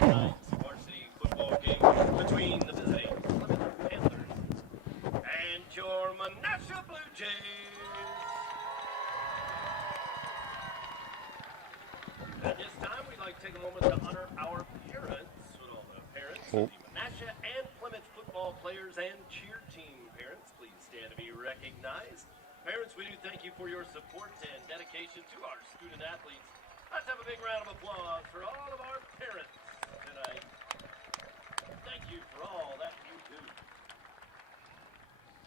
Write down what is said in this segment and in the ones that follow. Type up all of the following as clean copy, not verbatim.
tonight's varsity football game between the visiting Plymouth Panthers and your Menasha Blue Jays. At this time, we'd like to take a moment to honor our parents. With all the parents of the Menasha and Plymouth football players and cheer team parents, please stand to be recognized. Parents, we do thank you for your support and dedication to our student athletes. Let's have a big round of applause for all of our parents tonight. Thank you for all that you do.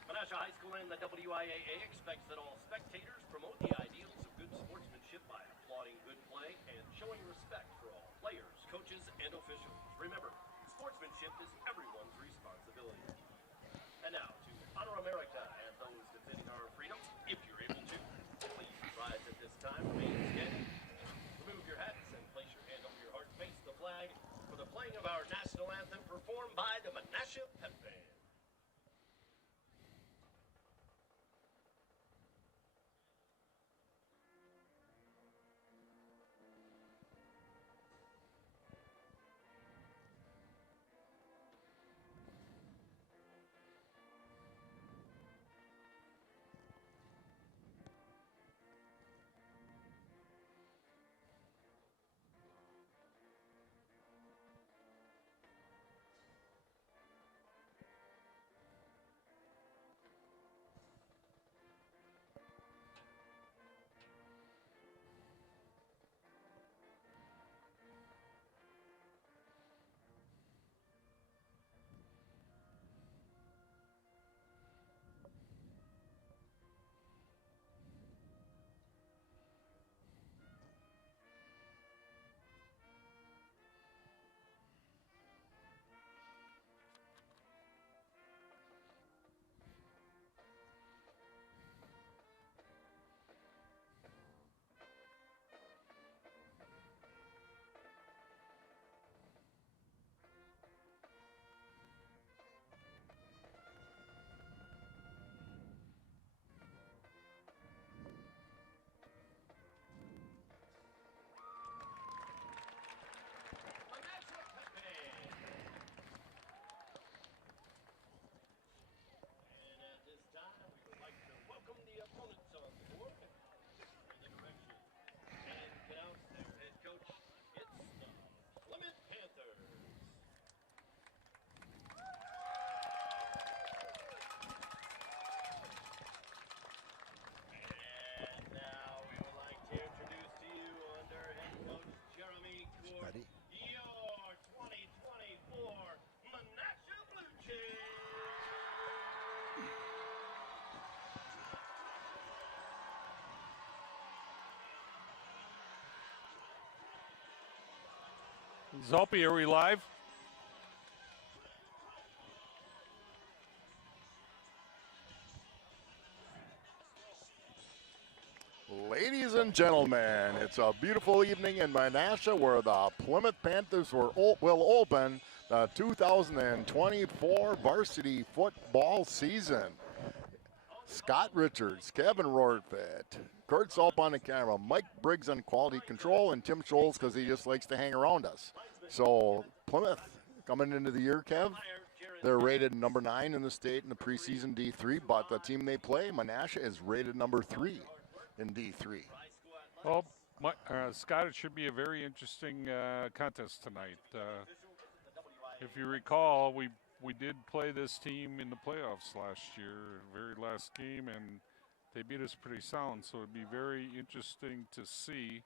Menasha High School and the WIAA expects that all spectators promote the ideals of good sportsmanship by applauding good play and showing respect for all players, coaches, and officials. Remember, sportsmanship is everyone's responsibility. And now, to honor America and those defending our freedom, if you're able to, please rise at this time, remain standing. Remove your hats and place your hand over your heart, face the flag for the playing of our national anthem performed by the Menasha Pep Band. Your 2024 Menasha Blue Jays. Zolpe, are we live? Ladies and gentlemen, it's a beautiful evening in Menasha where the Plymouth Panthers will open the 2024 varsity football season. Scott Richards, Kevin Rortfit, Kurt Salp on the camera, Mike Briggs on quality control, and Tim Scholes because he just likes to hang around us. So Plymouth coming into the year, Kev, they're rated number 9 in the state in the preseason D3, but the team they play, Menasha, is rated number 3 in D3. Well, Scott, it should be a very interesting contest tonight. If you recall, we did play this team in the playoffs last year, very last game, and they beat us pretty sound. So it'd be very interesting to see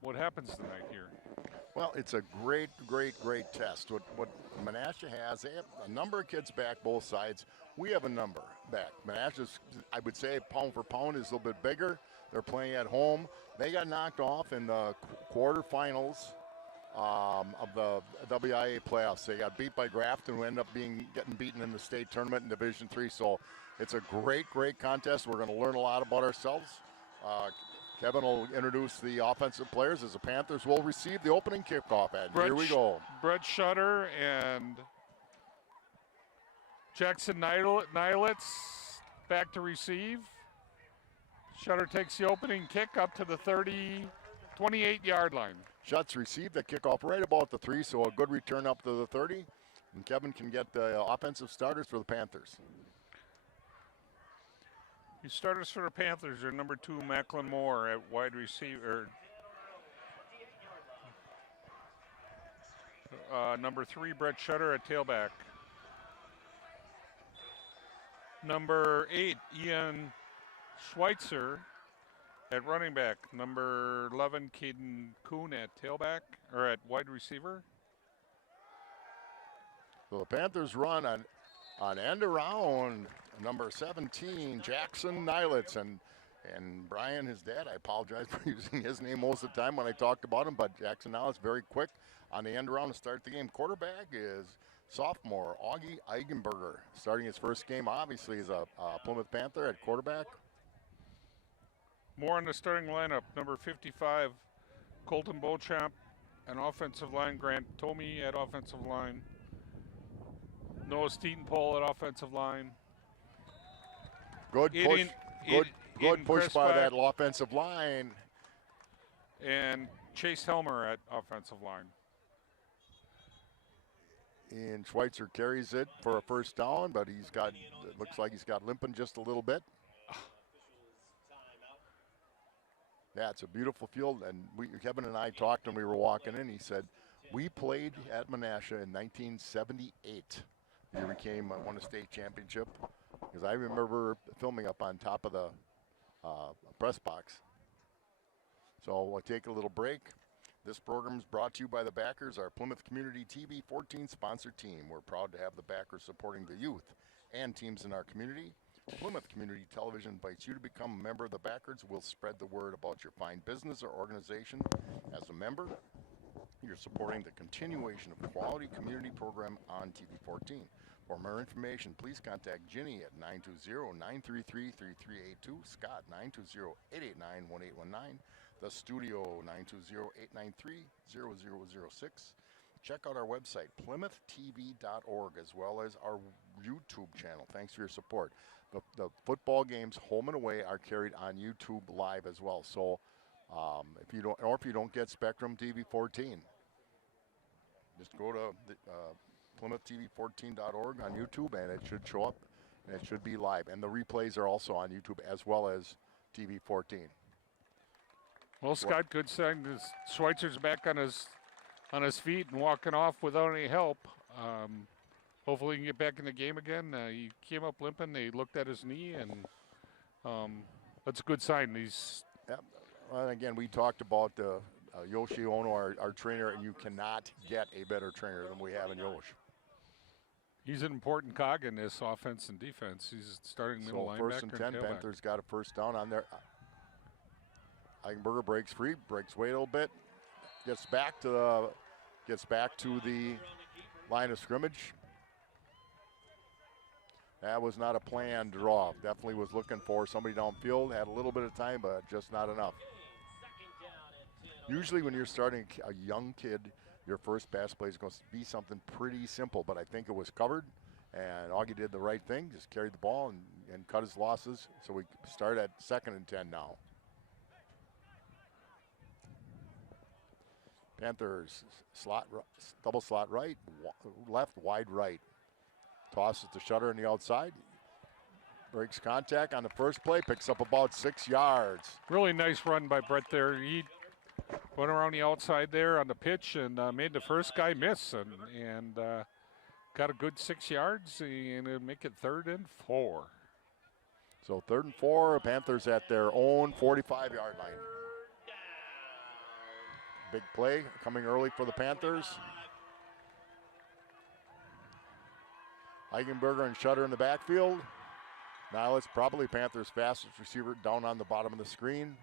what happens tonight here. Well, it's a great test. What Menasha has, they have a number of kids back both sides. We have a number back. Menasha's, I would say, pound for pound is a little bit bigger. They're playing at home. They got knocked off in the quarterfinals of the WIA playoffs. They got beat by Grafton, who ended up getting beaten in the state tournament in Division III. So it's a great contest. We're going to learn a lot about ourselves. Kevin will introduce the offensive players as the Panthers will receive the opening kickoff. And here we go. Brett Shutter and Jackson Nilitz back to receive. Shutter takes the opening kick up to the 28-yard line. Shots received. The kickoff right about the 3, so a good return up to the 30. And Kevin can get the offensive starters for the Panthers. The starters for the Panthers are number 2, Macklin Moore at wide receiver. Number 3, Brett Shutter at tailback. Number 8, Ian Schweitzer at running back. Number 11, Caden Kuhn at tailback, or at wide receiver. So the Panthers run on end around number 17, Jackson Nilitz. And Brian, his dad, I apologize for using his name most of the time when I talked about him, but Jackson Nilitz very quick on the end around to start the game. Quarterback is sophomore Augie Eigenberger, starting his first game, obviously, as a Plymouth Panther at quarterback. More on the starting lineup. Number 55, Colton Beauchamp, an offensive line. Grant Tomey at offensive line. Noah Stetenpole at offensive line. Good push. Good push by that offensive line. And Chase Helmer at offensive line. And Schweitzer carries it for a first down, but it looks like he's got limping just a little bit. Yeah, it's a beautiful field, and Kevin and I talked when we were walking in. He said, we played at Menasha in 1978. We won a state championship, because I remember filming up on top of the press box. So we'll take a little break. This program is brought to you by the backers, our Plymouth Community TV 14 sponsor team. We're proud to have the backers supporting the youth and teams in our community. Plymouth Community Television invites you to become a member of the backers. We'll spread the word about your fine business or organization. As a member, you're supporting the continuation of quality community program on TV 14. For more information, please contact Ginny at 920-933-3382, Scott 920-889-1819, the studio 920-893-0006. Check out our website, PlymouthTV.org, as well as our YouTube channel. Thanks for your support. The football games, home and away, are carried on YouTube Live as well. So if you don't get Spectrum TV 14, just go to PlymouthTV14.org on YouTube, and it should show up, and it should be live. And the replays are also on YouTube as well as TV 14. Well, Scott, good sign. Schweitzer's back on his feet and walking off without any help. Hopefully he can get back in the game again. He came up limping. They looked at his knee, and that's a good sign. Well, again, we talked about Yoshi Ono, our trainer, and you cannot get a better trainer than we have in Yosh. He's an important cog in this offense and defense. He's starting middle linebacker. First and 10, Panthers got a first down on there. Eigenberger breaks free, breaks away a little bit, gets back to the line of scrimmage. That was not a planned draw. Definitely was looking for somebody downfield. Had a little bit of time, but just not enough. Usually when you're starting a young kid, your first pass play is going to be something pretty simple, but I think it was covered, and Augie did the right thing, just carried the ball and cut his losses. So we start at 2nd and 10 now. Panthers double slot right, left, wide right. Tosses to Shutter on the outside. Breaks contact on the first play, picks up about 6 yards. Really nice run by Brett there. He went around the outside there on the pitch and made the first guy miss and got a good 6 yards and it'll make it 3rd and 4. So 3rd and 4, Panthers at their own 45-yard line. Big play coming early for the Panthers. Eigenberger and Shutter in the backfield. Now it's probably Panthers' fastest receiver down on the bottom of the screen.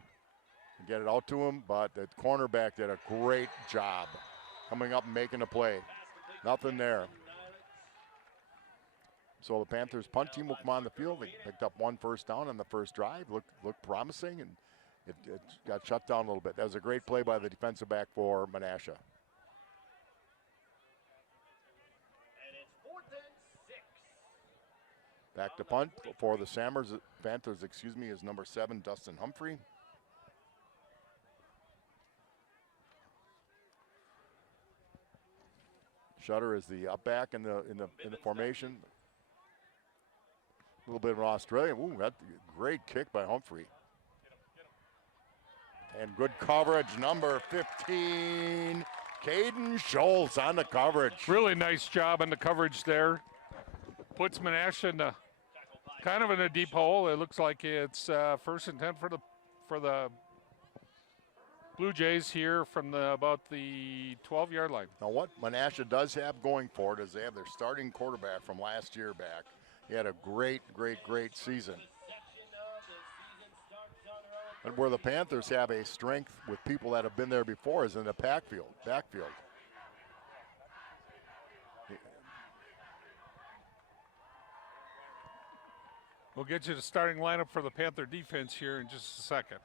Get it out to him, but the cornerback did a great job coming up and making a play. Nothing there. So the Panthers punt team will come on the field. They picked up 1 first down on the first drive. Looked promising, and it got shut down a little bit. That was a great play by the defensive back for Menasha. Back to punt for the Panthers, is number 7, Dustin Humphrey. Shutter is the up back in the formation. A little bit of an Australian. Ooh, that great kick by Humphrey. And good coverage, number 15, Caden Schultz on the coverage. Really nice job on the coverage there. Puts Menasha in the, kind of in a deep hole. It looks like it's 1st and 10 for the Blue Jays here from about the 12-yard line. Now what Menasha does have going for it is they have their starting quarterback from last year back. He had a great season. And where the Panthers have a strength with people that have been there before is in the backfield. We'll get you the starting lineup for the Panther defense here in just a second.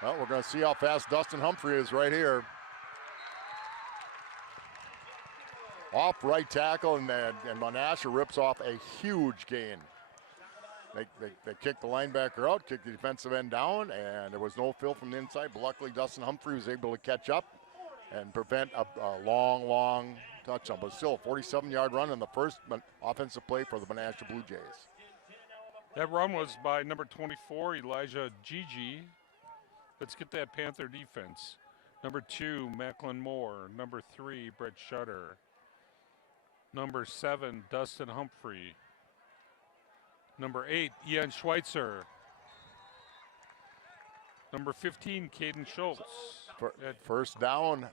Well, we're going to see how fast Dustin Humphrey is right here. Off right tackle, and Menasha rips off a huge gain. They kicked the linebacker out, kicked the defensive end down, and there was no fill from the inside. But luckily, Dustin Humphrey was able to catch up and prevent a long touchdown. But still, a 47-yard run in the first offensive play for the Menasha Blue Jays. That run was by number 24, Elijah Gigi. Let's get that Panther defense. Number 2, Macklin Moore. Number 3, Brett Shutter. Number 7, Dustin Humphrey. Number 8, Ian Schweitzer. Number 15, Caden Schultz. First down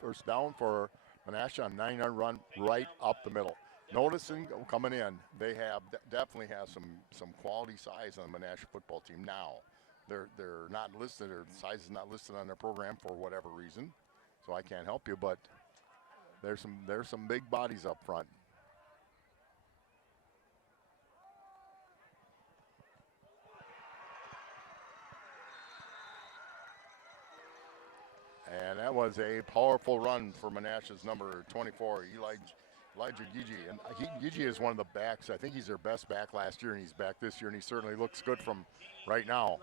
for Menasha on 9-yard run right up the middle. Noticing coming in, they definitely have some quality size on the Menasha football team now. They're not listed, their size is not listed on their program for whatever reason, so I can't help you, but there's some big bodies up front. And that was a powerful run for Menasha's number 24, Elijah Gigi. And Gigi is one of the backs. I think he's their best back last year, and he's back this year, and he certainly looks good from right now.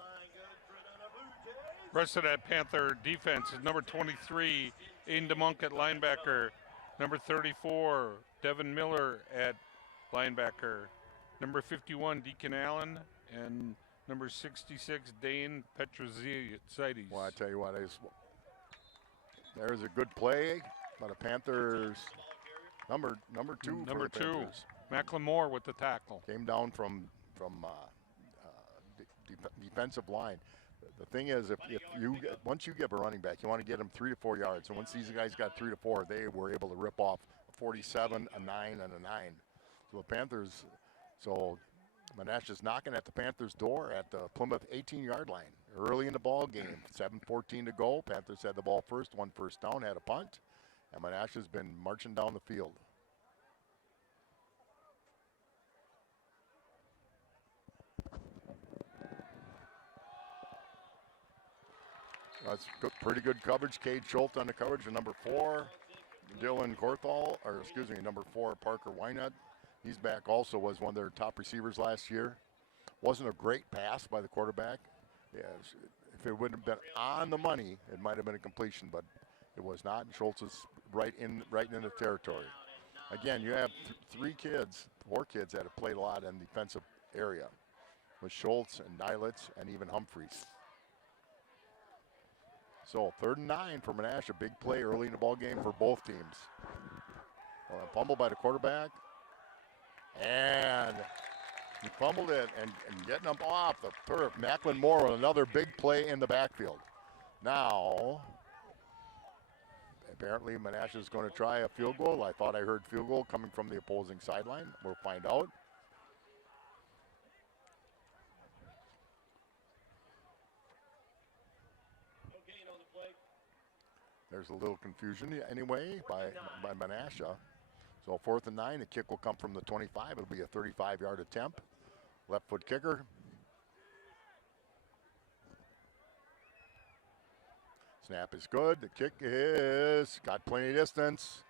Rest of that Panther defense is number 23, Aiden DeMonk at linebacker. Number 34, Devin Miller at linebacker. Number 51, Deacon Allen. And number 66, Dane Petrozides. Well, I tell you what, there's a good play by the Panthers. Number 2 Number for the 2, Panthers. Macklin Moore with the tackle. Came down from defensive line. The thing is, once you get a running back, you want to get him 3 to 4 yards. And once these guys got 3 to 4, they were able to rip off a 47, a 9, and a 9. So the Panthers, Menasha's knocking at the Panthers' door at the Plymouth 18-yard line. Early in the ball game, 7:14 to go. Panthers had the ball first, 1 first down, had a punt, and Menasha's been marching down the field. That's pretty good coverage. Cade Schultz on the coverage, and number 4, Dylan Korthal, number 4, Parker Wynut. He's back also, was one of their top receivers last year. Wasn't a great pass by the quarterback. Yeah, if it wouldn't have been on the money, it might have been a completion, but it was not. And Schultz is right in the territory. Again, you have 4 kids that have played a lot in the defensive area, with Schultz and Nylitz and even Humphreys. So 3rd and 9 for Menasha. Big play early in the ball game for both teams. Fumble by the quarterback. And he fumbled it and getting them off the turf. Macklin Moore with another big play in the backfield. Now, apparently Menasha is going to try a field goal. I thought I heard field goal coming from the opposing sideline. We'll find out. There's a little confusion anyway by Menasha. So 4th and 9, the kick will come from the 25. It'll be a 35-yard attempt. Left foot kicker. Snap is good. The kick is got plenty of distance.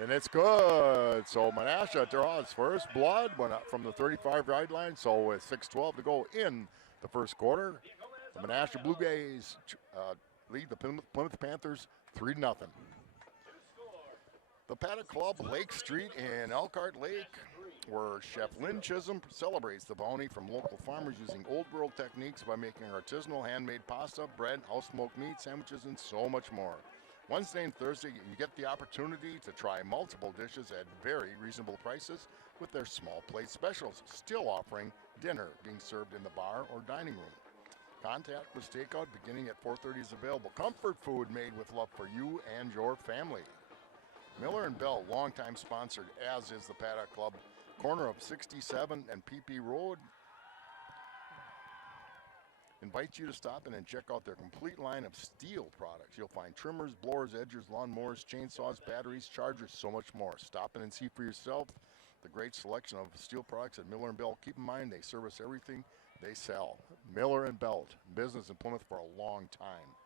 And it's good. So Menasha draws first blood, went up from the 35-yard line. So with 6:12 to go in the first quarter. The Menasha Blue Jays lead the Plymouth Panthers 3-0. The Paddock Club, Lake Street in Elkhart Lake, where Chef Lynn Chisholm celebrates the bounty from local farmers using old world techniques by making artisanal handmade pasta, bread, house-smoked meat, sandwiches, and so much more. Wednesday and Thursday, you get the opportunity to try multiple dishes at very reasonable prices with their small plate specials, still offering dinner being served in the bar or dining room. Contactless takeout beginning at 4:30 is available. Comfort food made with love for you and your family. Miller & Bell, longtime sponsored, as is the Paddock Club, corner of 67 and PP Road, invites you to stop in and check out their complete line of steel products. You'll find trimmers, blowers, edgers, lawnmowers, chainsaws, batteries, chargers, so much more. Stop in and see for yourself the great selection of steel products at Miller & Bell. Keep in mind they service everything they sell. Miller & Bell, business in Plymouth for a long time.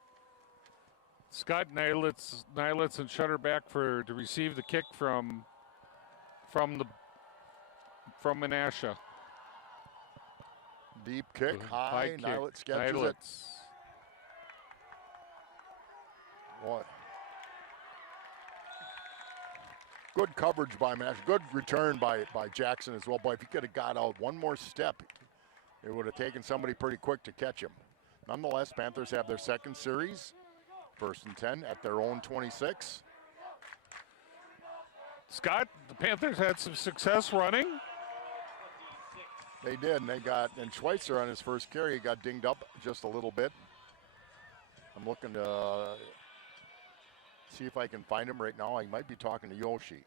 Scott Nylitz and Shutter back to receive the kick from Menasha. Deep kick, high kick. Nylitz catches it. What? Good coverage by Menasha. Good return by Jackson as well. Boy, if he could have got out one more step, it would have taken somebody pretty quick to catch him. Nonetheless, Panthers have their second series. 1st and 10 at their own 26. Scott, the Panthers had some success running. They did, and Schweitzer on his first carry got dinged up just a little bit. I'm looking to see if I can find him right now. I might be talking to Yoshi.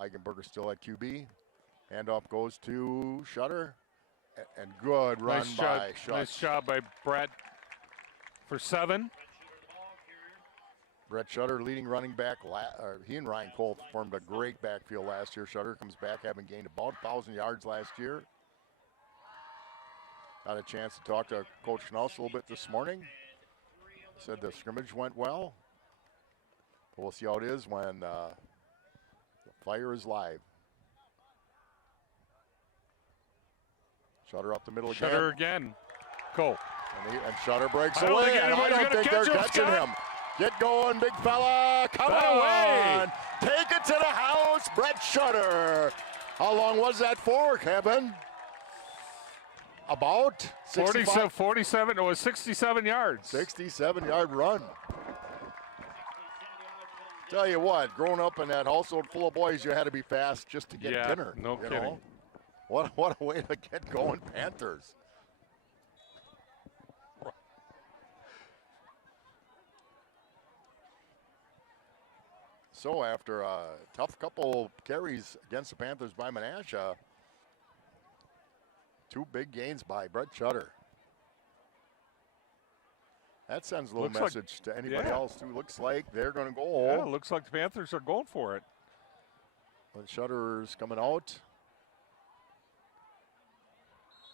Eigenberger still at QB. Handoff goes to Shutter, and good run by Schutz. Nice job by Brett for 7. Brett Shutter, leading running back. He and Ryan Cole formed a great backfield last year. Shutter comes back, having gained about 1,000 yards last year. Got a chance to talk to Coach Knaus a little bit this morning. Said the scrimmage went well. But we'll see how it is when the fire is live. Shutter up the middle again. Shutter again. Go. And Shutter breaks I don't away. think And I anybody's don't gonna think they're catch him, catching Scott. him. Get going, big fella. Come Away. on. Take it to the house, Brett Shutter. How long was that for, Kevin? About 47. It was 67 yards. 67-yard run. Tell you what, growing up in that household full of boys, you had to be fast just to get dinner. No kidding. Know? What a way to get going, Panthers. So after a tough couple carries against the Panthers by Menasha, 2 big gains by Brett Shutter. That sends a little message to anybody else who looks like they're going to go. Yeah, looks like the Panthers are going for it. But Shutter's coming out.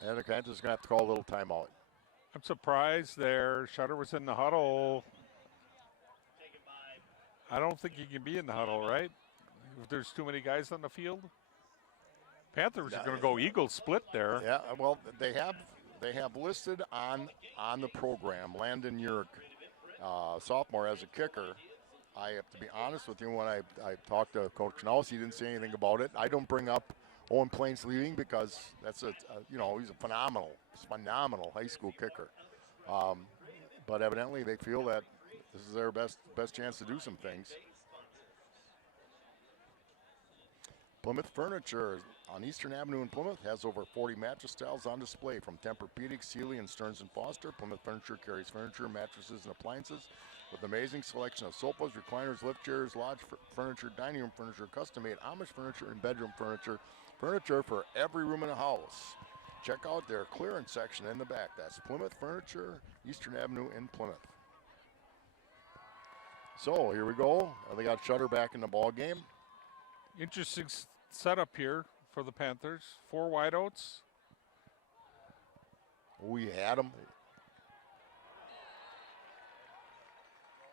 And the Panthers are going to have to call a little timeout. I'm surprised there. Shutter was in the huddle. I don't think he can be in the huddle, right? If there's too many guys on the field. Panthers are going to go Eagle split there. Yeah, well, they have listed on the program Landon Yerk, sophomore, as a kicker. I have to be honest with you, when I talked to Coach Knaus, he didn't say anything about it. I don't bring up Owen Plains leaving because that's he's a phenomenal high school kicker. But evidently they feel that this is their best chance to do some things. Plymouth Furniture on Eastern Avenue in Plymouth has over 40 mattress styles on display from Tempur-Pedic, Sealy, and Stearns & Foster. Plymouth Furniture carries furniture, mattresses, and appliances with an amazing selection of sofas, recliners, lift chairs, lodge furniture, dining room furniture, custom-made Amish furniture, and bedroom furniture. Furniture for every room in a house. Check out their clearance section in the back. That's Plymouth Furniture, Eastern Avenue in Plymouth. So here we go. They got Shutter back in the ball game. Interesting setup here for the Panthers. 4 wideouts. We had them.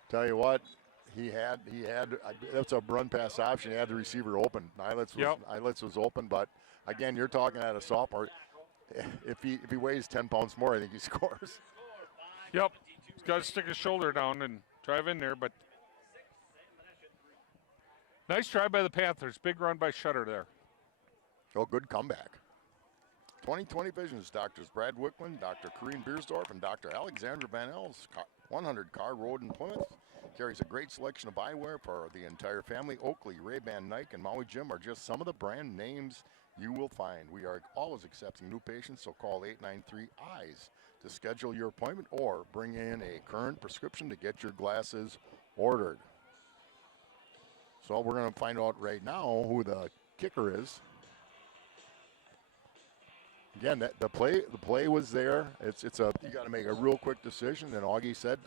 Tell you what, he had. That's a run pass option. He had the receiver open. Nylitz was open, but again, you're talking at a sophomore. if he weighs 10 pounds more, I think he scores. Yep. He's got to stick his shoulder down and drive in there, but nice try by the Panthers. Big run by Shutter there. Oh, good comeback. 20/20 Visions, Doctors Brad Wickman, Dr. Corrine Beersdorf, and Dr. Alexandra Van Els, 100 Car Road in Plymouth. Carries a great selection of eyewear for the entire family. Oakley, Ray-Ban, Nike, and Maui Jim are just some of the brand names you will find. We are always accepting new patients, so call 893-EYES to schedule your appointment or bring in a current prescription to get your glasses ordered. So we're going to find out right now who the kicker is. Again, the play was there. You got to make a real quick decision. And Augie said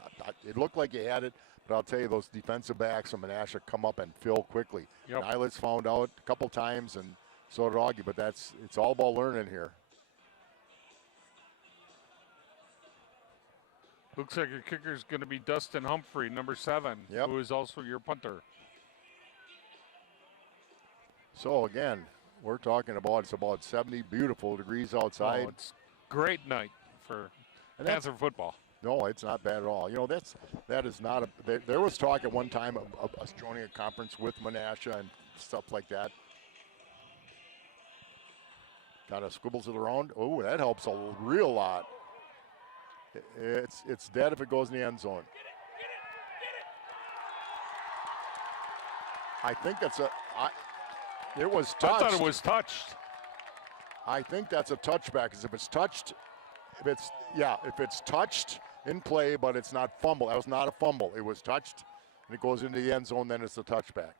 it looked like he had it, but I'll tell you, those defensive backs from Menasha come up and fill quickly. Yep. Nylet's found out a couple times, and so did Augie. But it's all about learning here. Looks like your kicker is going to be Dustin Humphrey, number 7, Yep. who is also your punter. So again, we're talking about it's about 70 beautiful degrees outside. Oh, it's great night for Panther football. No, it's not bad at all. You know, that is not a. There was talk at one time of us joining a conference with Menasha and stuff like that. Kind of squibbles it around. Oh, that helps a real lot. It's dead if it goes in the end zone. I think that's it was touched. I thought it was touched. I think that's a touchback, because if it's touched, if it's touched in play, but it's not fumble. That was not a fumble. It was touched, and it goes into the end zone, then it's a touchback.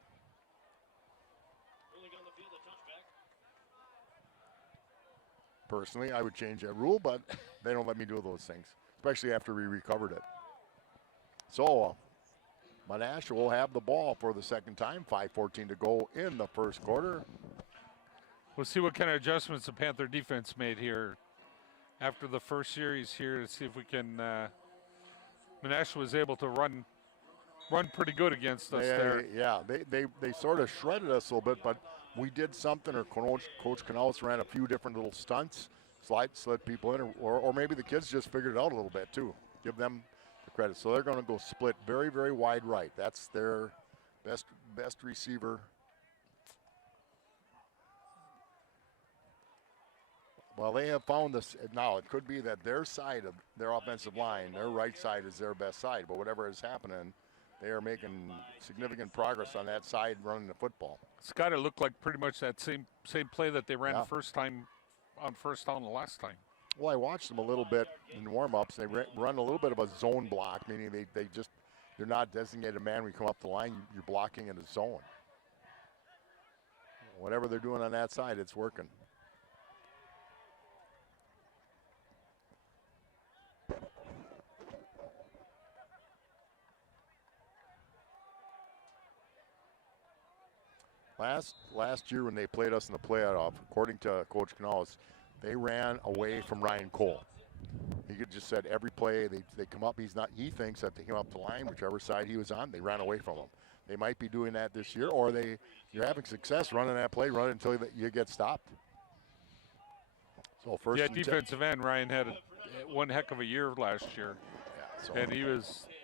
Personally, I would change that rule, but they don't let me do those things, especially after we recovered it. So, Menasha will have the ball for the second time. 5:14 to go in the first quarter. We'll see what kind of adjustments the Panther defense made here after the first series here to see if we can. Menasha was able to run pretty good against us there. Yeah, they sort of shredded us a little bit, but we did something, or Coach Canales ran a few different little stunts, slid people in, or maybe the kids just figured it out a little bit too. Give them the credit. So they're going to go split very, very wide right. That's their best receiver. Well, they have found this. Now, it could be that their side of their offensive line, their right side is their best side, but whatever is happening, they are making significant progress on that side running the football. It's got to look like pretty much that same play that they ran the first time on first down the last time. Well, I watched them a little bit in warm-ups. They run a little bit of a zone block, meaning they're not designated man when you come up the line. You're blocking in a zone. Whatever they're doing on that side, it's working. Last year when they played us in the playoff, according to Coach Canales, they ran away from Ryan Cole. He just said every play they come up, he thinks that they came up the line, whichever side he was on, they ran away from him. They might be doing that this year, or you're having success running that play, run until you get stopped. So first, defensive end Ryan had one heck of a year last year, and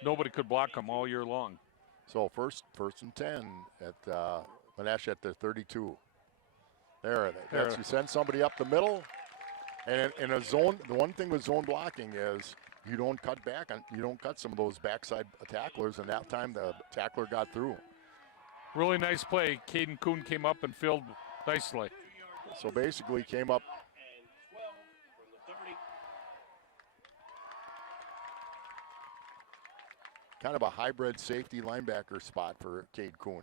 nobody could block him all year long. So first and 10 at Menasha at their 32. You send somebody up the middle, and in a zone, the one thing with zone blocking is you don't cut back, you don't cut some of those backside tacklers, and that time the tackler got through. Really nice play. Caden Kuhn came up and filled nicely. So basically came up. Kind of a hybrid safety linebacker spot for Cade Kuhn.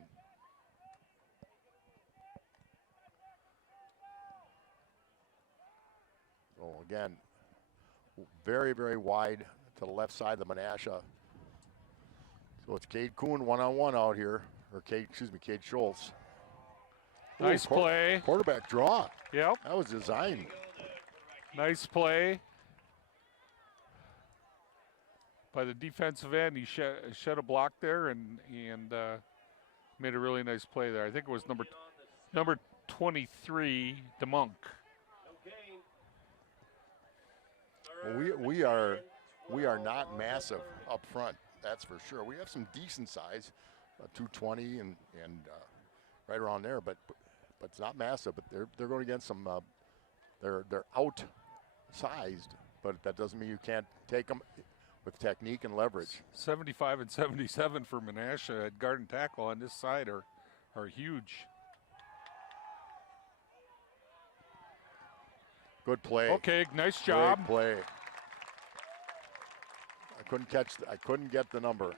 So again, very, very wide to the left side of the Menasha. So it's Cade Kuhn one-on-one out here, or Cade Schultz. Nice play. Quarterback draw. Yep. That was designed. Nice play by the defensive end. He shed a block there and made a really nice play there. I think it was number 23, DeMonk. we are not massive up front. That's for sure. We have some decent size, 220 and right around there, but it's not massive. But they're going against some. They're outsized, but that doesn't mean you can't take them with technique and leverage. 75 and 77 for Menasha at guard and tackle on this side are huge. Good play. Okay, nice job. Great play. I couldn't get the number.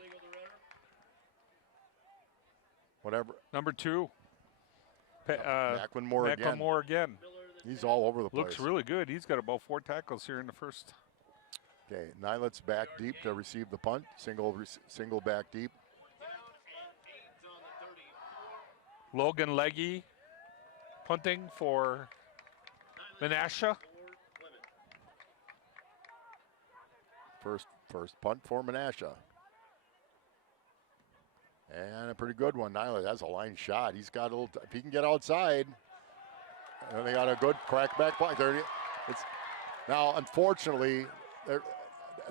Whatever. Number 2. Macklin Moore again. Moore again. He's all over the place. Looks really good. He's got about 4 tackles here in the first. Okay, Nylet's back deep to receive the punt. Single back deep. Logan Leggy punting for Menasha. First punt for Menasha. And a pretty good one. Nylet, that's a line shot. He's got a little, if he can get outside, and they got a good crackback block. Now, unfortunately,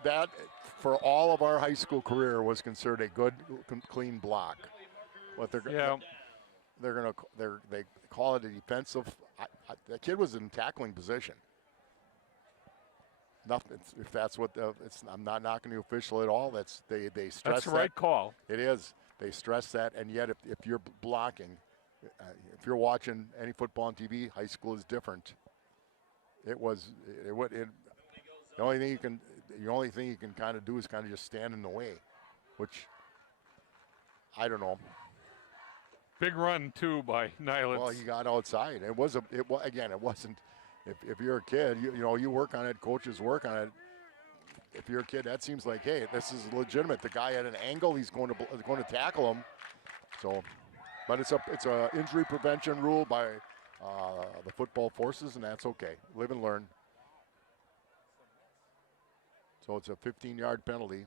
that for all of our high school career was considered a good, clean block. But they call it a defensive. The kid was in tackling position. Nothing. If that's what I'm not knocking the official at all. They stress that's the right call. It is. They stress that, and yet if you're blocking, if you're watching any football on TV, high school is different. The only thing you can kind of do is kind of just stand in the way, which I don't know. Big run too by Nylet. Well, he got outside. It wasn't. If you're a kid, you work on it. Coaches work on it. If you're a kid, that seems like, hey, this is legitimate. The guy at an angle, he's going to tackle him. So, but it's a injury prevention rule by the football forces, and that's okay. Live and learn. So it's a 15-yard penalty.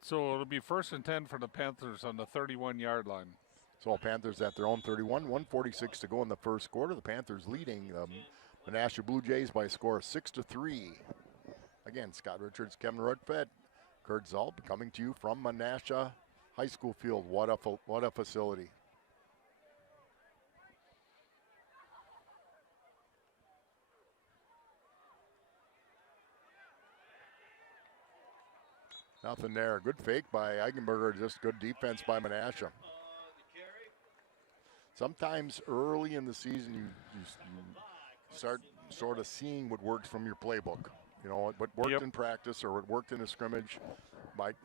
So it'll be 1st and 10 for the Panthers on the 31-yard line. So Panthers at their own 31, 1:46 to go in the first quarter. The Panthers leading the Menasha Blue Jays by a score of 6-3. Again, Scott Richards, Kevin Rudfett, Kurt Zalb coming to you from Menasha High School field. What a facility. Nothing there. Good fake by Eigenberger, just good defense by Menasha. Sometimes early in the season, you start sort of seeing what works from your playbook. What worked in practice or what worked in a scrimmage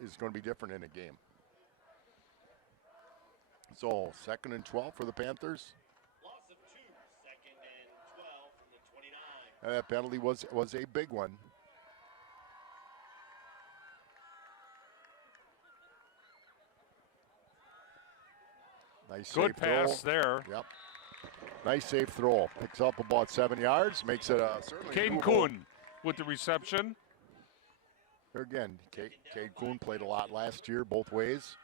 is going to be different in a game. So 2nd and 12 for the Panthers. Loss of 2, 2nd and 12 from the 29. And that penalty was a big one. Nice good pass throw. there. Yep. Nice safe throw. Picks up about 7 yards. Makes it certainly Caden Kuhn with the reception. Here again, Cade Kuhn played a lot last year, both ways.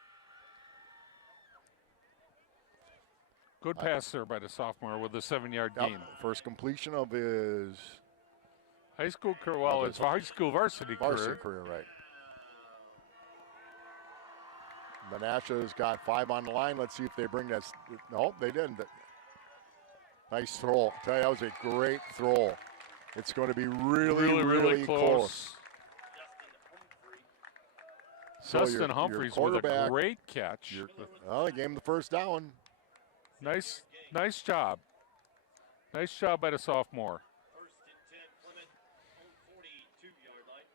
Good pass there by the sophomore with a 7-yard gain. First completion of his high school career. Well, it's high school varsity career, right. Menasha's got 5 on the line. Let's see if they bring that. No, they didn't. Nice throw. I tell you, that was a great throw. It's going to be really close. Justin Humphreys with a great catch. Well, they gave him the first down. Nice job. Nice job by the sophomore. 1st and 10, Plymouth on 42-yard line.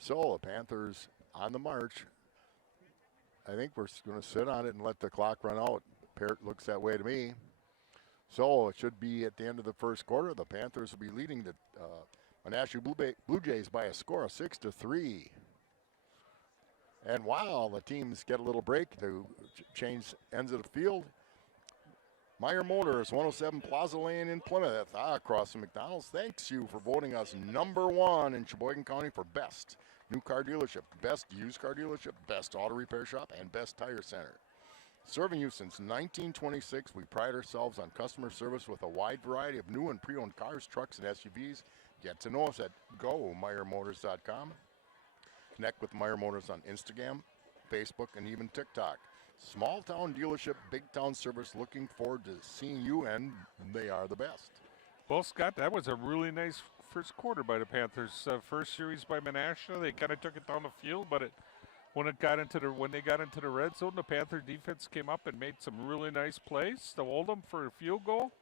So the Panthers on the march. I think we're going to sit on it and let the clock run out. Parrott looks that way to me. So it should be at the end of the first quarter. The Panthers will be leading the Menasha Blue Jays by a score of 6-3. And while the teams get a little break to change ends of the field, Meyer Motors, 107 Plaza Lane in Plymouth, across from McDonald's, thanks you for voting us #1 in Sheboygan County for best new car dealership, best used car dealership, best auto repair shop, and best tire center. Serving you since 1926, we pride ourselves on customer service with a wide variety of new and pre-owned cars, trucks, and SUVs. Get to know us at GoMeyerMotors.com. Connect with Meyer Motors on Instagram, Facebook, and even TikTok. Small town dealership, big town service. Looking forward to seeing you, and they are the best. Well, Scott, that was a really nice first quarter by the Panthers. First series by Menasha, they kind of took it down the field, but when they got into the red zone, the Panther defense came up and made some really nice plays to hold them for a field goal.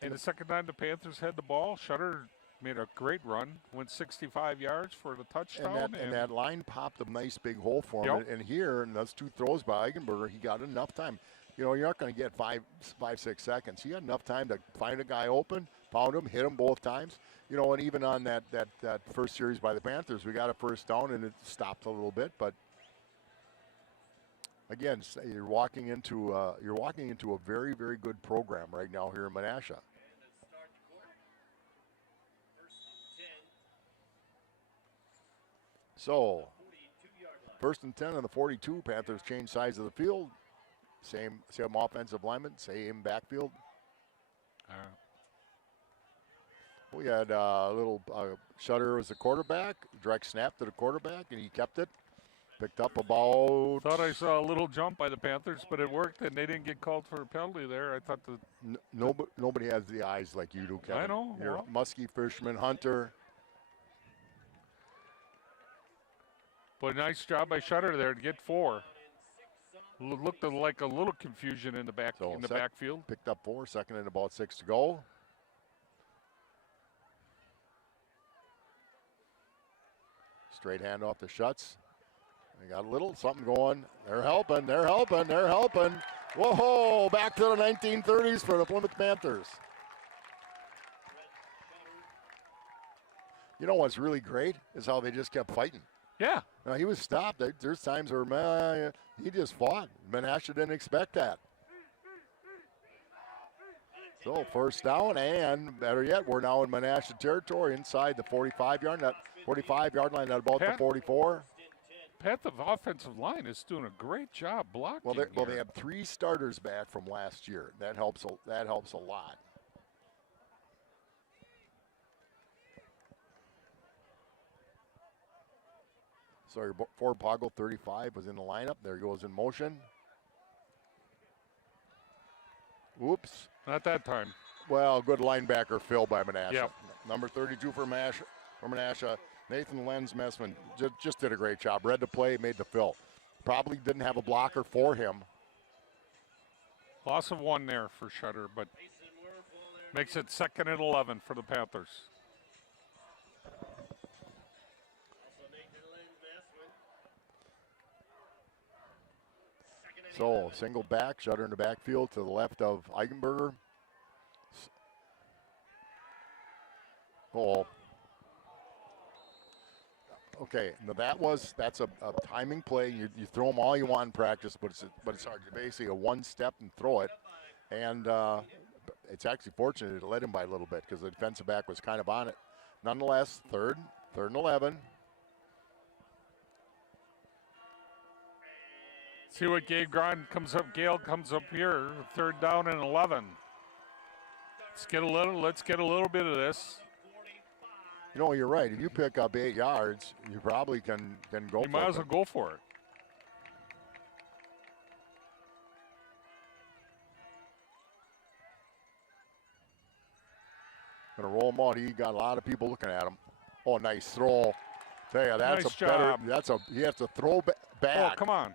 And the second time the Panthers had the ball, Shutter made a great run, went 65 yards for the touchdown. And that line popped a nice big hole for him. Yep. And here, in those two throws by Eigenberger, he got enough time. You know, you're not going to get 5-6 seconds. He had enough time to find a guy open, found him, hit him both times. You know, and even on that first series by the Panthers, we got a first down, and it stopped a little bit. But again, you're walking into a very, very good program right now here in Menasha. So, first and 10 on the 42. Panthers change sides of the field. Same offensive lineman, same backfield. We had a little Shutter was the quarterback, direct snap to the quarterback, and he kept it. Picked up about. Thought I saw a little jump by the Panthers, but it worked, and they didn't get called for a penalty there. I thought nobody has the eyes like you do, Kevin. I know. You're a musky fisherman, hunter. But a nice job by Shutter there to get 4. Looked like a little confusion in the backfield. Picked up 4, second and about 6 to go. Straight hand off the Schutz. They got a little something going. They're helping. Whoa, back to the 1930s for the Plymouth Panthers. You know what's really great is how they just kept fighting. Yeah. Now, he was stopped. There's times where he just fought. Menasha didn't expect that. So first down, and better yet, we're now in Menasha territory inside the 45-yard line at about the 44. Panther offensive line is doing a great job blocking. Well, they have 3 starters back from last year. That helps a lot. So your Ford Poggle 35 was in the lineup. There he goes in motion. Whoops. Not that time. Well, good linebacker fill by Menasha. Yep. Number 32 for Menasha. Nathan Lenz-Messman just did a great job. Read the play, made the fill. Probably didn't have a blocker for him. Loss of 1 there for Shutter, but makes it 2nd and 11 for the Panthers. So, single back, Shutter in the backfield to the left of Eigenberger. Oh. Okay, now that's a timing play. You throw them all you want in practice, but it's hard. Basically a one step and throw it. And it's actually fortunate it led him by a little bit because the defensive back was kind of on it. Nonetheless, third and 11. See what Gale comes up here. 3rd down and 11. Let's get a little bit of this. You know, you're right. If you pick up 8 yards, you probably can go for it. You might as well go for it. Gonna roll him out. He got a lot of people looking at him. Oh, nice throw. Tell you, that's nice a better. job. He has to throw back. Oh, come on.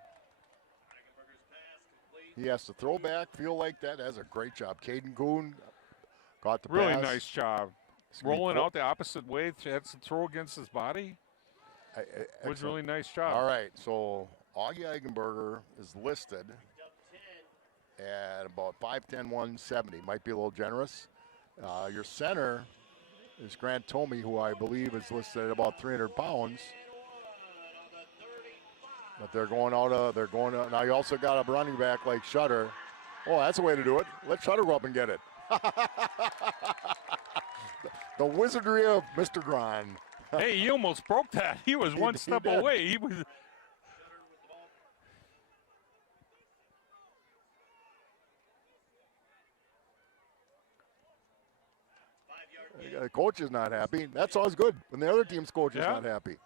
He has to throw back, feel like that. That's a great job. Caden Kuhn got the really pass. Nice job. Rolling out the opposite way, had to throw against his body. Was really nice job. All right, so Augie Eigenberger is listed at about 5'10", 170. Might be a little generous. Your center is Grant Tomey, who I believe is listed at about 300 pounds. But they're going out. Now you also got a running back like Shutter. Oh, that's a way to do it. Let Shutter go up and get it. The wizardry of Mr. Grant. Hey, he almost broke that. He was one step away. He was. The coach is not happy. That's always good when the other team's coach is not happy.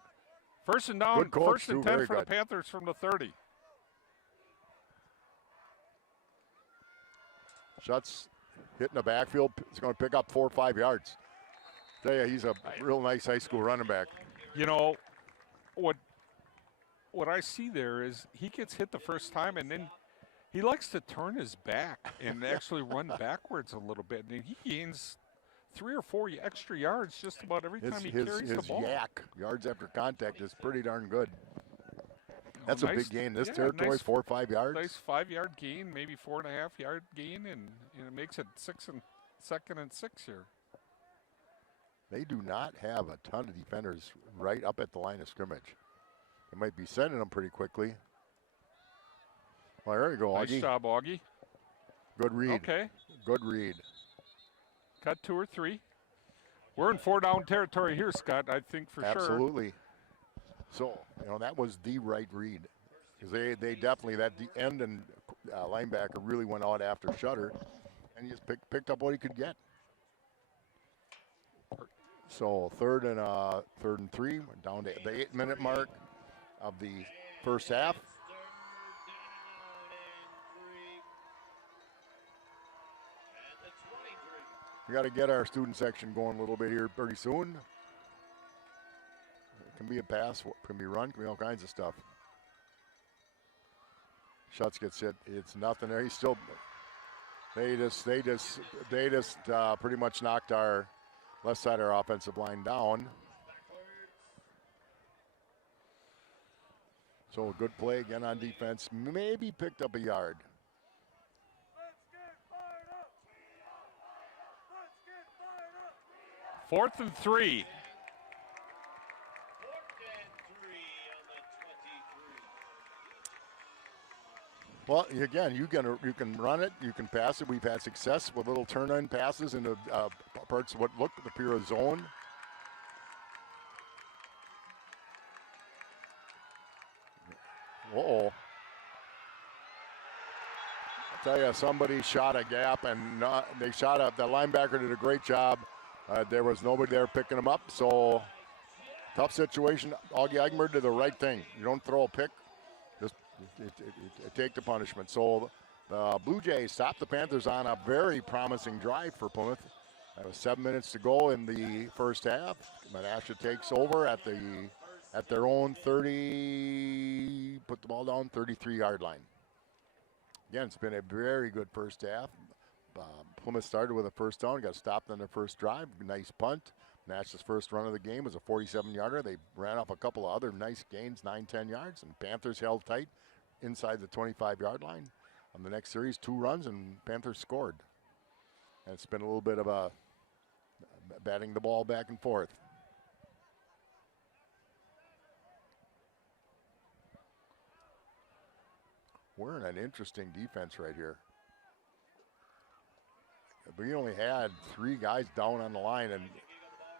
First and down, Good coach, first and too, 10 very for the good. Panthers from the 30. Schuts hitting the backfield. He's going to pick up 4 or 5 yards. Tell you, he's a real nice high school running back. You know, what I see there is he gets hit the first time, and then he likes to turn his back and actually run backwards a little bit. And he gains 3 or 4 extra yards just about every time he carries the ball. His yak, yards after contact, is pretty darn good. That's a big gain. This territory, nice, 4 or 5 yards. Nice 5-yard gain, maybe 4.5-yard gain, and it makes it 2nd and 6 here. They do not have a ton of defenders right up at the line of scrimmage. They might be sending them pretty quickly. Well, there you go, Augie. Nice job, Augie. Good read. Okay. Good read. Got 2 or 3. We're in 4-down territory here, Scott, I think for sure. Absolutely. So, that was the right read. Because they definitely, the end and linebacker really went out after Shutter, and he just picked up what he could get. So, third and 3, we're down to the 8-minute mark of the first half. We got to get our student section going a little bit here pretty soon. It can be a pass, can be run, can be all kinds of stuff. Schutz gets hit. It's nothing there. He's still. They just pretty much knocked our left side of our offensive line down. So a good play again on defense. Maybe picked up a yard. Fourth and 3. Well, again, you can run it, you can pass it. We've had success with little turn-in passes into parts of what looked to appear a zone. Uh-oh. I'll tell you, somebody shot a gap, and they shot up. The linebacker did a great job. There was nobody there picking them up, so tough situation. Augie Eigenberg did the right thing. You don't throw a pick, just take the punishment. So the Blue Jays stopped the Panthers on a very promising drive for Plymouth. There was 7 minutes to go in the first half. Menasha takes over at their own 30, put the ball down, 33-yard line. Again, it's been a very good first half. Plymouth started with a first down, got stopped on their first drive. Nice punt. Nash's first run of the game was a 47-yarder. They ran off a couple of other nice gains, 9-10 yards, and Panthers held tight inside the 25-yard line. On the next series, 2 runs, and Panthers scored. And it's been a little bit of a batting the ball back and forth. We're in an interesting defense right here. We only had 3 guys down on the line, and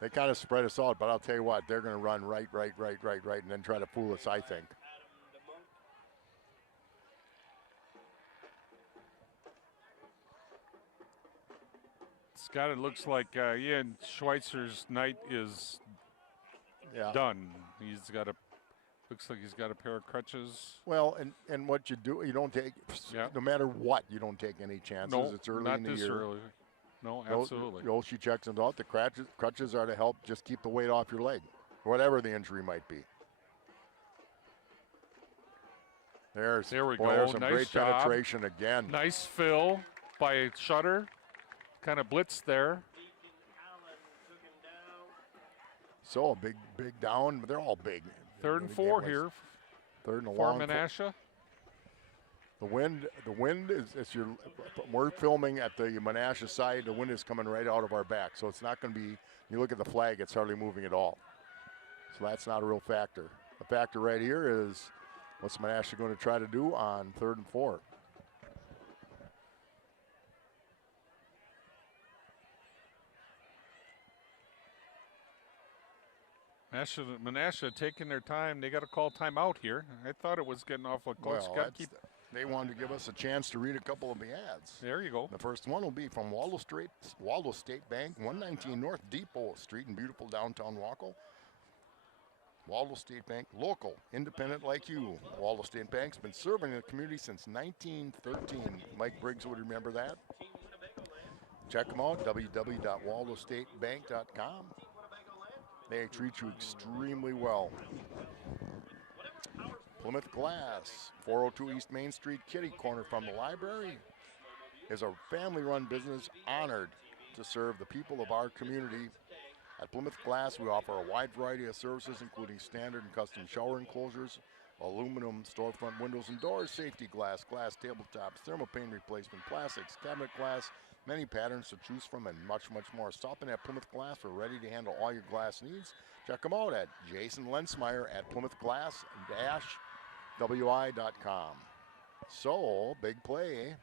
they kind of spread us out. But I'll tell you what, they're going to run right, and then try to fool us, I think. Scott, it looks like Ian Schweitzer's night is done. Looks like he's got a pair of crutches. Well, and what you do, you don't take, no matter what, you don't take any chances. No, it's early not in the this year. early. No, absolutely. She checks them out. The crutches are to help just keep the weight off your leg, whatever the injury might be. There we go. There's some nice great job. penetration again. Nice fill by Shutter. Kind of blitzed there. So a big down. They're all big. 3rd and 4 here. 3rd and a for long. Menasha. The wind is we're filming at the Menasha side. The wind is coming right out of our back, so it's not going to be. You look at the flag; it's hardly moving at all. So that's not a real factor. The factor right here is what's Menasha going to try to do on 3rd and 4. Menasha taking their time. They got to call timeout here. I thought it was getting off like Coach Scott. They wanted to give us a chance to read a couple of the ads. There you go. The first one will be from Waldo State Bank, 119 North Depot Street in beautiful downtown Waco. Waldo State Bank, local, independent like you. Waldo State Bank's been serving the community since 1913. Mike Briggs would remember that. Check them out, www.waldostatebank.com. They treat you extremely well. Plymouth Glass, 402 East Main Street, kitty corner from the library, is a family-run business honored to serve the people of our community. At Plymouth Glass, we offer a wide variety of services, including standard and custom shower enclosures, aluminum storefront windows and doors, safety glass, glass tabletops, thermal pane replacement, plastics, cabinet glass, many patterns to choose from, and much, much more. Stop in at Plymouth Glass. We're ready to handle all your glass needs. Check them out at Jason Lensmeyer at PlymouthGlass-WI.com. So, big play.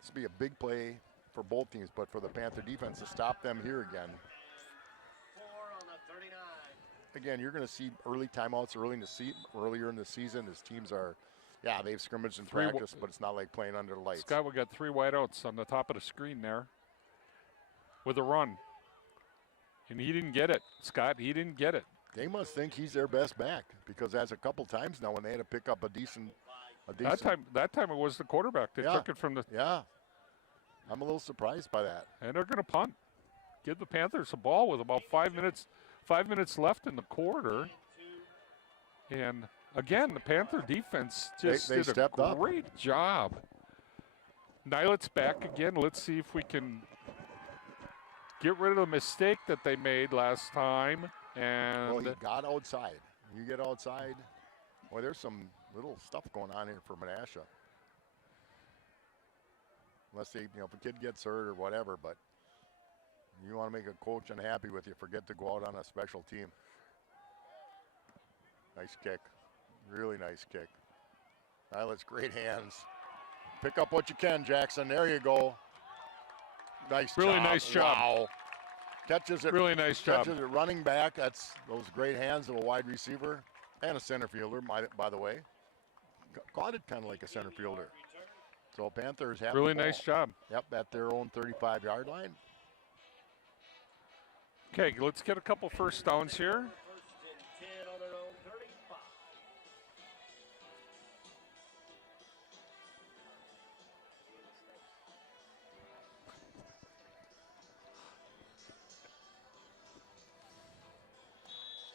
This will be a big play for both teams, but for the Panther defense to stop them here again. Again, you're going to see early timeouts earlier in the season as teams are, they've scrimmaged in practice, but it's not like playing under the lights. Scott, we got 3 wideouts on the top of the screen there with a run. And he didn't get it, Scott. He didn't get it. They must think he's their best back because that's a couple times now when they had to pick up a decent. That time it was the quarterback. They took it from the. Yeah. I'm a little surprised by that. And they're going to punt. Give the Panthers a ball with about 5 minutes left in the quarter. And again, the Panther defense just they did stepped a up. great job. Nylett's back again. Let's see if we can get rid of the mistake that they made last time. And well, he got outside. You get outside. Boy, there's some little stuff going on here for Menasha. Unless they, if a kid gets hurt or whatever, but you want to make a coach unhappy with you, forget to go out on a special team. Nice kick. Really nice kick. Nylett's great hands. Pick up what you can, Jackson. There you go. Nice job. Really nice job. Wow. Catches it. Really nice job. Catches it running back. That's those great hands of a wide receiver and a center fielder, by the way. Caught it kind of like a center fielder. So Panthers have really the ball. nice job. Yep, at their own 35-yard line. Okay, let's get a couple first downs here.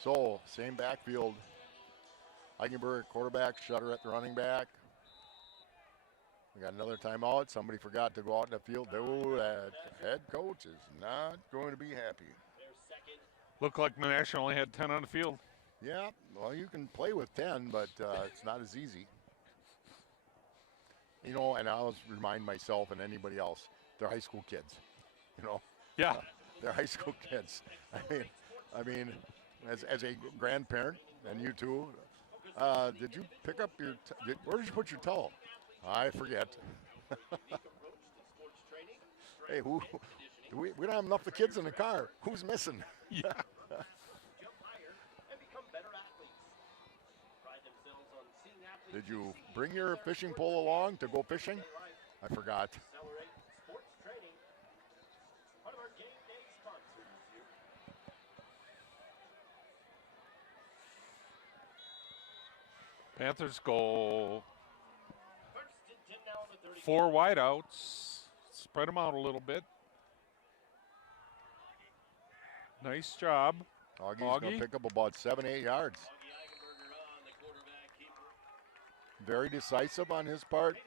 So, same backfield. Eichenberg, quarterback, Shutter at the running back. We got another timeout. Somebody forgot to go out in the field. Oh, that head coach is not going to be happy. Looked like Menasha only had 10 on the field. Yeah, well, you can play with 10, but it's not as easy. And I always remind myself and anybody else, they're high school kids. Yeah. They're high school kids. I mean, as a grandparent, and you too, did you pick up your? Where did you put your towel? I forget. Hey, we don't have enough of kids in the car. Who's missing? Yeah. Did you bring your fishing pole along to go fishing? I forgot. Panthers go 4 wideouts. Spread them out a little bit. Nice job. Augie's going to pick up about 7-8 yards. Very decisive on his part.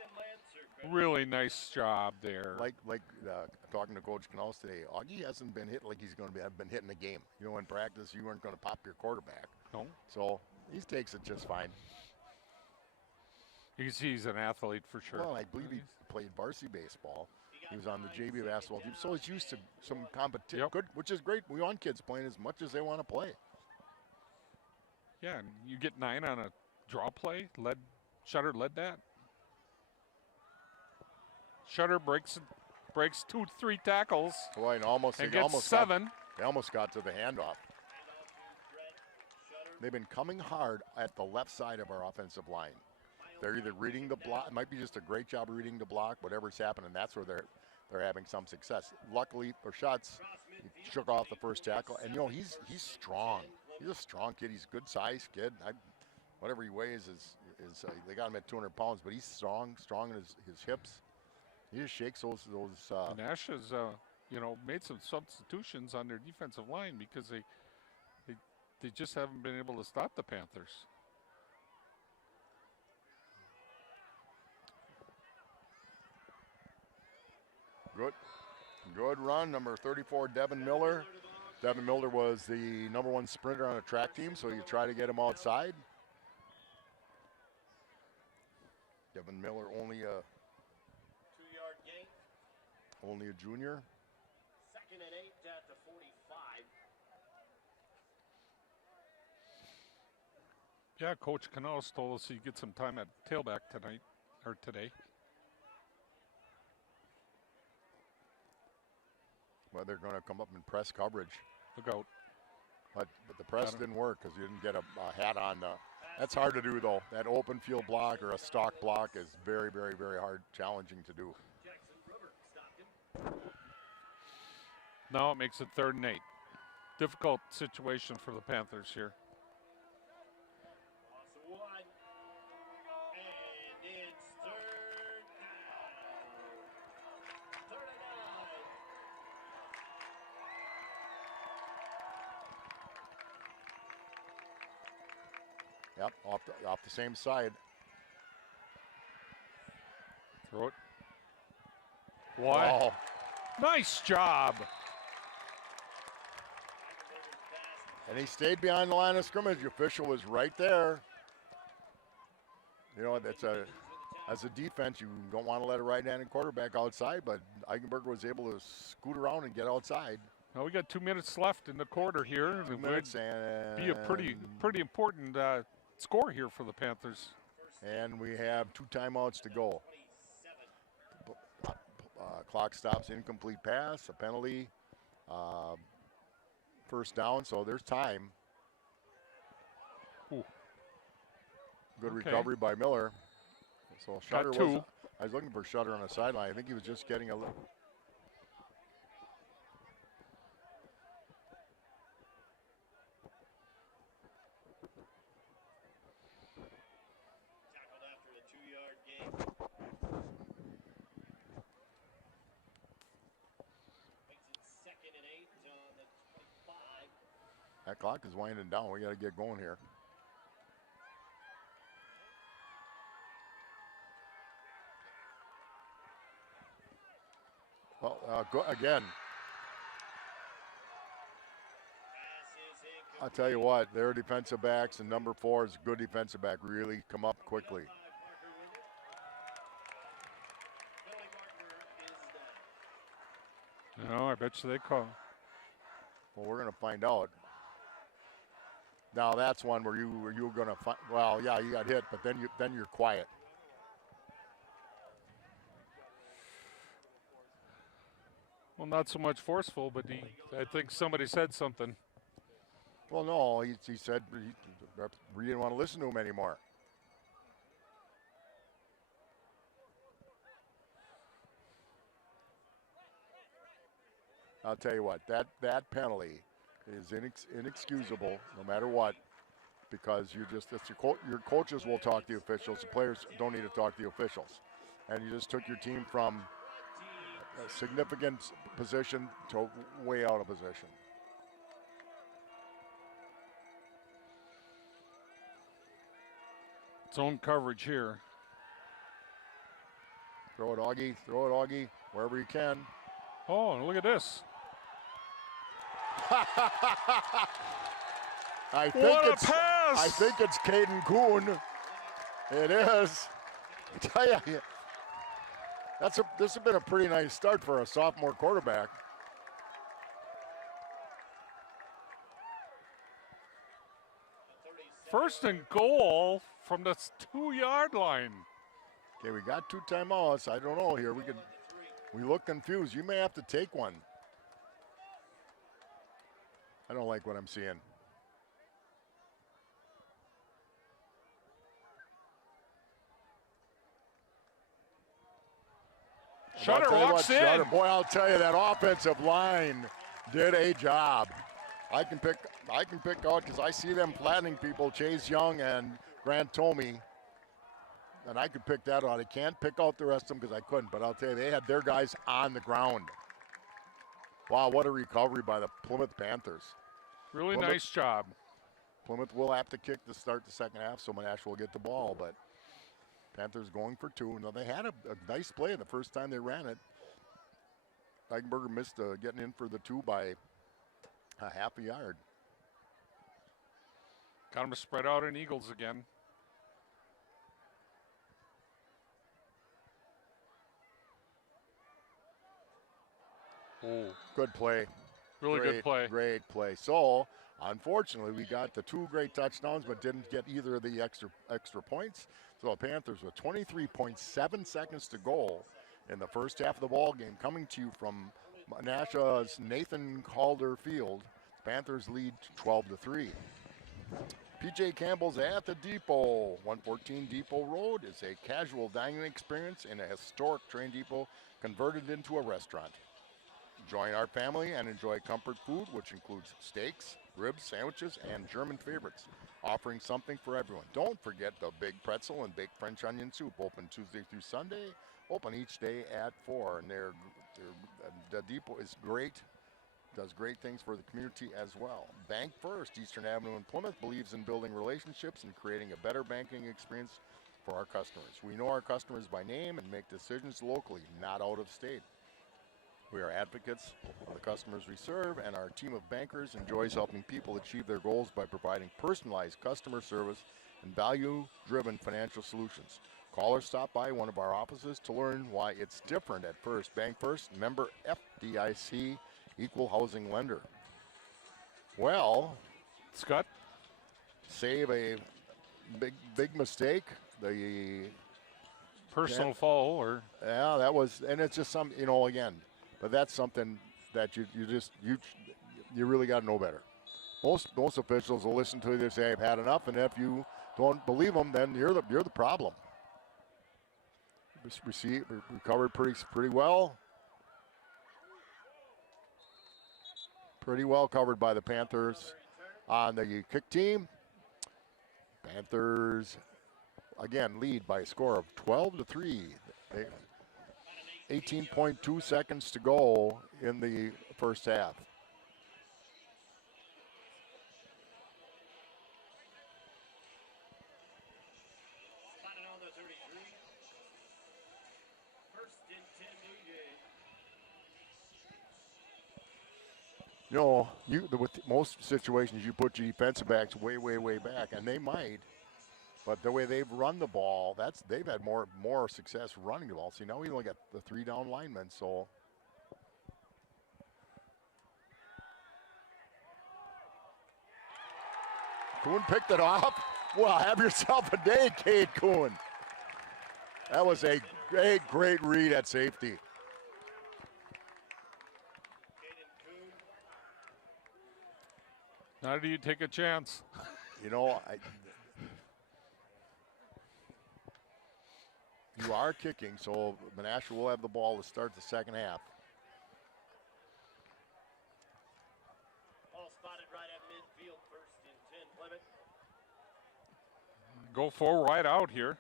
Really nice job there. Like talking to Coach Knaus today, Augie hasn't been hit like he's going to have been hitting a game. In practice, you weren't going to pop your quarterback. No. So he takes it just fine. You can see he's an athlete for sure. Well, I believe he played varsity baseball. He was on the JV basketball team, so he's used to some competition. Yep. Good, which is great. We want kids playing as much as they want to play. Yeah, and you get 9 on a draw play. Shutter led that. Shutter breaks 2-3 tackles. Boy, and and gets 7. They almost got to the handoff. They've been coming hard at the left side of our offensive line. they're either reading the block. It might be just a great job of reading the block. Whatever's happening, that's where they're having some success. Luckily for Schutz, he shook off the first tackle, and he's strong. He's a strong kid. He's a good sized kid. Whatever he weighs is they got him at 200 pounds, but he's strong in his hips. He just shakes those. Menasha's made some substitutions on their defensive line because they just haven't been able to stop the Panthers. Good run, number 34, Devin Miller. Devin Miller was the #1 sprinter on a track team, so you try to get him outside. Devin Miller only a 2-yard gain. Only a junior. 2nd and 8 at the 45. Yeah, Coach Canals told us he'd get some time at tailback today. Well, they're going to come up in press coverage. Look out. But the press didn't work because you didn't get a hat on. That's hard to do, though. That open field block or a stock block is very, very, very hard, challenging to do. Now it makes it 3rd and 8. Difficult situation for the Panthers here. Yep, off the same side. Throw it. What? Oh. Nice job. And he stayed behind the line of scrimmage. The official was right there. As a defense, you don't want to let a right-handed quarterback outside, but Eichenberger was able to scoot around and get outside. Now we got 2 minutes left in the quarter here. 2 minutes and be a pretty important score here for the Panthers. And we have 2 timeouts to go. Clock stops, incomplete pass, a penalty, first down, so there's time. Ooh. Good recovery by Miller. So Shutter Got 2. I was looking for Shutter on the sideline. I think he was just getting a little. Tackled after a 2-yard gain. Makes it 2nd and 8 on the 25. That clock is winding down. We got to get going here. Well, again. I'll tell you what, their defensive backs and number 4 is a good defensive back. Really come up quickly. No, I bet you they call. Well, we're going to find out. Now that's one where you were going to find. Well, yeah, you got hit, but then you're quiet. Well, not so much forceful, but I think somebody said something. Well, no, he said we didn't want to listen to him anymore. I'll tell you what, that penalty is inexcusable no matter what, because your coaches will talk to the officials. The players don't need to talk to the officials. And you just took your team from a significant position to way out of position. Zone coverage here. Throw it, Augie, wherever you can. Oh, look at this. I think it's Caden Kuhn. It is. I tell you, this has been a pretty nice start for a sophomore quarterback. First and goal from the 2-yard line. Okay, we got 2 timeouts. I don't know here. We look confused. You may have to take one. I don't like what I'm seeing. Shutter walks in. Shutter, boy, I'll tell you, that offensive line did a job. I can pick out because I see them flattening people, Chase Young and Grant Tomey, and I could pick that out. I can't pick out the rest of them because I couldn't, but I'll tell you, they had their guys on the ground. Wow, what a recovery by the Plymouth Panthers. Really nice job. Plymouth will have to kick to start the second half, so Menasha will get the ball, but Panthers going for two. Now, they had a nice play the first time they ran it. Eigenberger missed getting in for the two by a half a yard. Got them to spread out in Eagles again. Oh, good play. Really good play. Great play. So, unfortunately, we got the two great touchdowns, but didn't get either of the extra points. So the Panthers with 23.7 seconds to go in the first half of the ball game, coming to you from Menasha's Nathan Calder Field. Panthers lead 12-3. PJ Campbell's at the Depot. 114 Depot Road is a casual dining experience in a historic train depot converted into a restaurant. Join our family and enjoy comfort food, which includes steaks, ribs, sandwiches, and German favorites, offering something for everyone. Don't forget the big pretzel and baked French onion soup, open Tuesday through Sunday, open each day at 4. And the depot is great, does great things for the community as well. Bank First, Eastern Avenue in Plymouth, believes in building relationships and creating a better banking experience for our customers. We know our customers by name and make decisions locally, not out of state. We are advocates of the customers we serve, and our team of bankers enjoys helping people achieve their goals by providing personalized customer service and value-driven financial solutions. Call or stop by one of our offices to learn why it's different at First. Bank First, member FDIC, equal housing lender. Well, Scott, save a big mistake. The personal foul, or yeah, that was, and it's just some, again. But that's something that you really got to know better. Most officials will listen to you. They say, "I've had enough," and if you don't believe them, then you're the problem. We recovered pretty well. Pretty well covered by the Panthers on the kick team. Panthers again lead by a score of 12-3. 18.2 seconds to go in the first half. With most situations, you put your defensive backs way back, and they might. But the way they've run the ball, they've had more success running the ball. See, now we only got the 3 down linemen, so. Kuhn picked it off. Well, have yourself a day, Cade Kuhn. That was a great read at safety. how do you take a chance? You are kicking, so Menasha will have the ball to start the second half. Ball spotted right at midfield, 1st and 10, Plymouth. Go for right out here.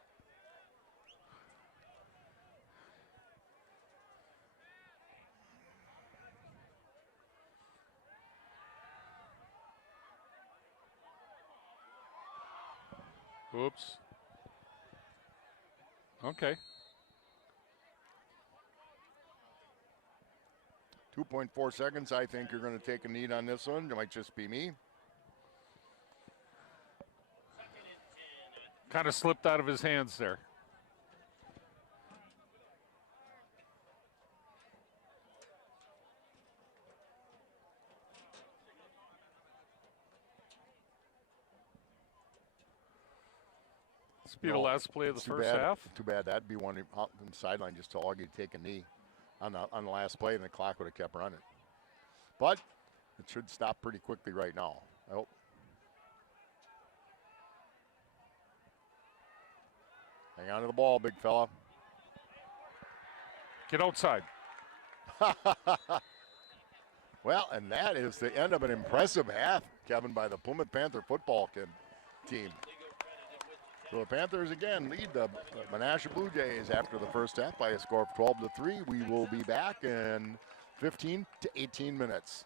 Oops. Okay. 2.4 seconds. I think you're going to take a knee on this one. It might just be me. Kind of slipped out of his hands there. This will be the last play of the first half. Too bad. That'd be one on the sideline just to argue to take a knee on the last play, and the clock would have kept running. But it should stop pretty quickly right now. I hope. Hang on to the ball, big fella. Get outside. Well, and that is the end of an impressive half, Kevin, by the Plymouth Panther football team. So the Panthers again lead the Menasha Blue Jays after the first half by a score of 12-3. We will be back in 15 to 18 minutes.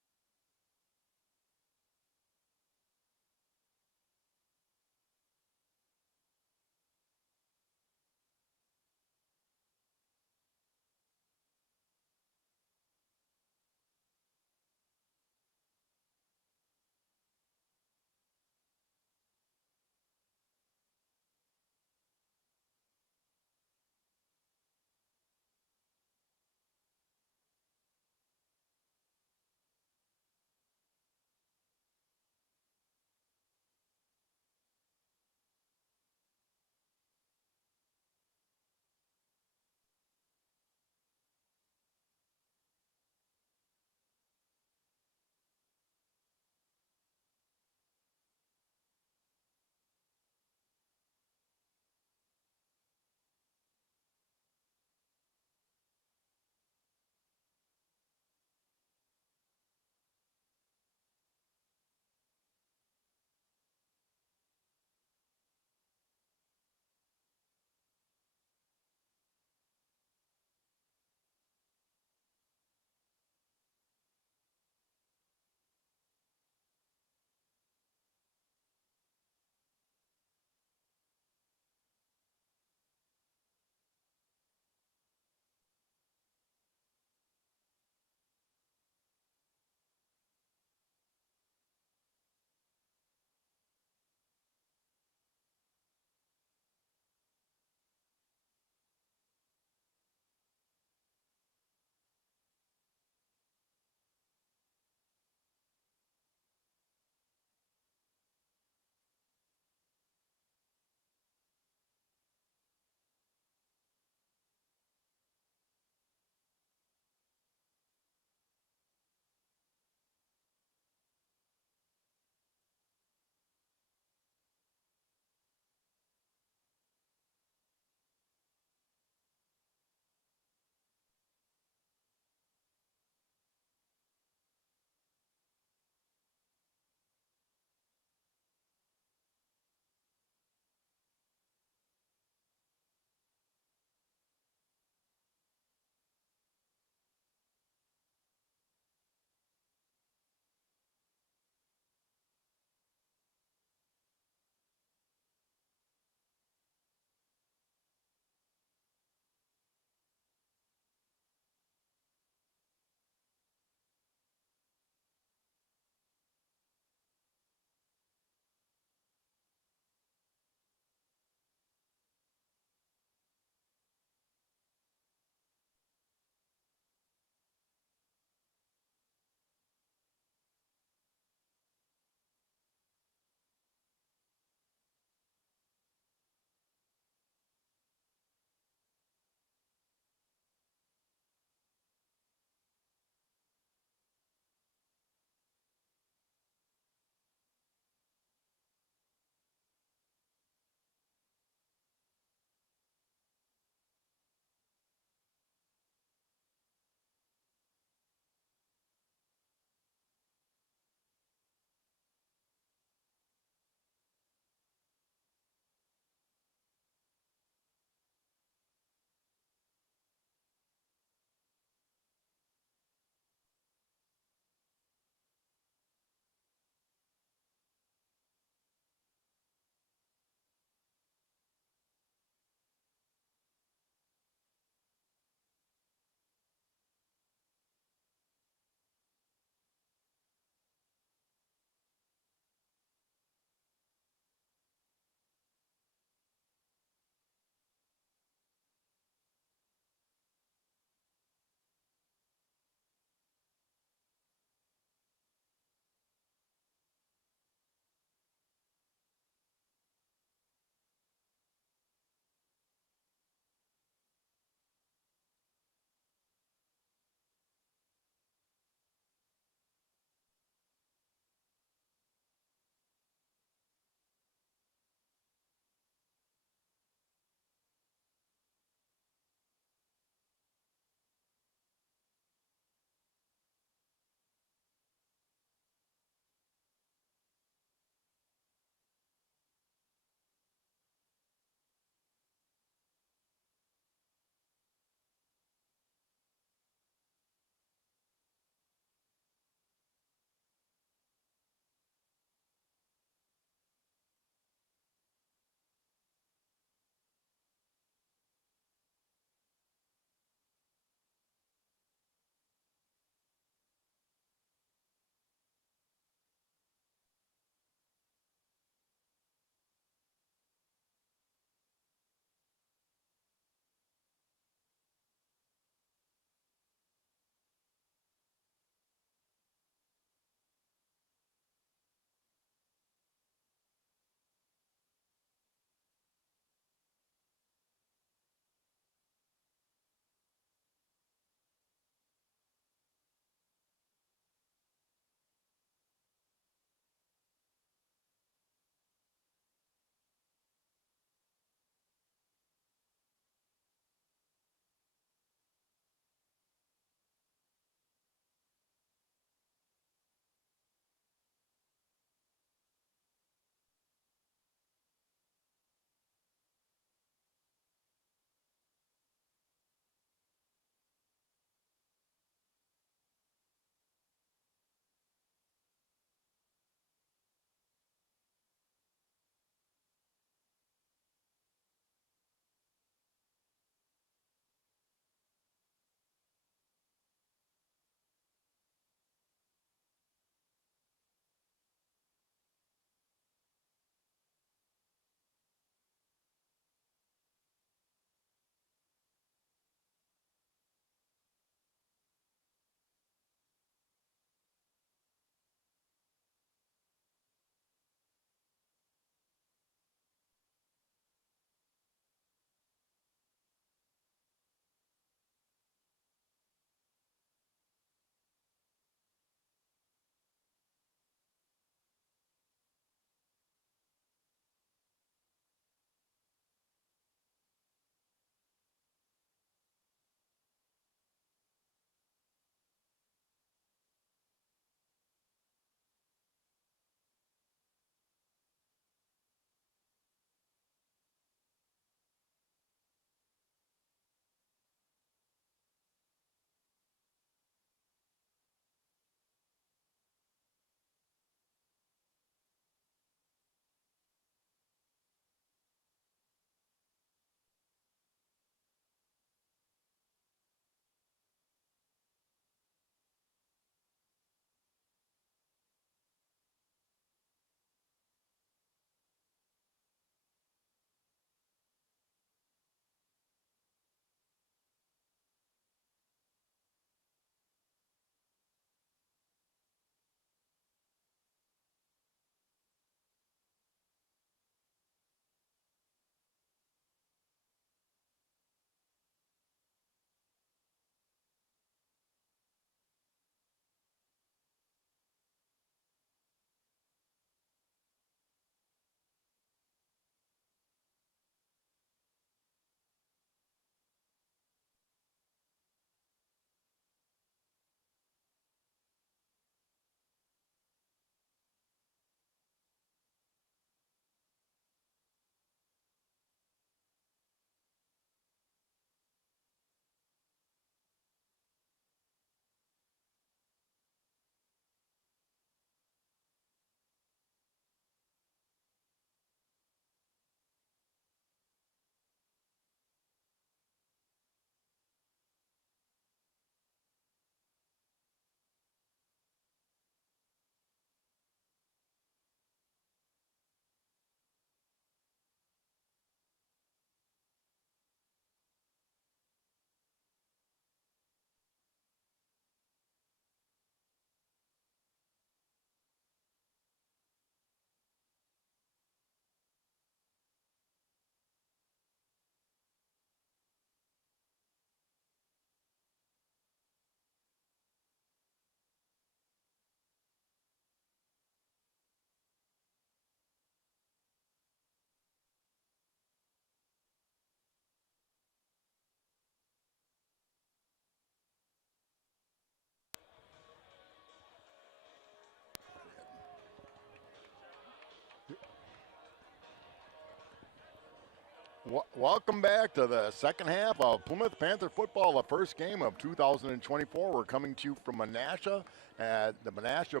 Welcome back to the second half of Plymouth Panther football, the first game of 2024. We're coming to you from Menasha at the Menasha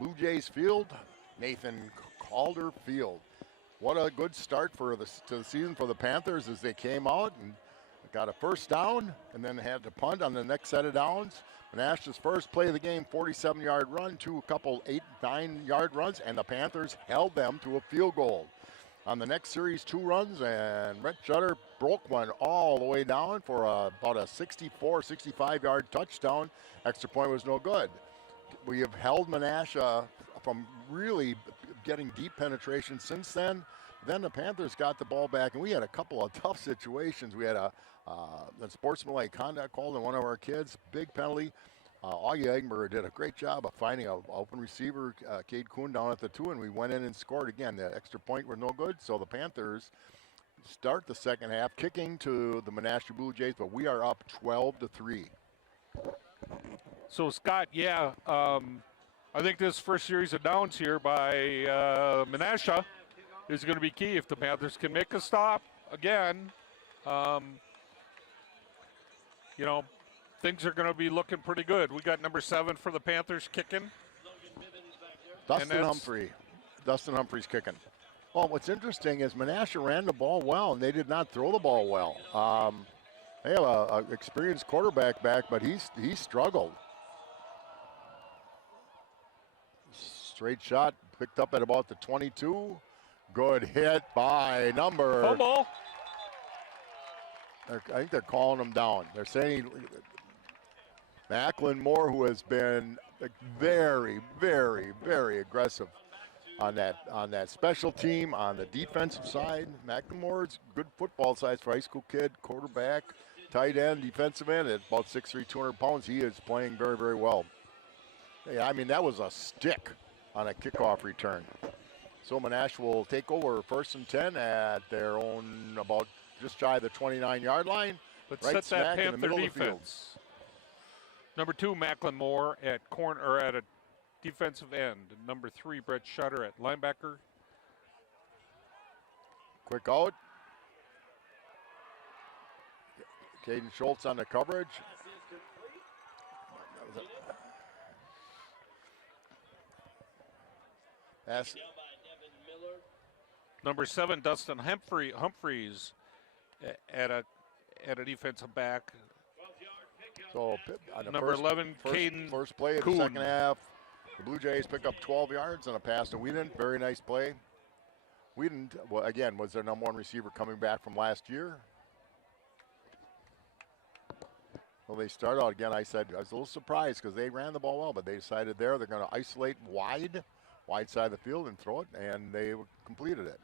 Blue Jays field, Nathan Calder Field. What a good start to the season for the Panthers as they came out and got a first down and then had to punt on the next set of downs. Menasha's first play of the game, 47-yard run, a couple 8-9-yard runs, and the Panthers held them to a field goal. On the next series, 2 runs, and Brett Shutter broke one all the way down for about a 64, 65-yard touchdown. Extra point was no good. We have held Menasha from really getting deep penetration since then. Then the Panthers got the ball back, and we had a couple of tough situations. We had a sportsmanlike conduct called on one of our kids, big penalty. Augie Eggenberger did a great job of finding an open receiver, Cade Kuhn, down at the 2, and we went in and scored again. The extra point was no good, so the Panthers start the second half, kicking to the Menasha Blue Jays, but we are up 12-3. So, Scott, I think this first series of downs here by Menasha is going to be key. If the Panthers can make a stop again, things are going to be looking pretty good. We got number 7 for the Panthers kicking. Dustin Humphrey's kicking. Well, what's interesting is Menasha ran the ball well, and they did not throw the ball well. They have an experienced quarterback back, but he struggled. Straight shot, picked up at about the 22. Good hit by number. Fumble. I think they're calling him down. They're saying Macklin Moore, who has been very, very, very aggressive on that special team, on the defensive side. Macklin Moore's good football size for a high school kid, quarterback, tight end, defensive end at about 6'3", 200 pounds. He is playing very, very well. Yeah, I mean, that was a stick on a kickoff return. So Menasha will take over 1st and 10 at their own about just shy of the 29-yard line. Let's right set that smack in the Panther middle of the field. defense. Number 2, Macklin Moore at a defensive end. Number 3, Brett Shutter at linebacker. Quick out. Caden Schultz on the coverage. Pass. Number 7, Dustin Humphreys at a defensive back. So on the Number 11, Caden first play of Kuhn. the second half, the Blue Jays pick up 12 yards on a pass to Whedon. Very nice play. Whedon, well, again, was their number 1 receiver coming back from last year. Well, they start out again. I was a little surprised because they ran the ball well, but they decided they're going to isolate wide side of the field and throw it, and they completed it.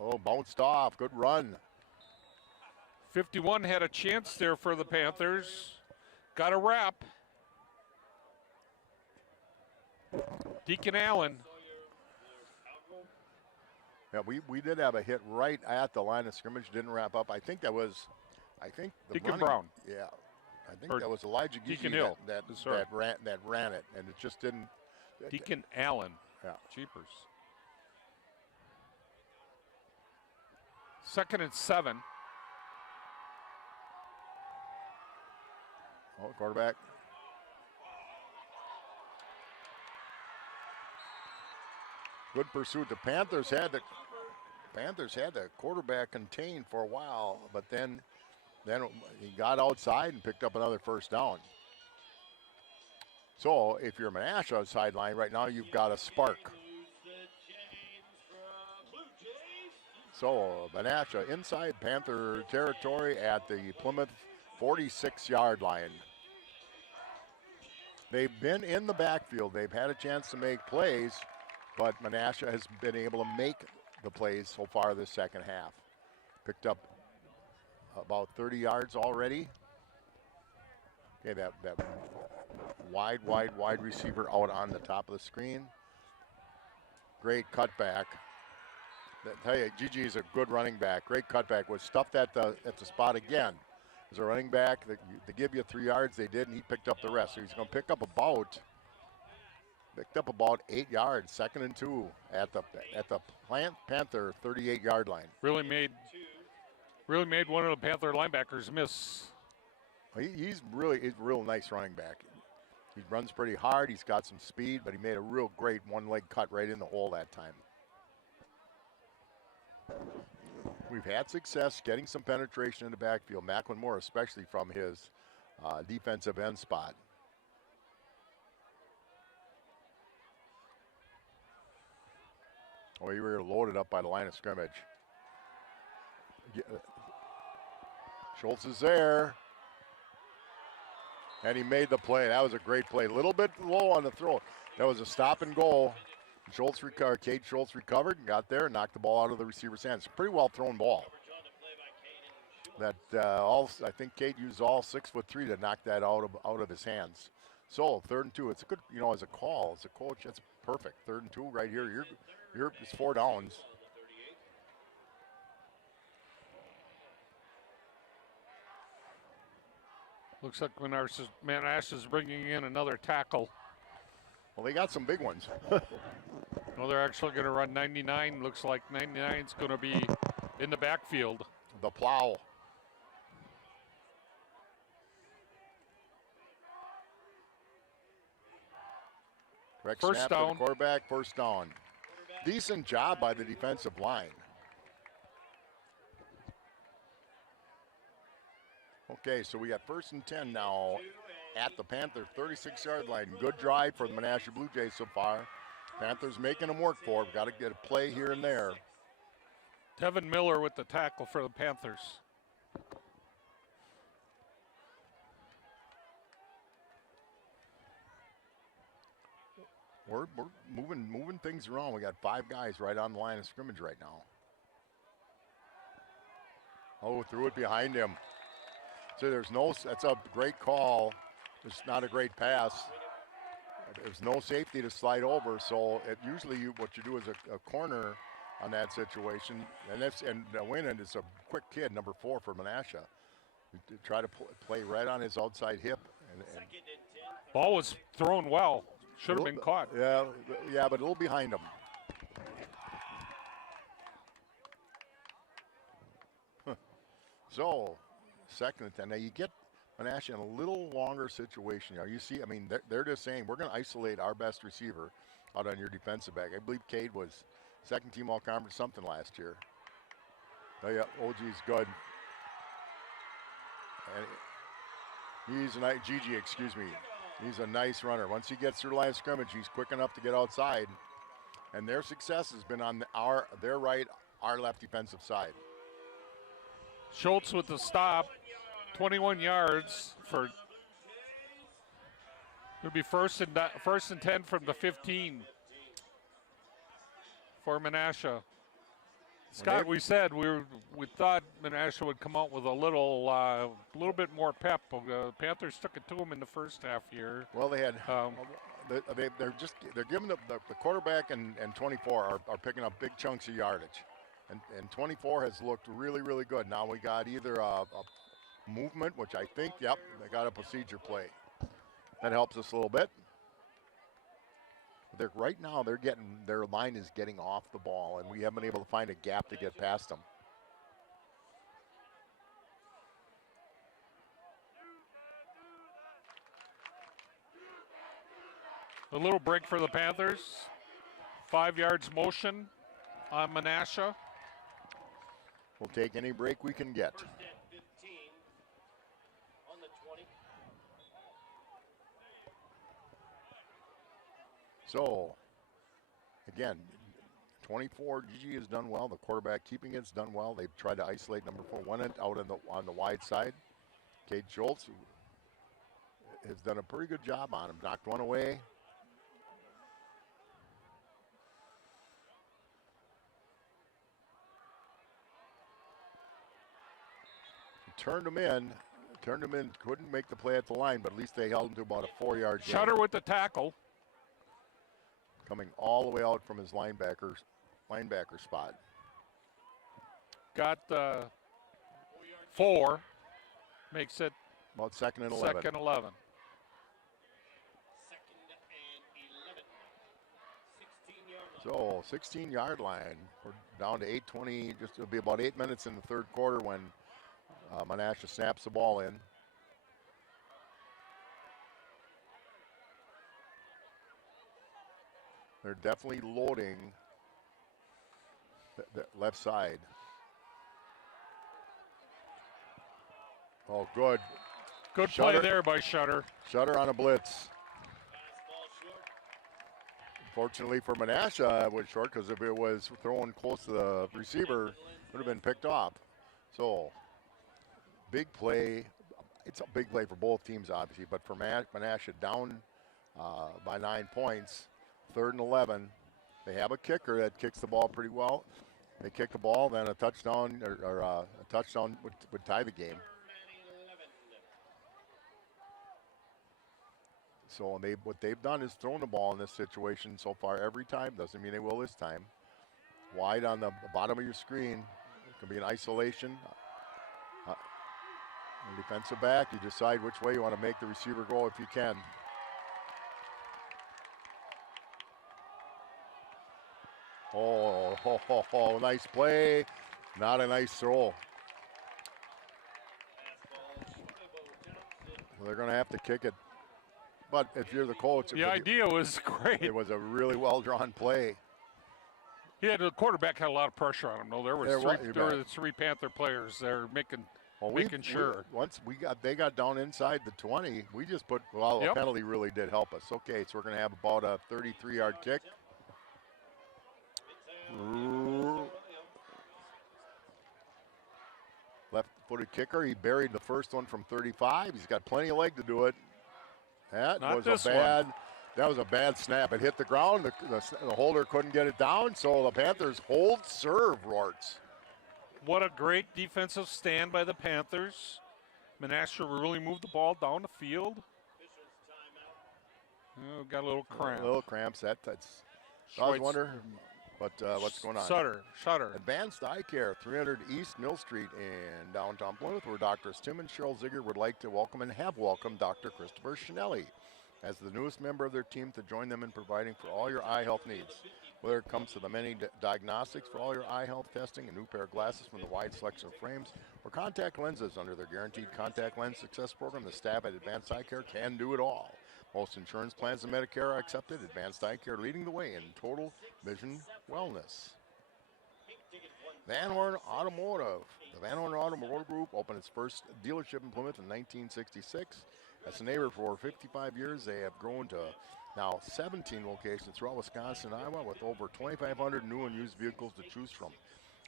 Oh, bounced off. Good run. 51 had a chance there for the Panthers. Got a wrap. Deacon Allen. Yeah, we did have a hit right at the line of scrimmage. Didn't wrap up. I think the Deacon Brown. Yeah, I think that was Elijah Deacon Gigi Hill. that ran it, and it just didn't. Deacon Allen. Yeah. Jeepers. 2nd and 7. Oh, quarterback. Good pursuit. The Panthers had the quarterback contained for a while, but then he got outside and picked up another first down. So if you're Menasha sideline right now, you've got a spark. So Menasha inside Panther territory at the Plymouth 46-yard line. They've been in the backfield. They've had a chance to make plays, but Menasha has been able to make the plays so far this second half. Picked up about 30 yards already. Okay, that wide receiver out on the top of the screen. Great cutback. I tell you, Gigi is a good running back. Great cutback. Was stuffed at the spot again. As a running back, they give you 3 yards. They did, and he picked up the rest. So he's going to pick up about Picked up about 8 yards, 2nd and 2 at the Panther 38-yard line. Really made one of the Panther linebackers miss. He's a real nice running back. He runs pretty hard. He's got some speed, but he made a real great one-leg cut right in the hole that time. We've had success getting some penetration in the backfield. Macklin Moore, especially from his defensive end spot. Oh, you were loaded up by the line of scrimmage. Schultz is there. And he made the play. That was a great play. A little bit low on the throw. That was a stop and goal. Cade Schultz recovered and got there and knocked the ball out of the receiver's hands. Pretty well thrown ball. I think Cade used all 6'3" to knock that out of his hands. So 3rd and 2. It's a good, as a call, as a coach, that's perfect. 3rd and 2 right here. It's 4 downs. Looks like Menasha's bringing in another tackle. Well, they got some big ones. Well, they're actually going to run 99. Looks like 99 is going to be in the backfield. The plow. First down. To the quarterback, first down. Decent job by the defensive line. Okay, so we got 1st and 10 now at the Panther 36-yard line. Good drive for the Menasha Blue Jays so far. Panthers making them work for it. Got to get a play here and there. Tevin Miller with the tackle for the Panthers. We're moving things around. We got 5 guys right on the line of scrimmage right now. Oh, threw it behind him. So that's a great call. It's not a great pass. There's no safety to slide over, so usually what you do is a corner on that situation, and the win, and it's a quick kid, number 4 for Menasha. You try to play right on his outside hip. And ball was thrown well. Should have been caught. Yeah, but a little behind him. So, 2nd and 10. Now you get Menasha in a little longer situation. You see, they're just saying, we're going to isolate our best receiver out on your defensive back. I believe Cade was 2nd team all-conference something last year. Oh, yeah, OG's good. And he's a nice, he's a nice runner. Once he gets through the line of scrimmage, he's quick enough to get outside. And their success has been on their right, our left defensive side. Schultz with the stop, 21 yards for. It'll be first and 10 from the 15 for Menasha. Scott, we said we thought Menasha would come out with a little bit more pep. Panthers took it to them in the first half here. Well, they had. They're giving the quarterback and 24 are picking up big chunks of yardage, and 24 has looked really, really good. Now we got either a movement, which I think, they got a procedure play. That helps us a little bit. Right now, their line is getting off the ball, and we haven't been able to find a gap to get past them. A little break for the Panthers. 5 yards motion on Menasha. We'll take any break we can get. So, again, 24, Gigi has done well. The quarterback keeping it's done well. They've tried to isolate number 4, one out on the wide side. Cade Schultz has done a pretty good job on him. Knocked one away. Turned him in, couldn't make the play at the line, but at least they held him to about a 4-yard gain. Shutter with the tackle. Coming all the way out from his linebacker spot. Got 4. Makes it about 2nd and 11. 2nd 11. So 16-yard line. We're down to 8:20. It'll be about 8 minutes in the third quarter when Menasha snaps the ball in. They're definitely loading the left side. Oh, good. Good play there by Shutter. Shutter on a blitz. Fortunately for Menasha, it was short because if it was thrown close to the receiver, it would have been picked off. So, big play. It's a big play for both teams, obviously, but for Menasha down by 9 points, 3rd and 11. They have a kicker that kicks the ball pretty well. They kick the ball, then a touchdown or a touchdown would tie the game. So what they've done is thrown the ball in this situation so far every time. Doesn't mean they will this time. Wide on the bottom of your screen. It can be an isolation. Defensive back, you decide which way you want to make the receiver go if you can. Oh, nice play. Not a nice throw. Well, they're going to have to kick it. But if you're the coach, the idea was great. It was a really well-drawn play. The quarterback had a lot of pressure on him. No, there were three Panther players there making sure. Once they got down inside the 20, we just the penalty really did help us. Okay, so we're going to have about a 33-yard kick. Left-footed kicker. He buried the first one from 35. He's got plenty of leg to do it. That was a bad snap. It hit the ground. The holder couldn't get it down, so the Panthers hold serve, Rorts. What a great defensive stand by the Panthers. Menasha really moved the ball down the field. Oh, got a little cramp. A little cramps. That's. I was wondering what's going on. Shutter. Advanced Eye Care, 300 East Mill Street in downtown Plymouth, where Doctors Tim and Cheryl Ziegler would like to welcome and have welcomed Dr. Christopher Schinelli as the newest member of their team to join them in providing for all your eye health needs. Whether it comes to the many diagnostics for all your eye health testing, a new pair of glasses from the wide selection of frames, or contact lenses under their guaranteed contact lens success program, the staff at Advanced Eye Care can do it all. Most insurance plans and Medicare are accepted. Advanced Eye Care leading the way in total vision wellness. Van Horn Automotive. The Van Horn Automotive Group opened its first dealership in Plymouth in 1966. As a neighbor for 55 years, they have grown to now 17 locations throughout Wisconsin and Iowa with over 2,500 new and used vehicles to choose from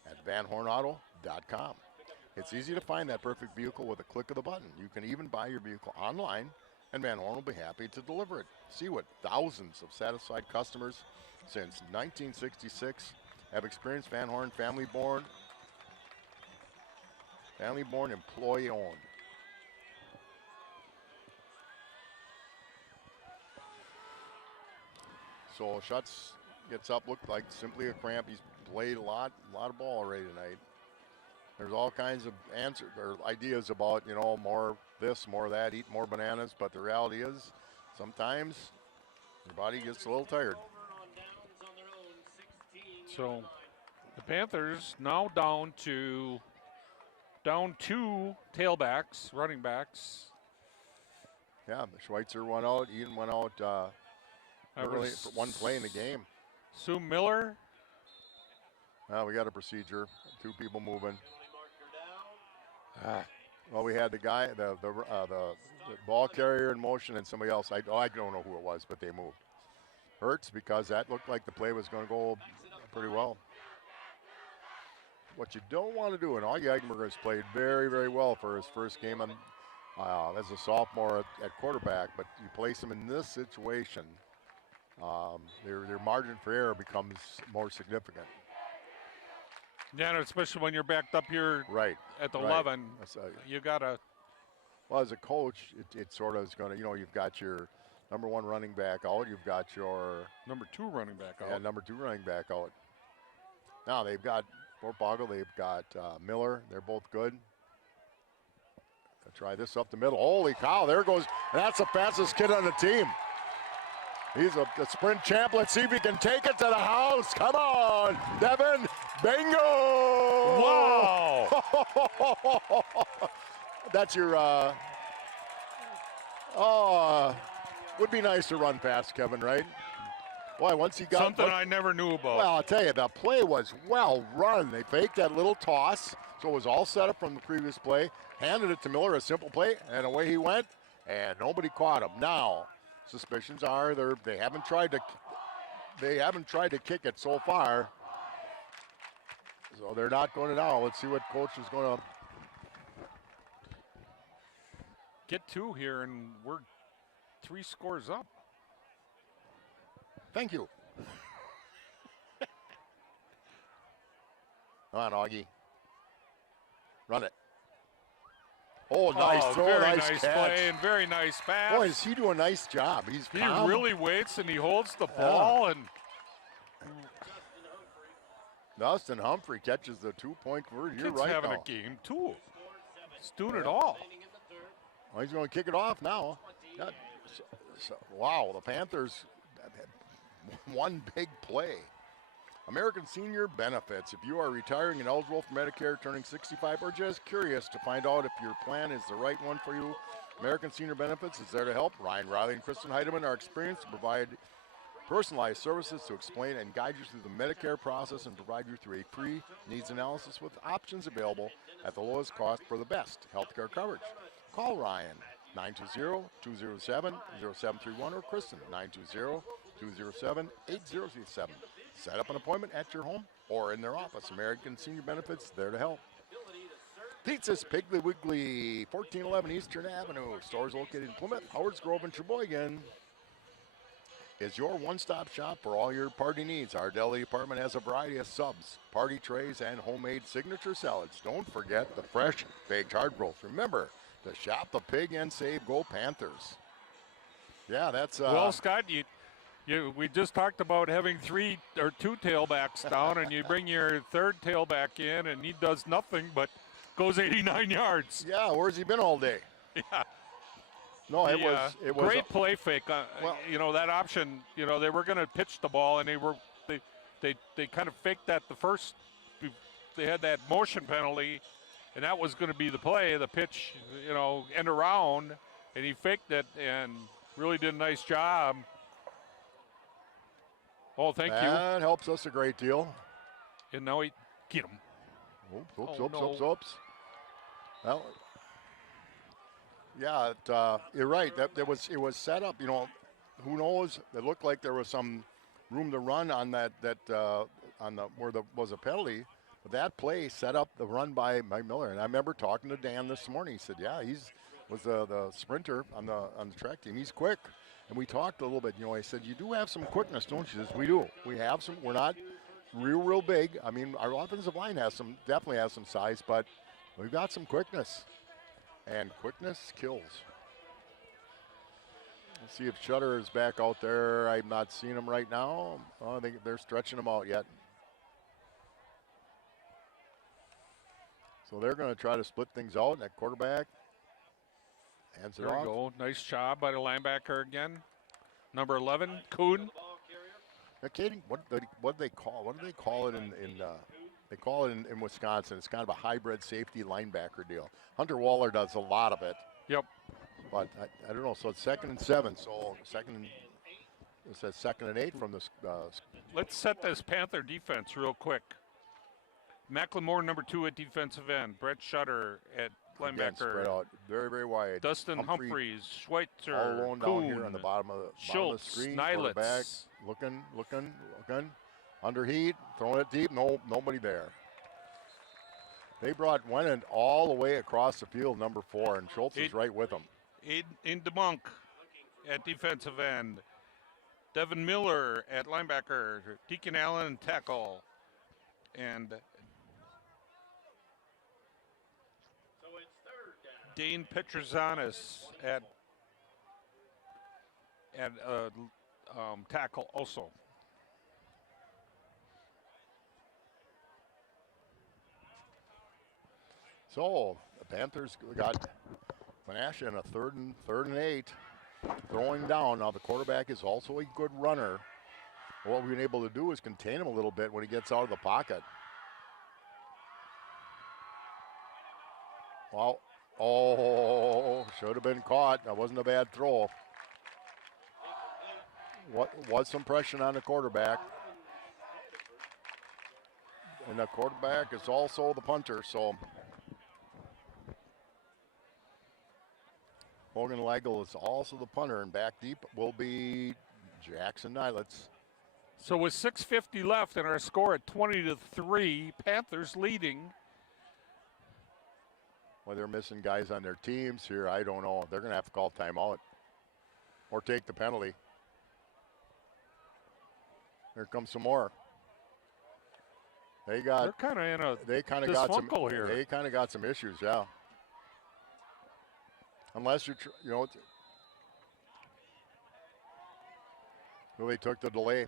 at vanhornauto.com. It's easy to find that perfect vehicle with a click of the button. You can even buy your vehicle online, and Van Horn will be happy to deliver it. See what thousands of satisfied customers since 1966 have experienced. Van Horn, family born, employee owned. So Schutz gets up, looked like simply a cramp. He's played a lot of ball already tonight. There's all kinds of answers or ideas about, more this, more that, eat more bananas. But the reality is, sometimes your body gets a little tired. So the Panthers now down two tailbacks, running backs. Yeah, Schweitzer went out. Eden went out early for one play in the game. Sue Miller. We got a procedure. 2 people moving. Well, we had the guy, the ball carrier in motion, and somebody else. I don't know who it was, but they moved. Hurts because that looked like the play was going to go pretty well. What you don't want to do, and Augie Eigenberger has played very, very well for his first game as a sophomore at quarterback, but you place him in this situation, their margin for error becomes more significant. Yeah, especially when you're backed up here at the 11. You got to. Well, as a coach, it sort of is going to, you've got your number 1 running back out. You've got your number 2 running back out. Yeah, number 2 running back out. Now they've got Fort Boggle. They've got Miller. They're both good. Try this up the middle. Holy cow, there goes. And that's the fastest kid on the team. He's a sprint champ. Let's see if he can take it to the house. Come on, Devin. Bingo! Wow! That's your, would be nice to run fast, Kevin, right? Boy, once he got something I never knew about. Well, I'll tell you, the play was well run. They faked that little toss, so it was all set up from the previous play. Handed it to Miller, a simple play, and away he went, and nobody caught him. Now, suspicions are they haven't tried to kick it so far, so they're not going to now. Let's see what coach is going to get to here, and we're 3 scores up. Thank you. Come on, Augie. Run it. Oh, nice throw, very nice nice catch. play and very nice pass. Boy, is he doing a nice job. He calm. Really waits and he holds the ball and Dustin Humphrey catches the 2-point conversion. You're kid's right having now. a game too. He's doing it all. Well, he's going to kick it off now. Wow, the Panthers had one big play. American Senior Benefits. If you are retiring and eligible for Medicare, turning 65, or just curious to find out if your plan is the right one for you, American Senior Benefits is there to help. Ryan Riley and Kristen Heidemann are experienced to provide personalized services to explain and guide you through the Medicare process and provide you through a free needs analysis with options available at the lowest cost for the best healthcare coverage. Call Ryan, 920-207-0731, or Kristen, 920-207-8037. Set up an appointment at your home or in their office. American Senior Benefits, there to help. Pizza's Piggly Wiggly, 1411 Eastern Avenue. Stores located in Plymouth, Howards Grove, and Sheboygan. Is your one-stop shop for all your party needs. Our deli department has a variety of subs, party trays, and homemade signature salads. Don't forget the fresh baked hard rolls. Remember to shop the pig and save. Go Panthers. Yeah, that's well, Scott, we just talked about having 2 tailbacks down, and you bring your third tailback in, and he does nothing but goes 89 yards. Yeah, where's he been all day? Yeah. No, it was great play fake. That option. They were going to pitch the ball, and they kind of faked that the first. They had that motion penalty, and that was going to be the play, the pitch. End around, and he faked it and really did a nice job. Oh, thank you. That helps us a great deal. And now he get him. Oops. Well, yeah, you're right. It was set up. Who knows? It looked like there was some room to run on that where there was a penalty. But that play set up the run by Miller. And I remember talking to Dan this morning. He said, "Yeah, was the sprinter on the track team. He's quick." And we talked a little bit. I said, "You do have some quickness, don't you?" He says, "We do. We have some. We're not real big. I mean, our offensive line definitely has some size, but we've got some quickness, and quickness kills." Let's see if Shutter is back out there. I'm not seeing him right now. I think they're stretching him out yet. So they're going to try to split things out. And that quarterback hands it There off. we go. Nice job by the linebacker again. Number 11, Kuhn. Now, Katie, what do they call it in they call it in Wisconsin? It's kind of a hybrid safety linebacker deal. Hunter Waller does a lot of it. Yep. But I don't know. So it's 2nd and 7. So it says 2nd and 8 from this. Let's set this Panther defense real quick. Macklemore, number 2 at defensive end. Brett Shutter at Again, linebacker. spread out very, very wide. Dustin Humphreys, Schweitzer, all alone Kuhn, down here on the bottom of the Schultz, screen. Quarterback Nilitz. looking. Under heat, throwing it deep. Nobody there. They brought Wennon all the way across the field, number 4, and Schultz is right with him. In DeMonk at defensive end. Devin Miller at linebacker. Deacon Allen tackle. And Dane Petrozanis at tackle also. So the Panthers got Menasha in a third and 8. throwing down. Now the quarterback is also a good runner. What we've been able to do is contain him a little bit when he gets out of the pocket. Well, oh, should have been caught. That wasn't a bad throw. What was some pressure on the quarterback. And the quarterback is also the punter, so Hogan Legel is also the punter, and back deep will be Jackson Nilitz. So with 6:50 left and our score at 20-3, Panthers leading. Well, they're missing guys on their teams here. I don't know. They're going to have to call timeout or take the penalty. Here comes some more. They're kind of in a dysfunction here. They kind of got some issues, yeah. Unless you're, really took the delay.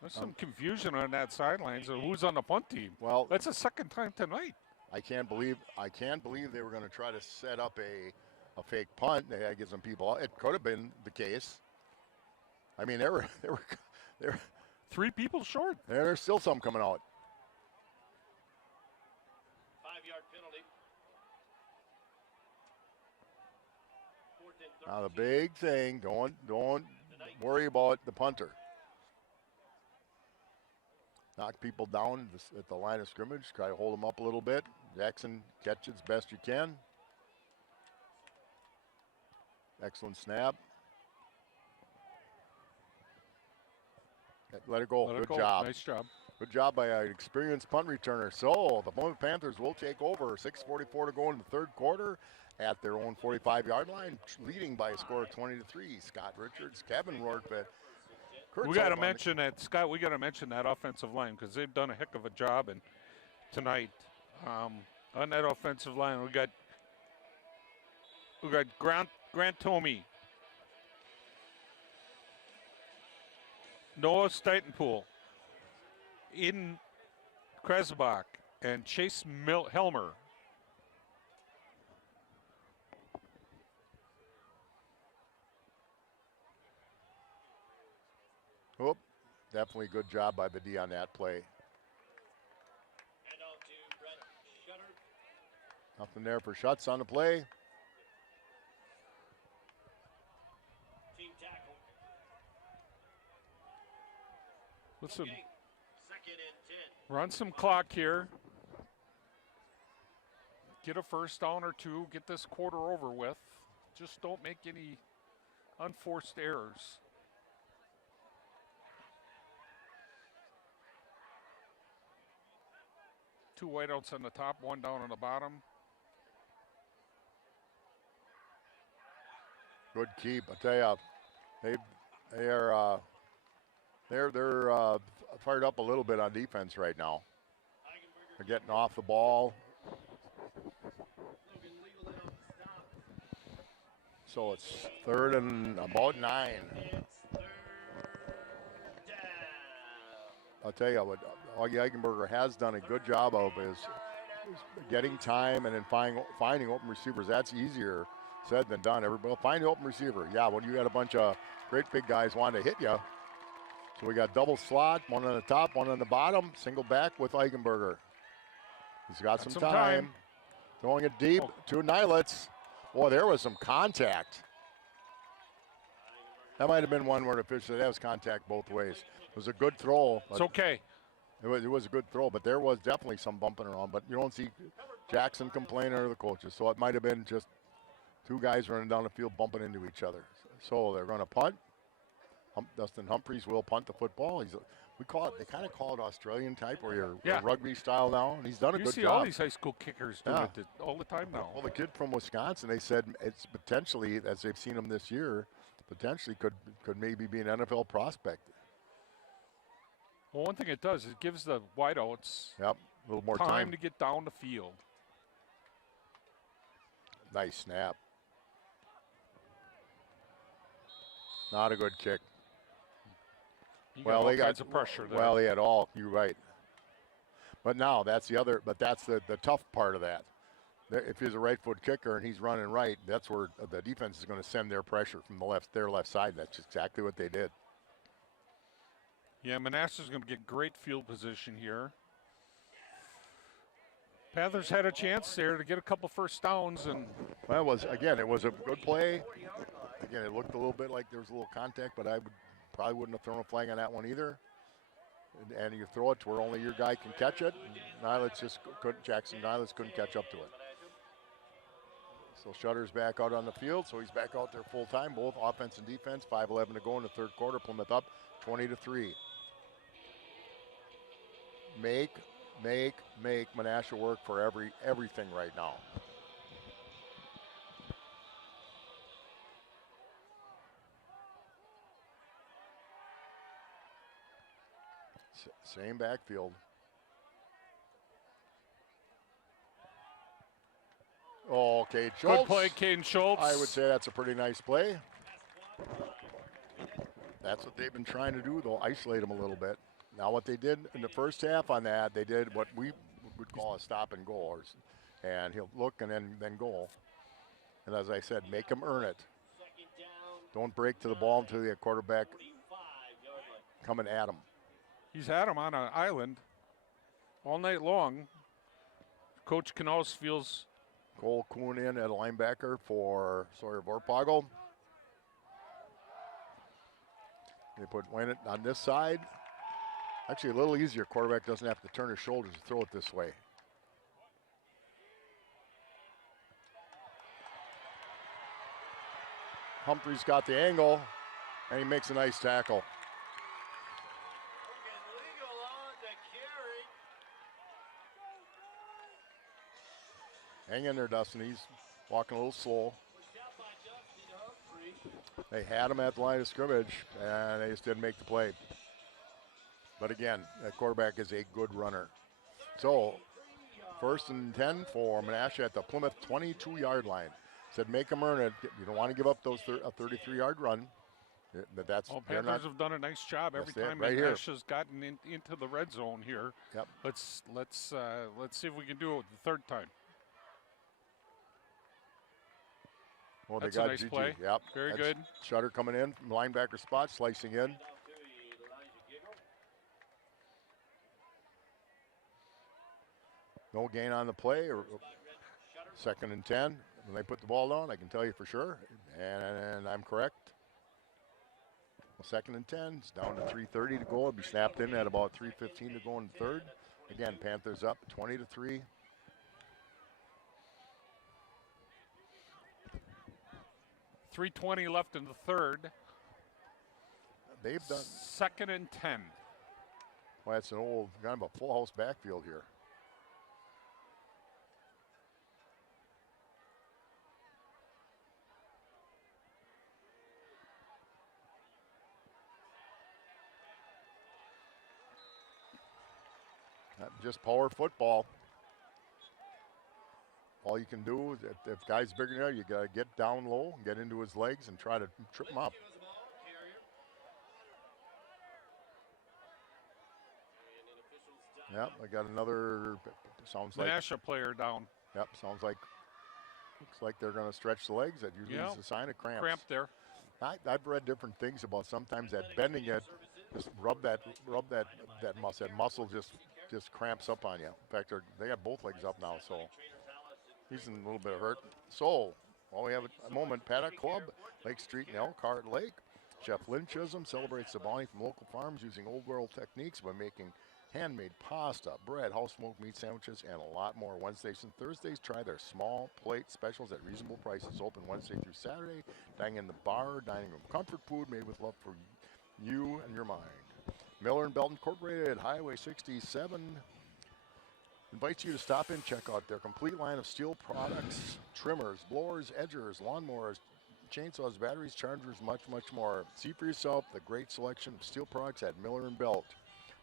There's some confusion on that sideline. So who's on the punt team? Well, that's the second time tonight. I can't believe they were going to try to set up a fake punt. They had to get some people out. It could have been the case. I mean, there were 3 people short. There's still some coming out. 5-yard penalty. Now the big thing, don't worry about the punter. Knock people down at the line of scrimmage. Try to hold them up a little bit. Jackson, catch it as best you can. Excellent snap. Let it go. Good job. Nice job. Good job by an experienced punt returner. So the Plymouth Panthers will take over. 6:44 to go in the third quarter at their own 45-yard line, leading by a score of 20-3. Scott Richards, Kevin Rortvedt. We got to mention that, Scott. We got to mention that offensive line because they've done a heck of a job. And tonight, on that offensive line, we got Grant Tomey, Noah Steitenpool, Eden Kresbach, and Chase Helmer. Oh, definitely good job by the D on that play. Nothing there for Schutz on the play. Team tackle. Listen, Okay. 2nd and 10. run some clock here. Get a first down or 2. Get this quarter over with. Just don't make any unforced errors. Two wideouts on the top, 1 down on the bottom. Good keep. I tell you, they're fired up a little bit on defense right now. They're getting off the ball. So it's 3rd and about 9. I'll tell you what, Augie Eichenberger has done a good job of is getting time and then finding open receivers. That's easier said than done. Everybody find the open receiver. Yeah, when you got a bunch of great big guys wanting to hit you. So we got double slot, one on the top, one on the bottom, single back with Eichenberger. He's got some time. Throwing it deep to Nilitz. Boy, there was some contact. That might have been one where officially that was contact both ways. It was a good throw. It's okay. It was a good throw, but there was definitely some bumping around. But you don't see Jackson complaining or the coaches. So it might have been just 2 guys running down the field bumping into each other. So they're going to punt. Dustin Humphreys will punt the football. They kind of call it Australian type or your rugby style now, and he's done a good job. You see all these high school kickers do it all the time now. Well, the kid from Wisconsin, they said it's potentially, as they've seen him this year, potentially could maybe be an NFL prospect. Well, one thing it does, it gives the wideouts a little more time to get down the field. Nice snap. Not a good kick. They got some pressure there. Well, they had all. You're right. But now that's the tough part of that. if he's a right foot kicker and he's running right, that's where the defense is going to send their pressure from their left side. That's exactly what they did. Yeah, Menasha's going to get great field position here. Panthers had a chance there to get a couple first downs, and well, it was a good play. Again, it looked a little bit like there was a little contact, but I probably wouldn't have thrown a flag on that one either. And you throw it to where only your guy can catch it. Jackson Nilitz couldn't catch up to it. So Shutter's back out on the field, so he's back out there full time, both offense and defense. 5:11 to go in the third quarter. Plymouth up 20-3. Make Menasha work for everything right now. Same backfield. Oh, Cade Schultz. Good play, Caden Schultz. I would say that's a pretty nice play. That's what they've been trying to do, though, isolate him a little bit. Now what they did in the first half on that, they did what we would call a stop and goal. And he'll look and then goal. And as I said, make him earn it. Don't break to the ball until the quarterback coming at him. He's had him on an island all night long. Coach Knaus feels. Cole Kuhn in at a linebacker for Sawyer Vorpagel. They put Wayne on this side. Actually, a little easier. Quarterback doesn't have to turn his shoulders to throw it this way. Humphrey's got the angle, and he makes a nice tackle. Hang in there, Dustin. He's walking a little slow. They had him at the line of scrimmage, and they just didn't make the play. But again, that quarterback is a good runner. So, 1st and 10 for Menasha at the Plymouth 22-yard line. Said make them earn it. You don't want to give up a 33-yard run. But that's Panthers have done a nice job every time Menasha's gotten into the red zone here. Yep. Let's see if we can do it the third time. Well, That's they got a nice Gigi. play. Yep. Very good. Shutter coming in from linebacker spot, slicing in. No gain on the play. Or 2nd and 10. When they put the ball down, I can tell you for sure. And I'm correct. Well, 2nd and 10. It's down to 3:30 to go. It'll be snapped in at about 3:15 to go in the third. Again, Panthers up 20-3. .320 left in the third. They've done 2nd and 10. Well, it's an old kind of a full house backfield here. Just power football. All you can do is if guy's bigger than you got to get down low, get into his legs, and try to trip him up. Yep, I got another. Sounds like Menasha player down. Yep, sounds like. Looks like they're going to stretch the legs. That usually is a sign of cramps. Cramp there. I've read different things about sometimes that bending it, just rub that muscle just cramps up on you. In fact, they have both legs up now, so he's in a little bit of hurt. So, while we have a moment, Paddock Club, Lake Street and Elkhart Lake. Chef Lynn Chisholm celebrates the bounty from local farms using old world techniques by making handmade pasta, bread, house smoked meat sandwiches, and a lot more. Wednesdays and Thursdays, try their small plate specials at reasonable prices. Open Wednesday through Saturday. Dining in the bar, dining room. Comfort food made with love for you and your mind. Miller and Belton Incorporated, Highway 67, invites you to stop in, check out their complete line of steel products, trimmers, blowers, edgers, lawnmowers, chainsaws, batteries, chargers, much, much more. See for yourself the great selection of steel products at Miller and Belt.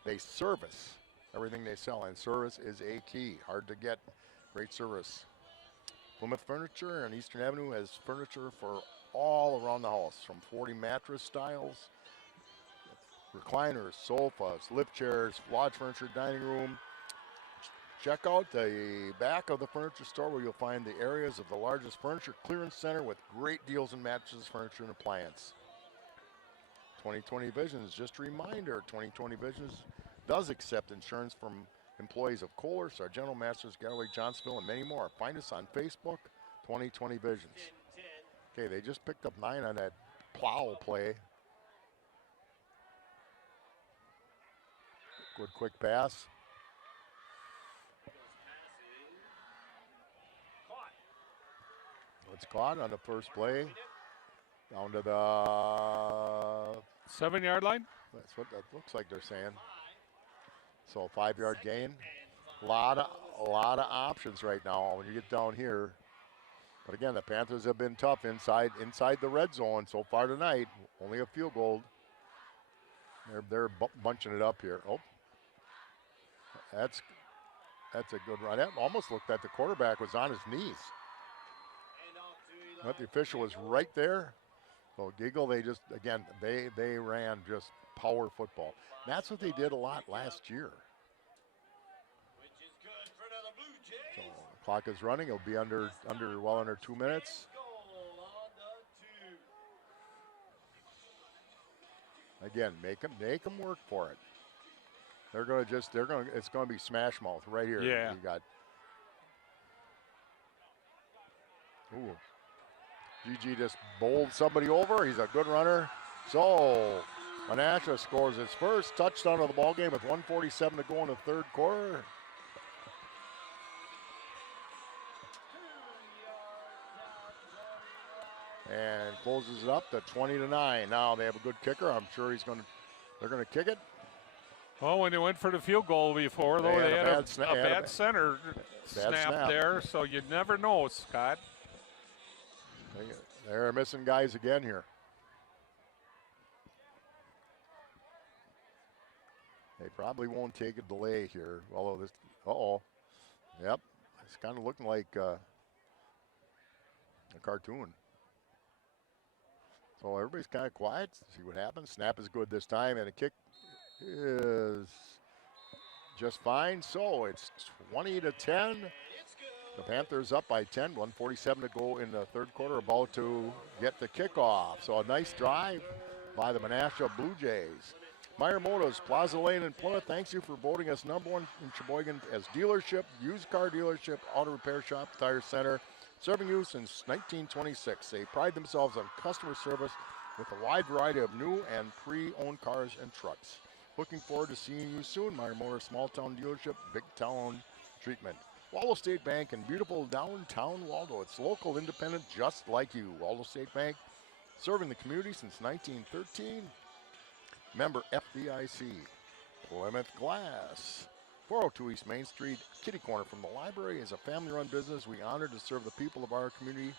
They service everything they sell, and service is a key. Hard to get. Great service. Plymouth Furniture on Eastern Avenue has furniture for all around the house, from 40 mattress styles, recliners, sofas, lift chairs, lodge furniture, dining room, Check out the back of the furniture store where you'll find the areas of the largest furniture clearance center with great deals and mattresses, furniture, and appliance. 2020 Visions, just a reminder, 2020 Visions does accept insurance from employees of Kohler, Sargento, Masters, Galloway, Johnsonville, and many more. Find us on Facebook, 2020 Visions. Okay, they just picked up 9 on that plow play. Good quick pass. It's caught on the first play. Down to the 7-yard line? That's what that looks like they're saying. So a 5-yard gain. A lot of options right now when you get down here. But again, the Panthers have been tough inside the red zone so far tonight. Only a field goal. They're bunching it up here. Oh, that's a good run. That almost looked like the quarterback was on his knees. But the official was right there. So Giggle, they ran just power football. That's what they did a lot last year. So the clock is running. It'll be under 2 minutes. Again, make them work for it. It's gonna be smash mouth right here. Yeah. You got. Ooh. GG just bowled somebody over. He's a good runner. So Menasha scores his first touchdown of the ball game with 1:47 to go in the third quarter. And closes it up to 20-9. Now they have a good kicker. I'm sure they're gonna kick it. Well, when they went for the field goal before, though, they had a bad center snap there, so you never know, Scott. They're missing guys again here. They probably won't take a delay here, although this, yep, it's kind of looking like a cartoon. So everybody's kind of quiet, see what happens. Snap is good this time, and a kick is just fine. So it's 20-10. The Panthers up by 10, 1:47 to go in the third quarter, about to get the kickoff. So a nice drive by the Menasha Blue Jays. Meyer Motors, Plaza Lane in Plymouth, thanks you for voting us #1 in Sheboygan as dealership, used car dealership, auto repair shop, tire center, serving you since 1926. They pride themselves on customer service with a wide variety of new and pre-owned cars and trucks. Looking forward to seeing you soon. Meyer Motors, small town dealership, big town treatment. Waldo State Bank in beautiful downtown Waldo. It's local, independent, just like you. Waldo State Bank, serving the community since 1913. Member FDIC. Plymouth Glass. 402 East Main Street, kitty corner from the library. Is a family-run business. We honor to serve the people of our community.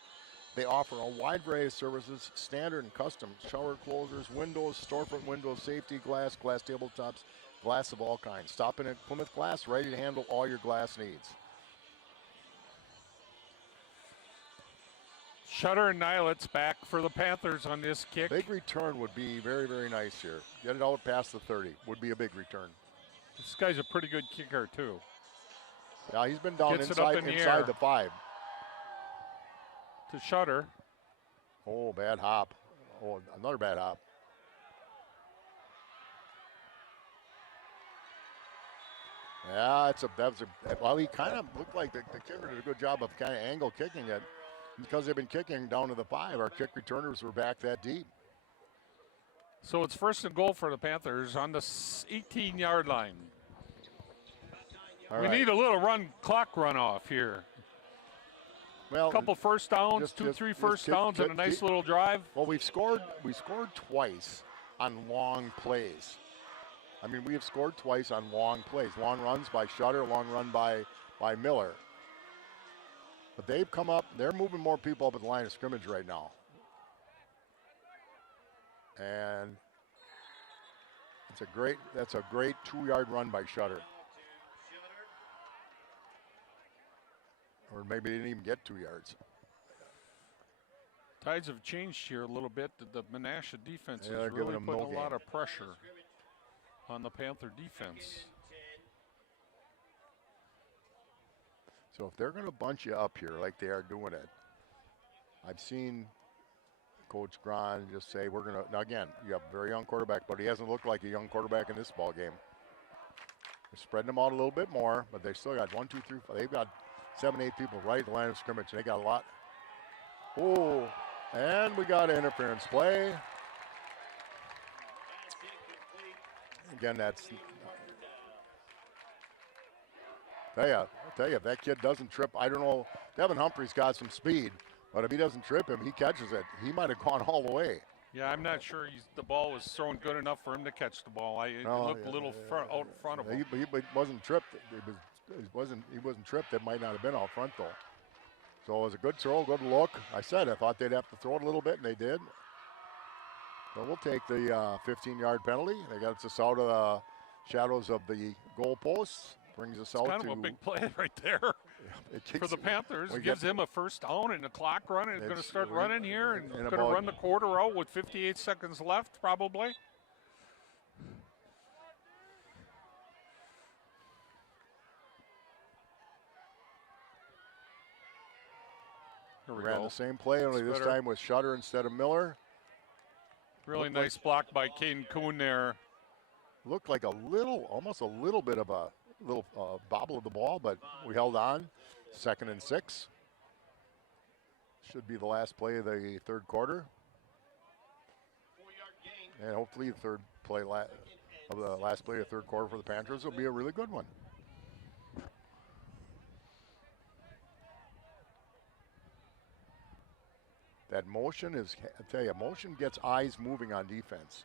They offer a wide variety of services, standard and custom shower closers, windows, storefront windows, safety glass, glass tabletops, glass of all kinds. Stop in at Plymouth Glass, ready to handle all your glass needs. Shutter and Nilet's back for the Panthers on this kick. Big return would be very, very nice here. Get it out past the 30 would be a big return. This guy's a pretty good kicker, too. Yeah, he's been down Gets inside the 5. To Shutter. Oh, bad hop. Oh, another bad hop. Yeah, well, he kind of looked like the kicker did a good job of kind of angle kicking it. Because they've been kicking down to the 5, our kick returners were back that deep. So it's first and goal for the Panthers on the 18-yard line. We need a little clock runoff here. Well, a couple first downs, three first downs, and a nice little drive. Well, we scored twice on long plays. I mean, we have scored twice on long plays. Long runs by Shutter, long run by Miller. But they've come up, they're moving more people up at the line of scrimmage right now. And that's a great 2-yard run by Shutter. Or maybe they didn't even get 2 yards. Tides have changed here a little bit. The Menasha defense is giving really them putting no a lot of pressure on the Panther defense. So if they're going to bunch you up here like they are doing it, I've seen Coach Grahn just say, we're going to, now again, you have a very young quarterback, but he hasn't looked like a young quarterback in this ball game. They're spreading them out a little bit more, but they still got 1, 2, 3, 4. They've got 7, 8 people right at the line of scrimmage. They got a lot. Oh, and we got an interference play. Again, that's, I'll tell you, if that kid doesn't trip, I don't know, Devin Humphrey's got some speed, but if he doesn't trip him, he catches it. He might have gone all the way. Yeah, I'm not sure the ball was thrown good enough for him to catch the ball. It looked a little out in front of him. He wasn't tripped. He wasn't tripped. It might not have been out front though. So it was a good throw, good look. I thought they'd have to throw it a little bit, and they did. So we'll take the 15-yard penalty. They got us out of the shadows of the goal posts. Brings us out kind to of a big play right there for the Panthers. It gives him a first down and the clock running. It's going to start running here and going to run the quarter out with 58 seconds left probably. We ran the same play, only this time with Shutter instead of Miller. Really nice block by Caden Kuhn there. Looked like almost a little bit of a bobble of the ball, but we held on. 2nd and 6. Should be the last play of the third quarter. And hopefully the third play of the last play of the third quarter for the Panthers will be a really good one. That motion is, I tell you, motion gets eyes moving on defense.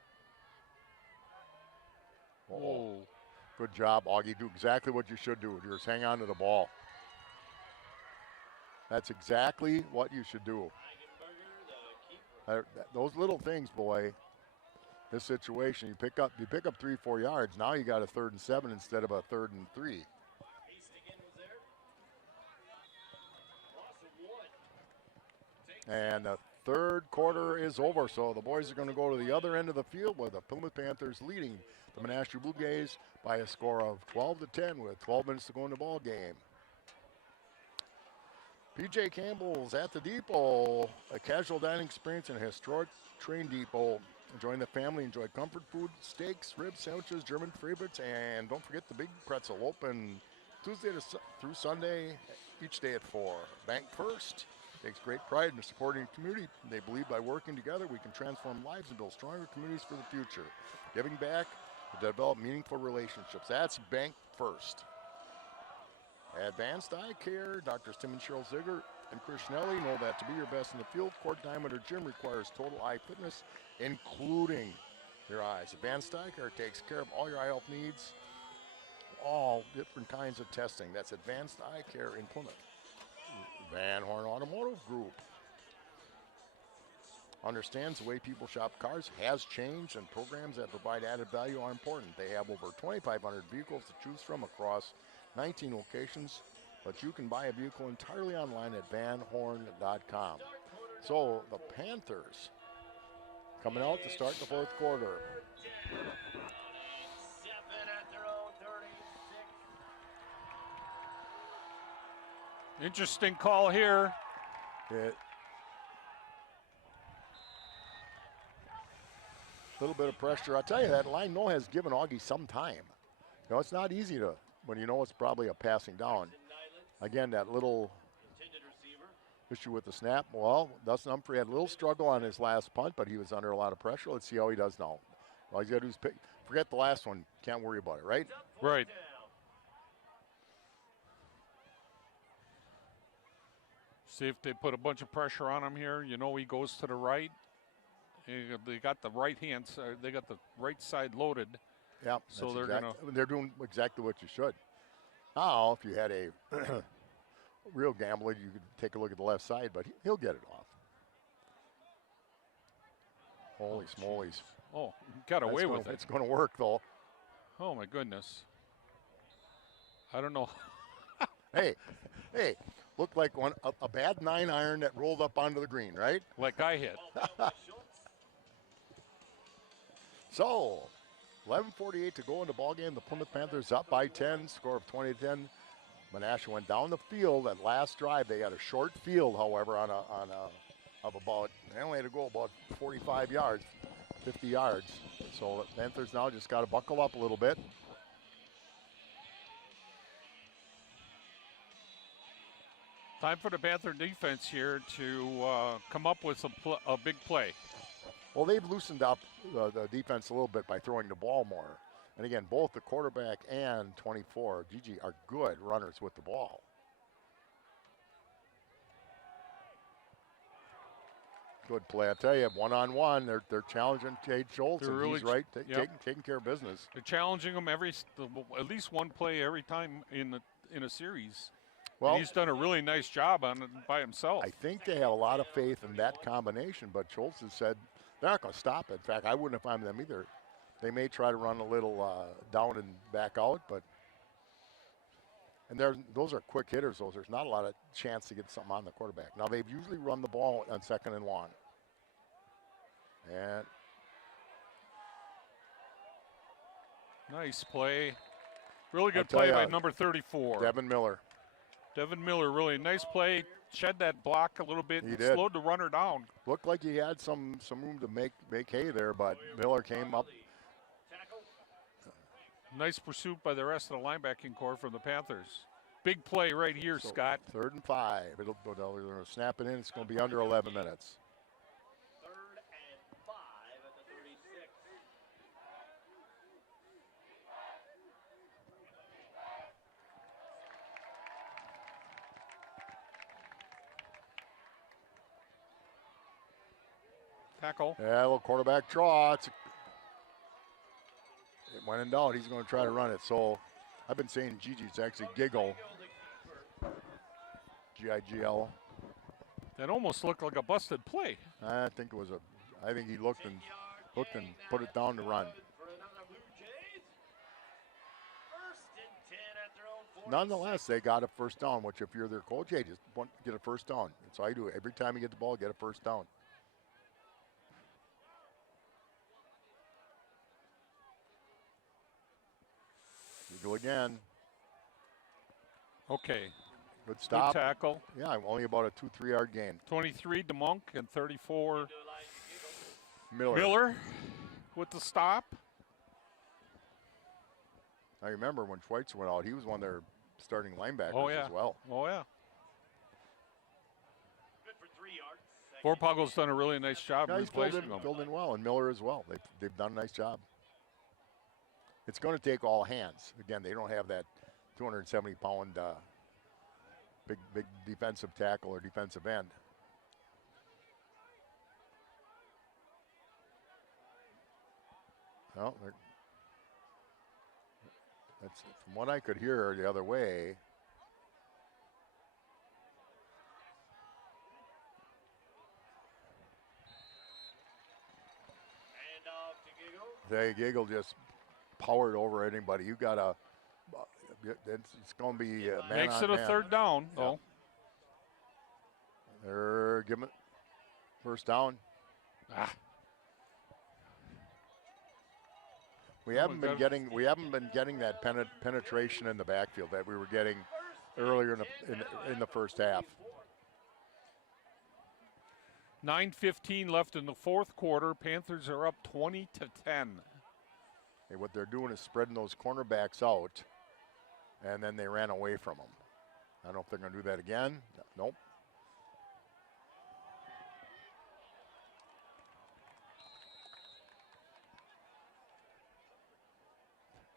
Oh. Good job, Augie. Do exactly what you should do. Just hang on to the ball. That's exactly what you should do. Those little things, boy. This situation, you pick up 3, 4 yards. Now you got a 3rd and 7 instead of a 3rd and 3. And the third quarter is over, so the boys are going to go to the other end of the field with the Plymouth Panthers leading the Menasha Blue Jays by a score of 12-10 with 12 minutes to go in the ball game. PJ Campbell's at the depot, a casual dining experience in a historic train depot. Join the family, enjoy comfort food, steaks, ribs, sandwiches, German favorites, and don't forget the big pretzel, open Tuesday through Sunday, each day at 4. Bank First takes great pride in supporting the community. They believe by working together we can transform lives and build stronger communities for the future. Giving back to develop meaningful relationships. That's Bank First. Advanced Eye Care, Drs. Tim and Cheryl Ziegler and Chris Schnelly know that to be your best in the field, court, diamond, or gym requires total eye fitness, including your eyes. Advanced Eye Care takes care of all your eye health needs, all different kinds of testing. That's Advanced Eye Care in Plymouth. Van Horn Automotive Group understands the way people shop cars has changed, and programs that provide added value are important. They have over 2,500 vehicles to choose from across 19 locations, but you can buy a vehicle entirely online at vanhorn.com. So the Panthers coming out to start the fourth quarter. Interesting call here. A little bit of pressure. I'll tell you, that line no has given Augie some time. You know, it's not easy to, when you know it's probably a passing down. Again, that little issue with the snap. Well, Dustin Humphrey had a little struggle on his last punt, but he was under a lot of pressure. Let's see how he does now. All he's got to do is forget the last one. Can't worry about it, right? Right. See if they put a bunch of pressure on him here. You know, he goes to the right. They got the right hand side. They got the right side loaded. Yeah. So they're doing exactly what you should. Now, if you had a real gambler, you could take a look at the left side, but he'll get it off. Holy smolies! Oh, got away with it. It's going to work though. Oh my goodness! I don't know. Hey. Looked like a bad 9-iron that rolled up onto the green, right? Like I hit. So, 11:48 to go in the ball game. The Plymouth Panthers up by 10, score of 20-10. Menasha went down the field that last drive. They had a short field, however, of about, they only had to go about 45 yards, 50 yards. So the Panthers now just got to buckle up a little bit. Time for the Panther defense here to come up with a big play. Well, they've loosened up the defense a little bit by throwing the ball more. And again, both the quarterback and 24, Gigi, are good runners with the ball. Good play. I tell you, one-on-one, they're challenging Jade Schultz, and really he's right, yep. taking care of business. They're challenging him at least one play every time in a series. Well, and he's done a really nice job on it by himself. I think they have a lot of faith in that combination, but Schultz has said they're not going to stop it. In fact, I wouldn't if I'm them either. They may try to run a little down and back out, and those are quick hitters. There's not a lot of chance to get something on the quarterback. Now, they've usually run the ball on 2nd and long. And nice play. Really good play by number 34. Devin Miller. Devin Miller, really nice play. Shed that block a little bit. He did. Slowed the runner down. Looked like he had some room to make hay there, but Miller came up. Nice pursuit by the rest of the linebacking core from the Panthers. Big play right here, So Scott. 3rd and 5. They're going to snap it in. It's going to be under 11 minutes. 3rd and 5 at the 36. Tackle. Yeah, a little quarterback draw. It went in doubt. He's going to try to run it. So I've been saying Gigi. It's actually Giggle. G-I-G-L. That almost looked like a busted play. I think he looked and put it down to run. Nonetheless, they got a first down, which if you're their coach, hey, just want to get a first down. That's all you do. Every time you get the ball, get a first down. Go again. Okay. Good stop. Good tackle. Yeah, only about a 2-3 yard gain. 23 DeMonk and 34 Miller with the stop. I remember when Schweitzer went out, he was one of their starting linebackers as well. Oh, yeah. Good for 3 yards. Vorpagel's done a really nice job Yeah, he's replacing them. filled in well, and Miller as well. They've done a nice job. It's going to take all hands. Again, they don't have that 270-pound big defensive tackle or defensive end. No, that's from what I could hear the other way. And off to Giggle. Giggle just powered over anybody. You got to. It's going to be man Makes on it a man. 3rd down, though. They're giving it first down. We haven't been getting that penetration in the backfield that we were getting earlier in the first half. 9:15 left in the 4th quarter. Panthers are up 20-10. Hey, what they're doing is spreading those cornerbacks out, and then they ran away from them. I don't know if they're going to do that again. Nope.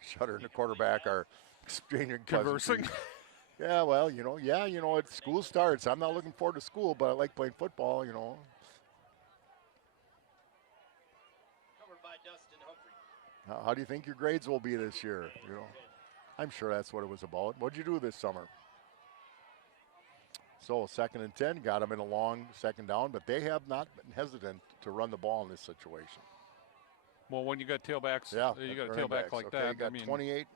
Shutter and the quarterback are exchanging Conversing. Yeah, well, school starts. I'm not looking forward to school, but I like playing football, Covered by Dustin Humphrey. How do you think your grades will be this year? I'm sure that's what it was about. What'd you do this summer? So 2nd and 10, got them in a long 2nd down, but they have not been hesitant to run the ball in this situation. Well, when you got tailbacks, you got a tailback like okay, that. You got 28.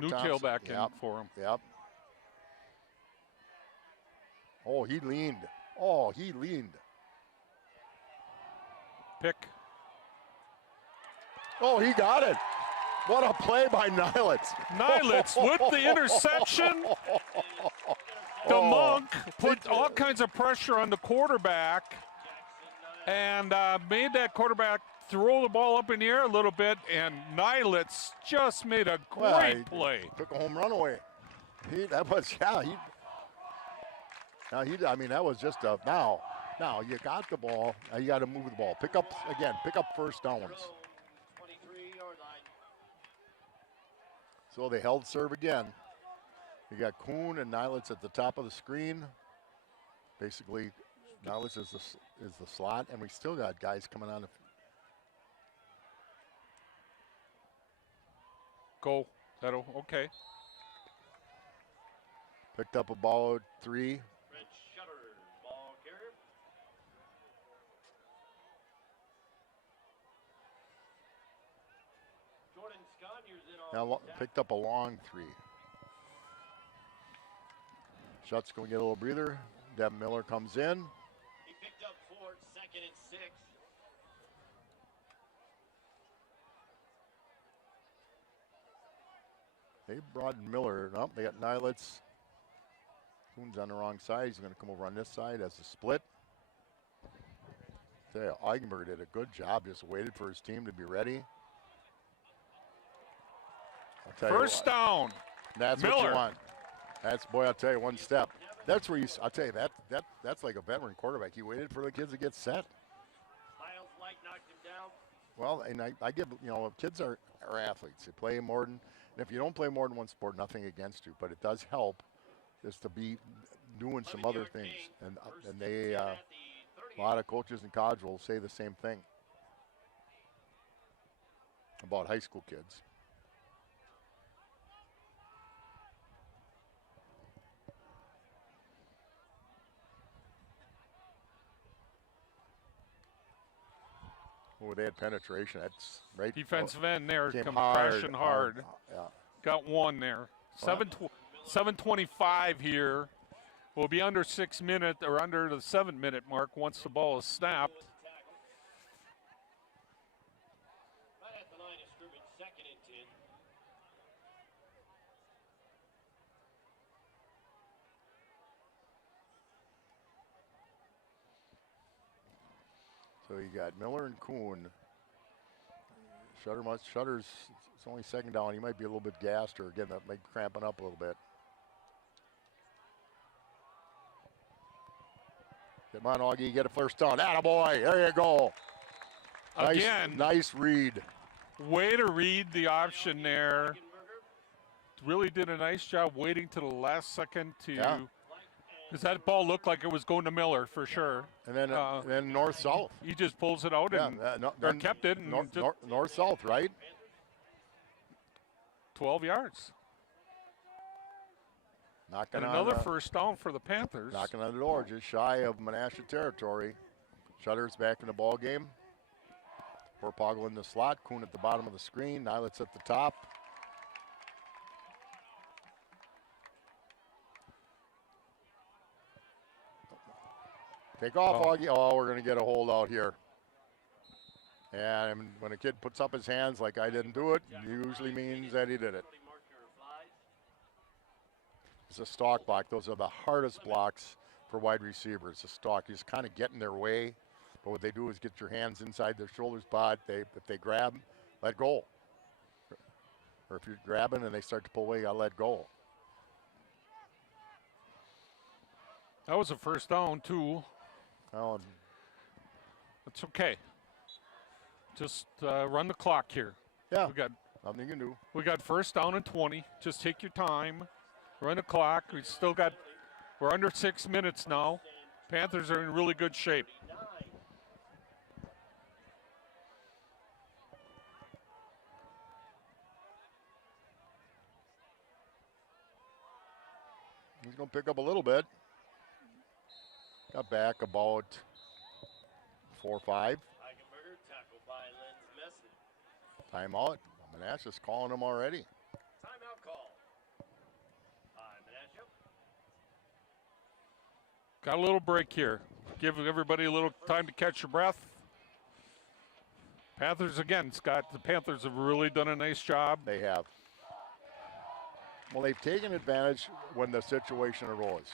New tailback in for him. Yep. Oh, he leaned. Pick. Oh, he got it. What a play by Nylitz. Nylitz with the interception. The Monk put all kinds of pressure on the quarterback and made that quarterback throw the ball up in the air a little bit, and Nylitz just made a great play. Took a home run away. That was just a, now you got the ball, now you got to move the ball. Pick up first downs. So they held serve again. You got Kuhn and Nylitz at the top of the screen. Basically, Nylitz is the slot, and we still got guys coming on. Go. Okay. Picked up about 3. Now picked up a long 3. Schutt's going to get a little breather. Devin Miller comes in. He picked up 4, 2nd and 6. They brought Miller up. They got Nylitz. Kuhn's on the wrong side. He's going to come over on this side as a split. Eigenberg did a good job. Just waited for his team to be ready. First down. That's Miller. what you want. I'll tell you, one step. That's where I'll tell you, that's like a veteran quarterback. He waited for the kids to get set. Miles Light knocked him down. Well, and I give, kids are athletes. They play more than, and if you don't play more than one sport, nothing against you, but it does help just to be doing some other things. And they, a lot of coaches in college will say the same thing about high school kids. Oh, they had penetration. That's right. Defensive end there, Came crashing hard. Yeah. Got one there. 7:25 here. We'll be under 6 minutes or under the 7-minute mark once the ball is snapped. Right at the line of scrimmage, 2nd and 10. So you got Miller and Kuhn. Shutter's it's only 2nd down. He might be a little bit gassed or again that might be cramping up a little bit. Come on, Augie, you get a first down. Attaboy, there you go. Again, nice read. Way to read the option there. Really did a nice job waiting to the last second to, because that ball looked like it was going to Miller for sure. And then north-south. He just pulls it out and or kept it. And north-south, right? 12 yards. Knocking and on another first down for the Panthers. Knocking on the door, just shy of Menasha territory. Shutter's back in the ball game. Porpoggle in the slot. Kuhn at the bottom of the screen. Nylitz at the top. Take off, Augie. Oh, we're going to get a holdout here. And when a kid puts up his hands like I didn't do it, usually means that he did it. It's a stalk block. Those are the hardest blocks for wide receivers. A stalk, you just kind of get in their way. But what they do is get your hands inside their shoulder spot. If they grab, let go. Or if you're grabbing and they start to pull away, you gotta let go. That was a first down too. Well, it's okay. Just run the clock here. Yeah. We got nothing you can do. We got first down and 20. Just take your time. Run the clock. We're under 6 minutes now. Panthers are in really good shape. He's going to pick up a little bit. Got back about 4 or 5. Timeout. Menasha's calling him already. Timeout call. Menasha. Got a little break here. Give everybody a little time to catch your breath. Panthers again, Scott. The Panthers have really done a nice job. They have. Well, they've taken advantage when the situation arose.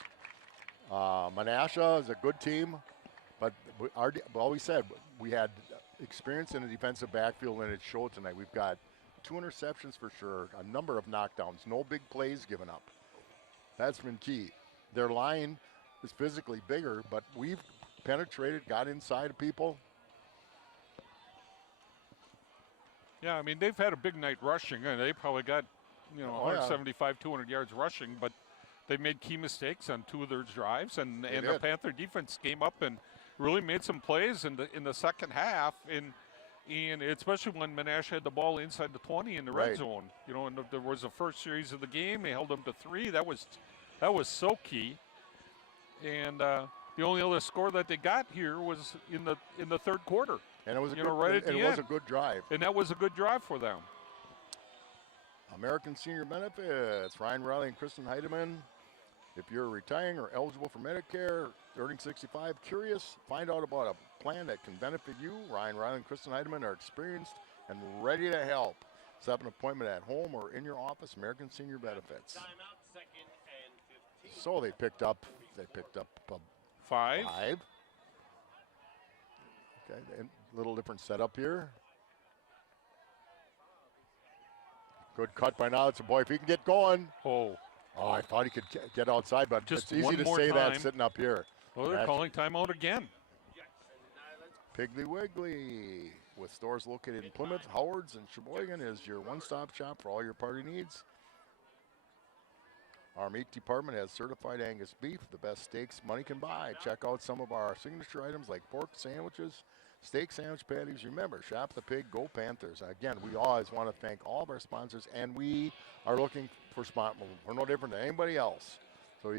Menasha is a good team, but we said we had experience in the defensive backfield, and it showed tonight. We've got 2 interceptions for sure, a number of knockdowns, no big plays given up. That's been key. Their line is physically bigger, but we've penetrated, got inside of people. Yeah, I mean, they've had a big night rushing, and they probably got, 175, 200 yards rushing, but they made key mistakes on 2 of their drives, and the Panther defense came up and really made some plays in the second half, and especially when Menasha had the ball inside the 20 in the red zone. And there was the first series of the game. They held them to 3. That was so key. And the only other score that they got here was in the third quarter. And it was a good drive. And that was a good drive for them. American Senior Benefits, Ryan Riley and Kristen Heidemann. If you're retiring or eligible for Medicare, earning 65, curious, find out about a plan that can benefit you. Ryan Riley and Kristen Heidemann are experienced and ready to help. Set up an appointment at home or in your office, American Senior Benefits. So they picked up 5. Okay, and a little different setup here. Good cut by now. It's a boy. If he can get going. Oh, I thought he could get outside, but just it's easy to say that sitting up here. Well, they're calling timeout again. Piggly Wiggly, with stores located in Plymouth, Howard's, and Sheboygan, is your one-stop shop for all your party needs. Our meat department has certified Angus beef, the best steaks money can buy. Check out some of our signature items like pork sandwiches, steak sandwich patties. Remember, shop the pig, go Panthers. Again, we always want to thank all of our sponsors, and we are looking for sponsors. We're no different than anybody else. So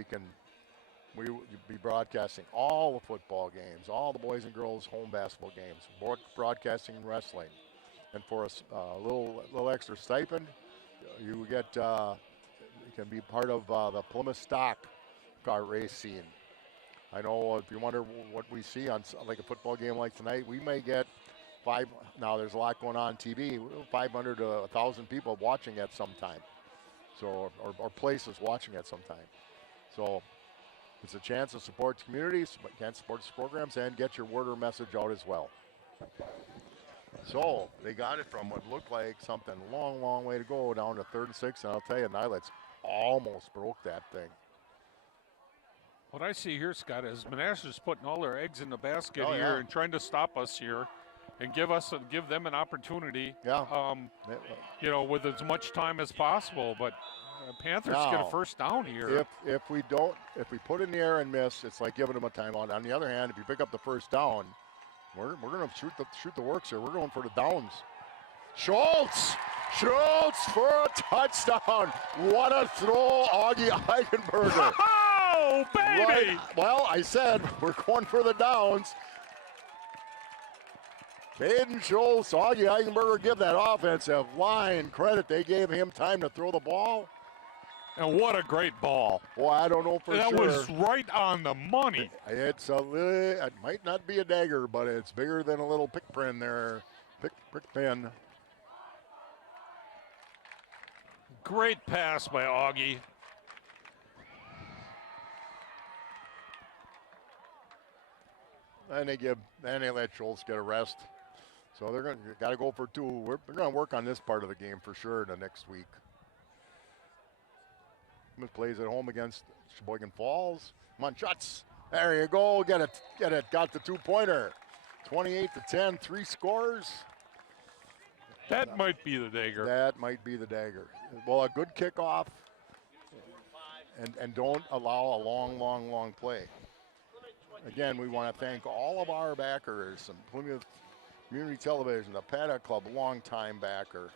we'll be broadcasting all the football games, all the boys and girls home basketball games, broadcasting and wrestling. And for a little extra stipend, you get you can be part of the Plymouth stock car race scene. I know if you wonder what we see on like a football game like tonight, we may get now there's a lot going on TV, 500 to 1,000 people watching at some time. So, or places watching at some time. So it's a chance to support the community, can support the programs, and get your word or message out as well. So they got it from what looked like something long way to go down to 3rd and 6, and I'll tell you, Nilets almost broke that thing. What I see here, Scott, is Menasha's putting all their eggs in the basket here and trying to stop us here and give them an opportunity. Yeah. With as much time as possible. But Panthers get a first down here. If we put in the air and miss, it's like giving them a timeout. On the other hand, if you pick up the first down, we're going to shoot the works here. We're going for the downs. Schultz for a touchdown. What a throw, Augie Eigenberger. Oh, baby! Right. Well, I said we're going for the downs. Caden Schultz, Augie Eigenberger, give that offensive line credit. They gave him time to throw the ball. And what a great ball. Well, I don't know for sure. That was right on the money. It might not be a dagger, but it's bigger than a little pick pin there. Pick pin. Great pass by Augie. And they let Schultz get a rest. So they're got to go for 2. They're going to work on this part of the game for sure the next week. Smith plays at home against Sheboygan Falls. Come on, shots. There you go. Get it. Got the 2-pointer. 28-10, 3 scores. That might be the dagger. That might be the dagger. Well, a good kickoff. And don't allow a long play. Again, we want to thank all of our backers, and Plymouth Community Television, the Paddock Club, longtime backer.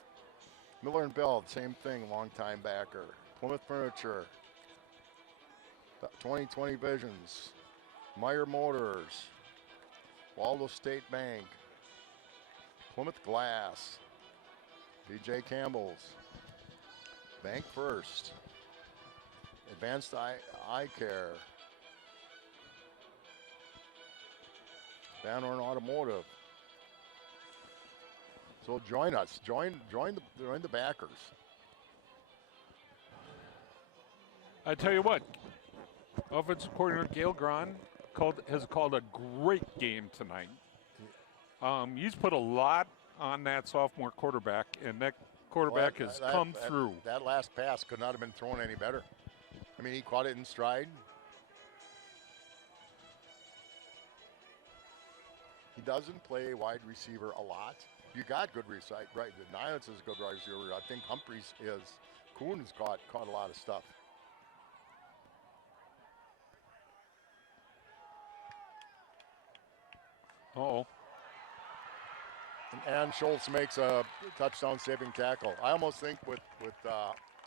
Miller & Bell, same thing, longtime backer. Plymouth Furniture, 2020 Visions, Meyer Motors, Waldo State Bank, Plymouth Glass, BJ Campbell's, Bank First, Advanced Eye Care, Van Horn Automotive, So join us. Join the backers. I tell you what, offensive coordinator Gail Gron has called a great game tonight. He's put a lot on that sophomore quarterback, and that quarterback has come through. That last pass could not have been thrown any better. I mean, he caught it in stride. He doesn't play wide receiver a lot. You got good receiver, right? Niles is a good wide receiver. I think Humphreys is. Kuhn's caught a lot of stuff. Uh-oh. And Schultz makes a touchdown saving tackle. I almost think with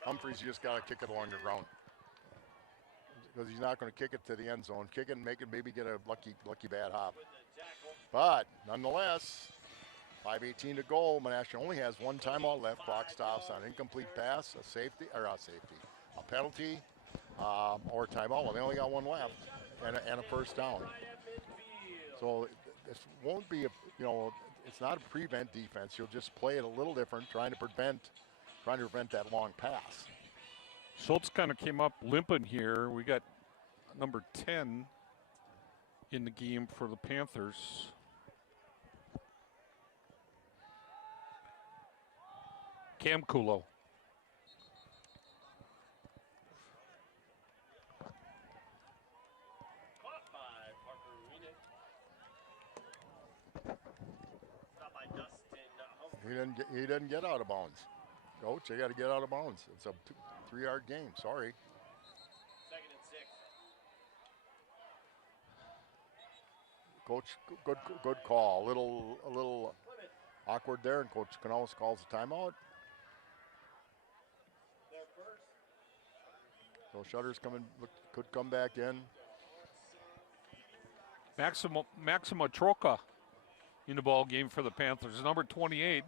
Humphreys, you just got to kick it along the ground. Because he's not going to kick it to the end zone. Kick it and make it maybe get a lucky bad hop. But nonetheless, 5:18 to go. Menasha only has one timeout left. Clock stops on incomplete pass, a penalty, or timeout. Well, they only got one left, and a first down. So this won't be it's not a prevent defense. You'll just play it a little different, trying to prevent that long pass. Schultz kind of came up limping here. We got number 10 in the game for the Panthers. Cam Kulo. He didn't get out of bounds. Coach, they got to get out of bounds. It's a 3-yard game. Sorry. 2nd and 6. Coach, good call. A little awkward there, and Coach Canales calls a timeout. So Shutter's could come back in. Maximo Troca in the ball game for the Panthers, number 28.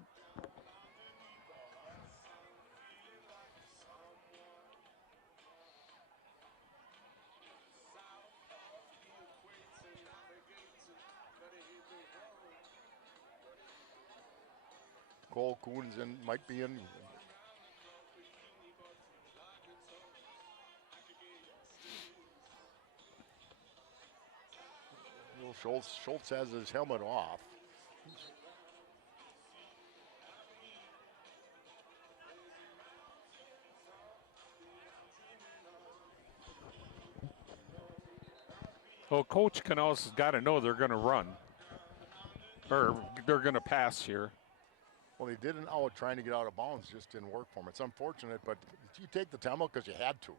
Cole Kuhn's might be in. Schultz has his helmet off. Well, Coach Canales has got to know they're going to run. Or they're going to pass here. Well, he did an out trying to get out of bounds, just didn't work for him. It's unfortunate, but you take the timeout because you had to.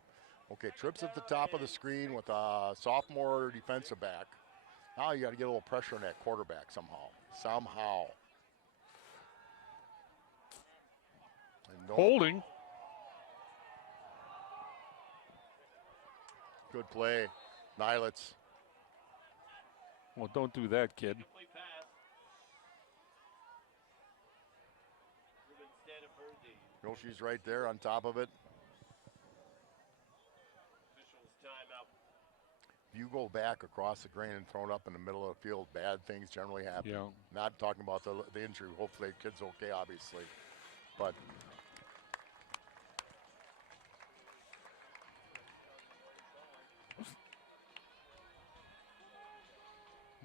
Okay, trips at the top of the screen with a sophomore defensive back. Now you got to get a little pressure on that quarterback somehow. Holding. Good play, Nilitz. Well, don't do that, kid. Yoshi's right there on top of it. If you go back across the grain and throw it up in the middle of the field, bad things generally happen. Yeah. Not talking about the injury. Hopefully the kid's okay, obviously. But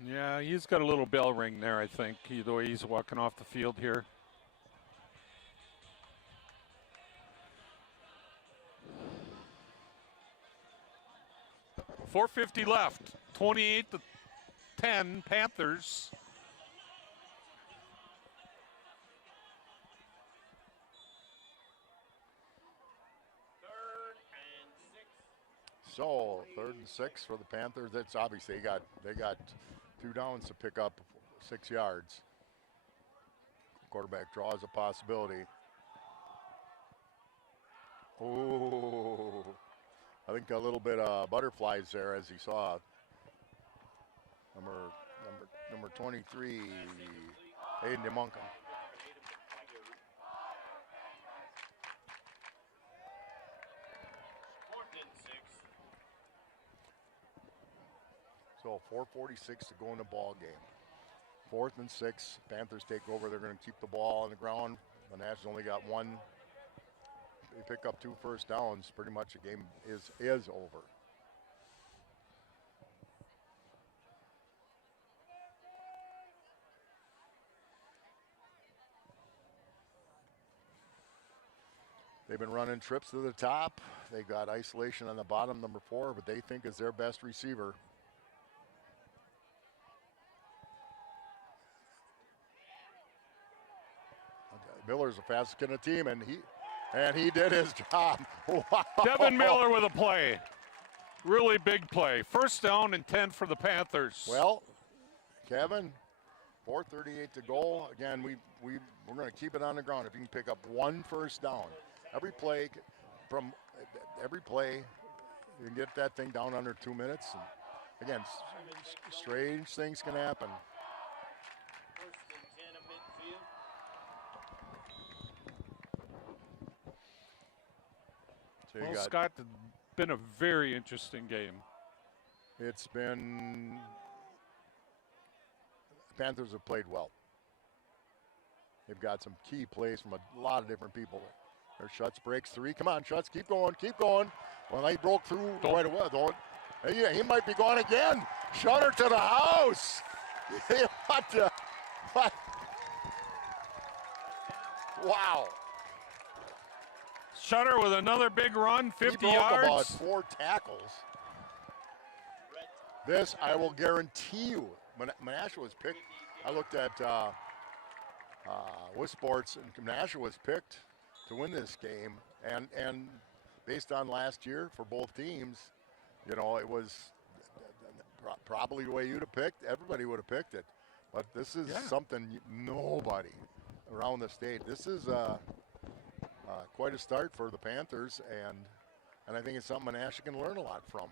yeah, he's got a little bell ring there, I think, the way he's walking off the field here. .450 left. 28-10 Panthers. So 3rd and 6 for the Panthers. It's obviously they got 2 downs to pick up 6 yards. Quarterback draws a possibility. Oh, I think a little bit of butterflies there as he saw. Number 23, Aiden DeMunkin. So 4:46 to go in the ball game. 4th and 6. Panthers take over. They're going to keep the ball on the ground. Menasha's only got one. They pick up 2 first downs. Pretty much the game is over. They've been running trips to the top. They got isolation on the bottom, number 4, but they think is their best receiver. Miller's the fastest kid in the team, and he did his job. Wow. Devin Miller with a play. Really big play. First down and 10 for the Panthers. Well, Kevin, 4:38 to go. Again, we're going to keep it on the ground. If you can pick up 1 first down, every play, you can get that thing down under 2 minutes. And again, strange things can happen. So well, Scott, it's been a very interesting game. It's been, the Panthers have played well. They've got some key plays from a lot of different people. There's Schutz breaks 3. Come on, Schutz, keep going, keep going. Well, he broke through right away. He might be gone again. Shutter to the house. What? Wow. Shutter with another big run, 50 he broke yards. About 4 tackles. This, I will guarantee you, Menasha was picked. I looked at with sports, and Menasha was picked to win this game. And based on last year for both teams, you know, it was probably the way you'd have picked. Everybody would have picked it. But this is something nobody around the state. This is quite a start for the Panthers, and I think it's something Menasha can learn a lot from.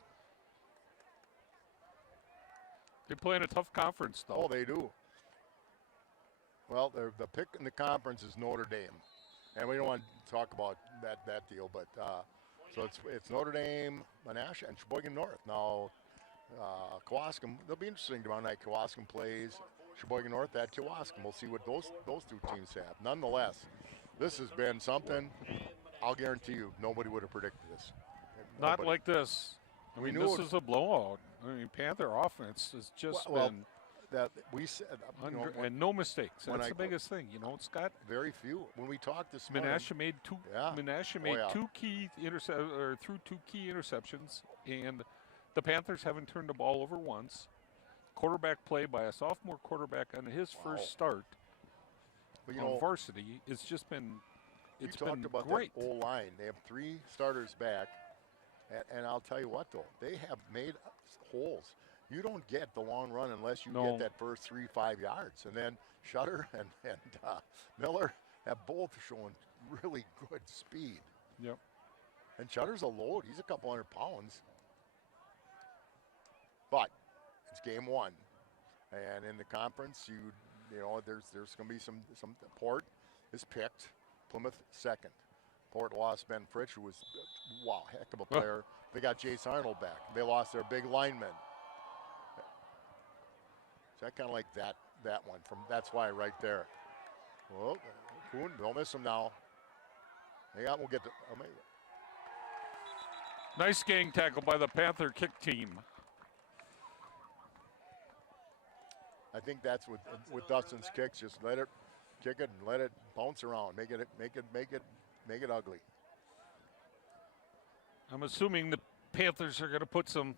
They play in a tough conference, though. Oh, they do. Well, the pick in the conference is Notre Dame, and we don't want to talk about that deal, but so it's Notre Dame, Menasha, and Sheboygan North. Now, Kewaskum, it'll be interesting tomorrow night. Kewaskum plays Sheboygan North at Kewaskum. We'll see what those 2 teams have. Nonetheless, this has been something, I'll guarantee you, nobody would have predicted this. Not like this. I mean, this is a blowout. I mean, Panther offense has just been that we said, and no mistakes. That's the biggest thing, you know, Scott. Very few. When we talked this morning, Menasha made 2. Menasha made 2 key threw 2 key interceptions, and the Panthers haven't turned the ball over once. Quarterback play by a sophomore quarterback on his first start on varsity. It's just been it's been talked about great. That O-line. They have 3 starters back, and I'll tell you what, though, they have made holes. You don't get the long run unless you get that first 3-5 yards. And then Shutter and Miller have both shown really good speed. Yep. And Shutter's a load. He's a couple hundred pounds. But it's game 1. And in the conference, you know, there's going to be some Port is picked. Plymouth second. Port lost Ben Fritsch, who was, heck of a player. They got Jace Arnold back. They lost their big lineman. So that kind of like that one. That's why right there. Well, Kuhn, don't miss him now. Yeah, we'll get to. Nice gang tackle by the Panther kick team. I think that's with Dustin's kicks. Just let it kick it and let it bounce around. Make it ugly. I'm assuming the Panthers are going to put some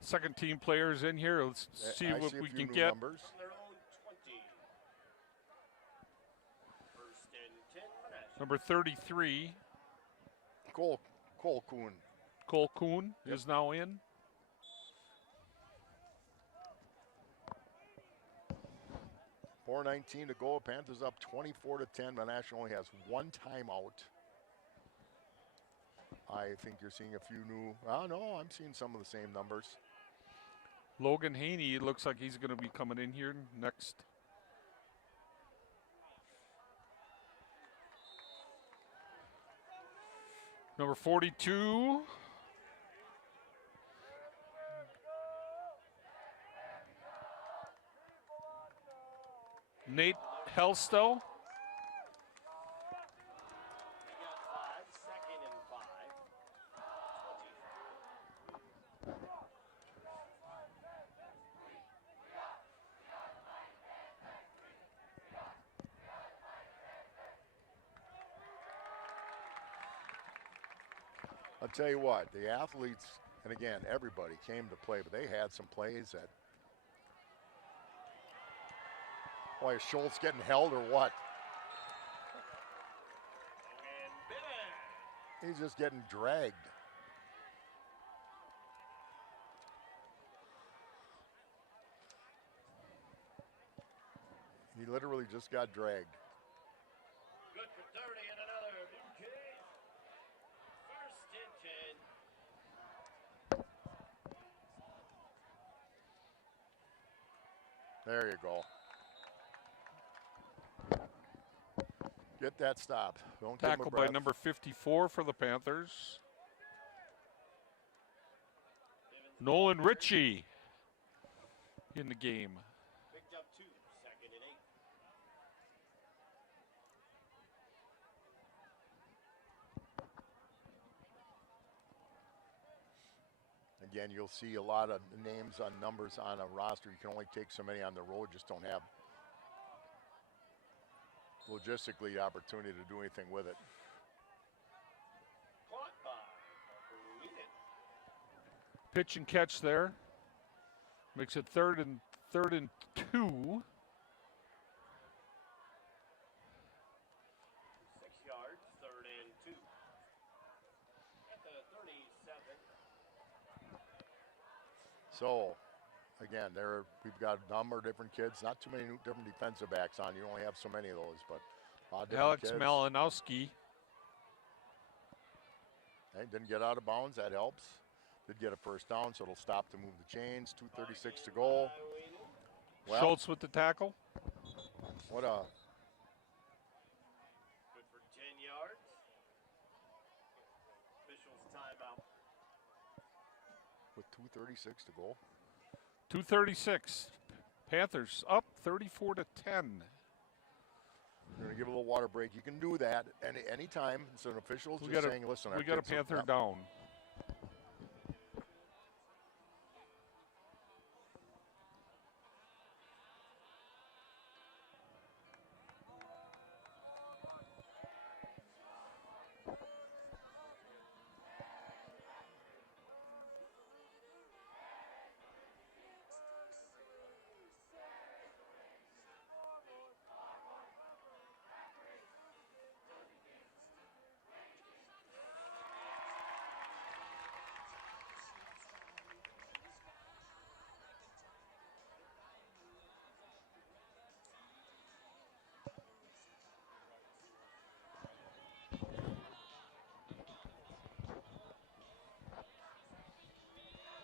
second team players in here. Let's see what we can get. Numbers. Number 33. Cole Kuhn. Cole Kuhn is now in. .419 to go. Panthers up 24-10. Menasha only has 1 timeout. I think you're seeing a few new. Oh no, I'm seeing some of the same numbers. Logan Haney, it looks like he's going to be coming in here next. Number 42. Nate Helstow. They got 5, 2nd and 5. 20. I'll tell you what, the athletes, and again, everybody came to play, but they had some plays that, boy, is Schultz getting held or what? And He's just getting dragged. He literally just got dragged. good for 30 and another Blue Jays. 1st and 10. There you go. Get that stop. Don't give him a Tackled by breath. number 54 for the Panthers. Nolan Ritchie in the game. Picked up 2, 2nd and 8. Again, you'll see a lot of names on numbers on a roster. You can only take so many on the road, just don't have logistically the opportunity to do anything with it. Caught by Whedon. Pitch and catch there. Makes it third and 2. 6 yards, 3rd and 2. At the 37. So, again, we've got a number of different kids. Not too many different defensive backs on. You only have so many of those, but a lot of different Alex kids. Malinowski. Hey, didn't get out of bounds. That helps. Did get a first down, so it'll stop to move the chains. 2:36 to go. Well, Schultz with the tackle. what a Good for 10 yards. Officials timeout. with 2:36 to go. 2:36. Panthers up 34-10. We're going to give a little water break. You can do that anytime. So an official's We just got saying, listen, our we got a kids are- Panther yep. down.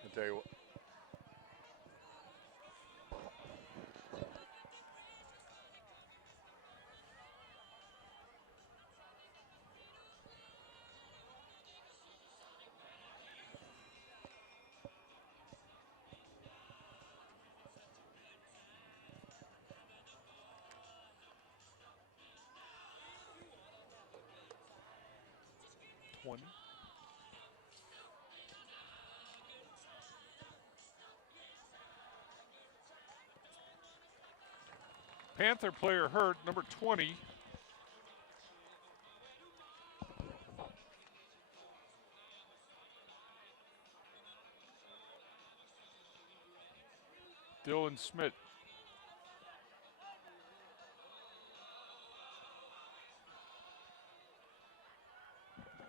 I'll tell you what. Panther player hurt, number 20. Dylan Smith.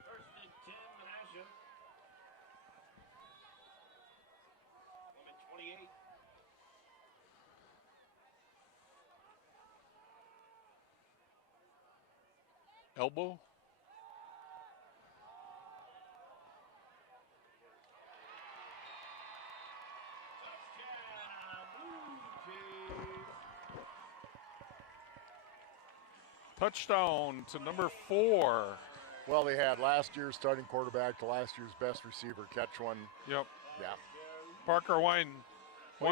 First and 10, Menasha. Limit 28. Elbow. Touchdown to number 4. Well, they had last year's starting quarterback to last year's best receiver catch one. Yep. Yeah. Parker Well,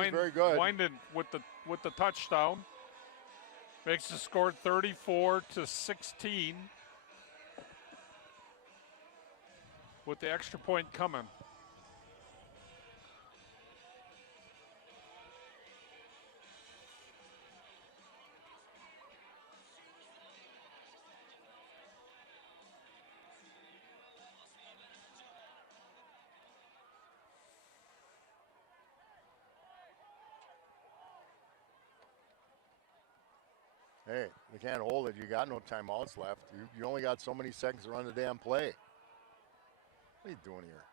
he's very good. Winden with the touchdown. Makes the score 34-16 with the extra point coming. Hey, you can't hold it. You got no timeouts left. You only got so many seconds to run the damn play. What are you doing here?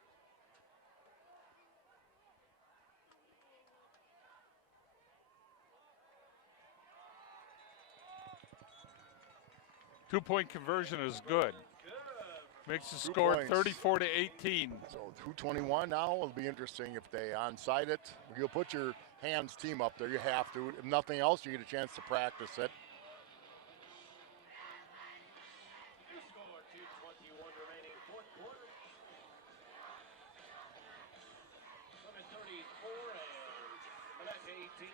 Two-point conversion is good. Makes the 2 score points. 34-18. So 2:21 now. It'll be interesting if they onside it. You'll put your hands team up there. You have to. If nothing else, you get a chance to practice it. Score 2:21 remaining fourth quarter. Limit 34 and Menasha 18.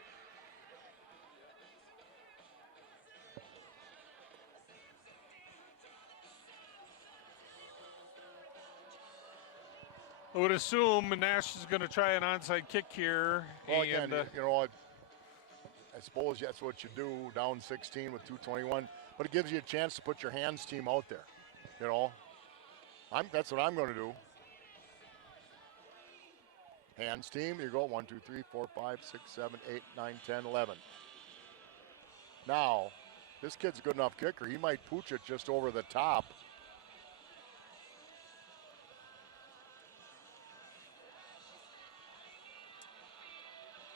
I would assume Menasha is going to try an onside kick here. Well, and, again, you know what? I suppose that's what you do down 16 with 2:21, but it gives you a chance to put your hands team out there. You know, that's what I'm going to do. Hands team, you go 1, 2, 3, 4, 5, 6, 7, 8, 9, 10, 11. Now, this kid's a good enough kicker. He might pooch it just over the top.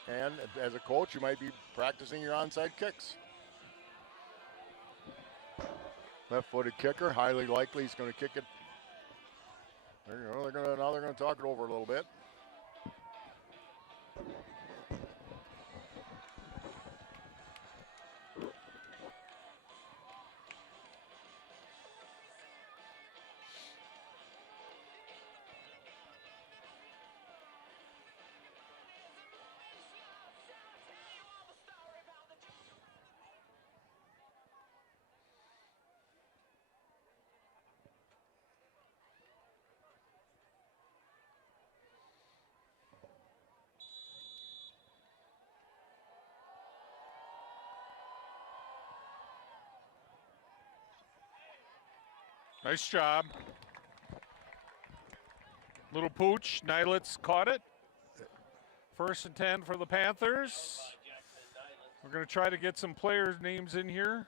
And as a coach, you might be practicing your onside kicks. Left-footed kicker, highly likely he's going to kick it. There you go. Now they're going to talk it over a little bit. Nice job. Little pooch. Nylitz caught it. 1st and 10 for the Panthers. We're going to try to get some players' names in here.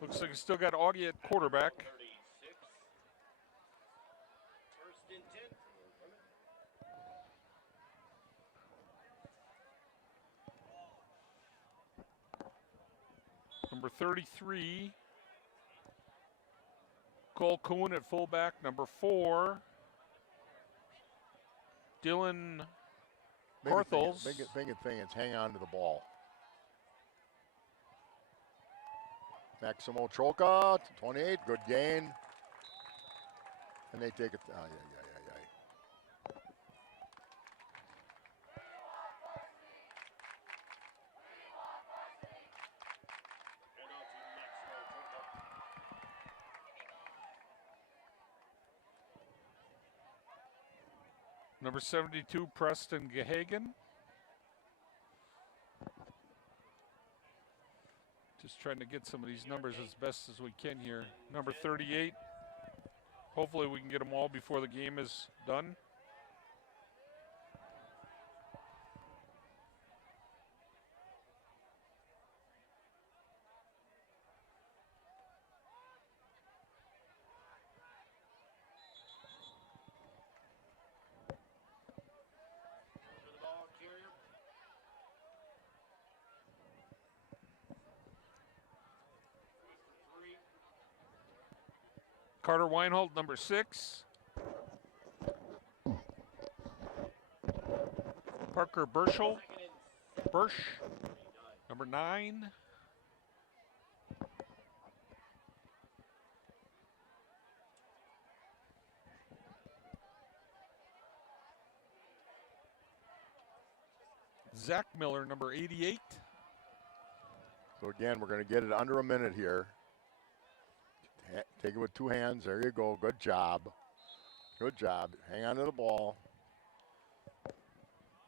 Looks like we still got Augie at quarterback. 36. 1st and 10. Number 33. Cole Kuhn at fullback. Number 4. Dylan Barthels. Biggest thing is hang on to the ball. Maximo Troca, 28, good gain. And they take it. Number 72, Preston Gahagan. Just trying to get some of these numbers as best as we can here. Number 38. Hopefully we can get them all before the game is done. Carter Weinhold, number 6. Parker Bursch, number 9. Zach Miller, number 88. So again, we're going to get it under a minute here. Take it with 2 hands. There you go. Good job. Good job. Hang on to the ball.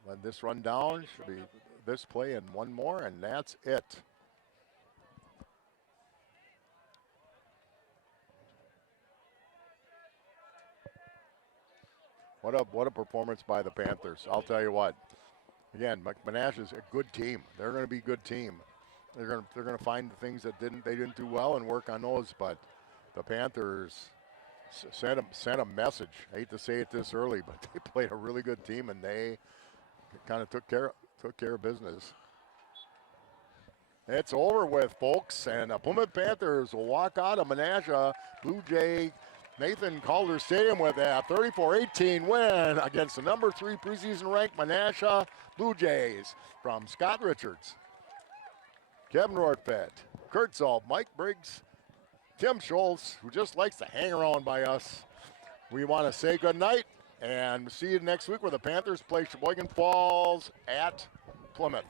Let this run down. Should be this play and one more, and that's it. What a performance by the Panthers. I'll tell you what. Again, Menasha's a good team. They're going to be a good team. They're going to find the things that they didn't do well and work on those. But the Panthers sent a message. I hate to say it this early, but they played a really good team and they kind of took care of business. It's over with, folks, and the Plymouth Panthers will walk out of Menasha Blue Jay Nathan Calder Stadium with a 34-18 win against the number 3 preseason ranked Menasha Blue Jays. From Scott Richards, Kevin Rortfed, Kurt Zoll, Mike Briggs, Tim Schultz, who just likes to hang around by us. We want to say good night and see you next week where the Panthers play Sheboygan Falls at Plymouth.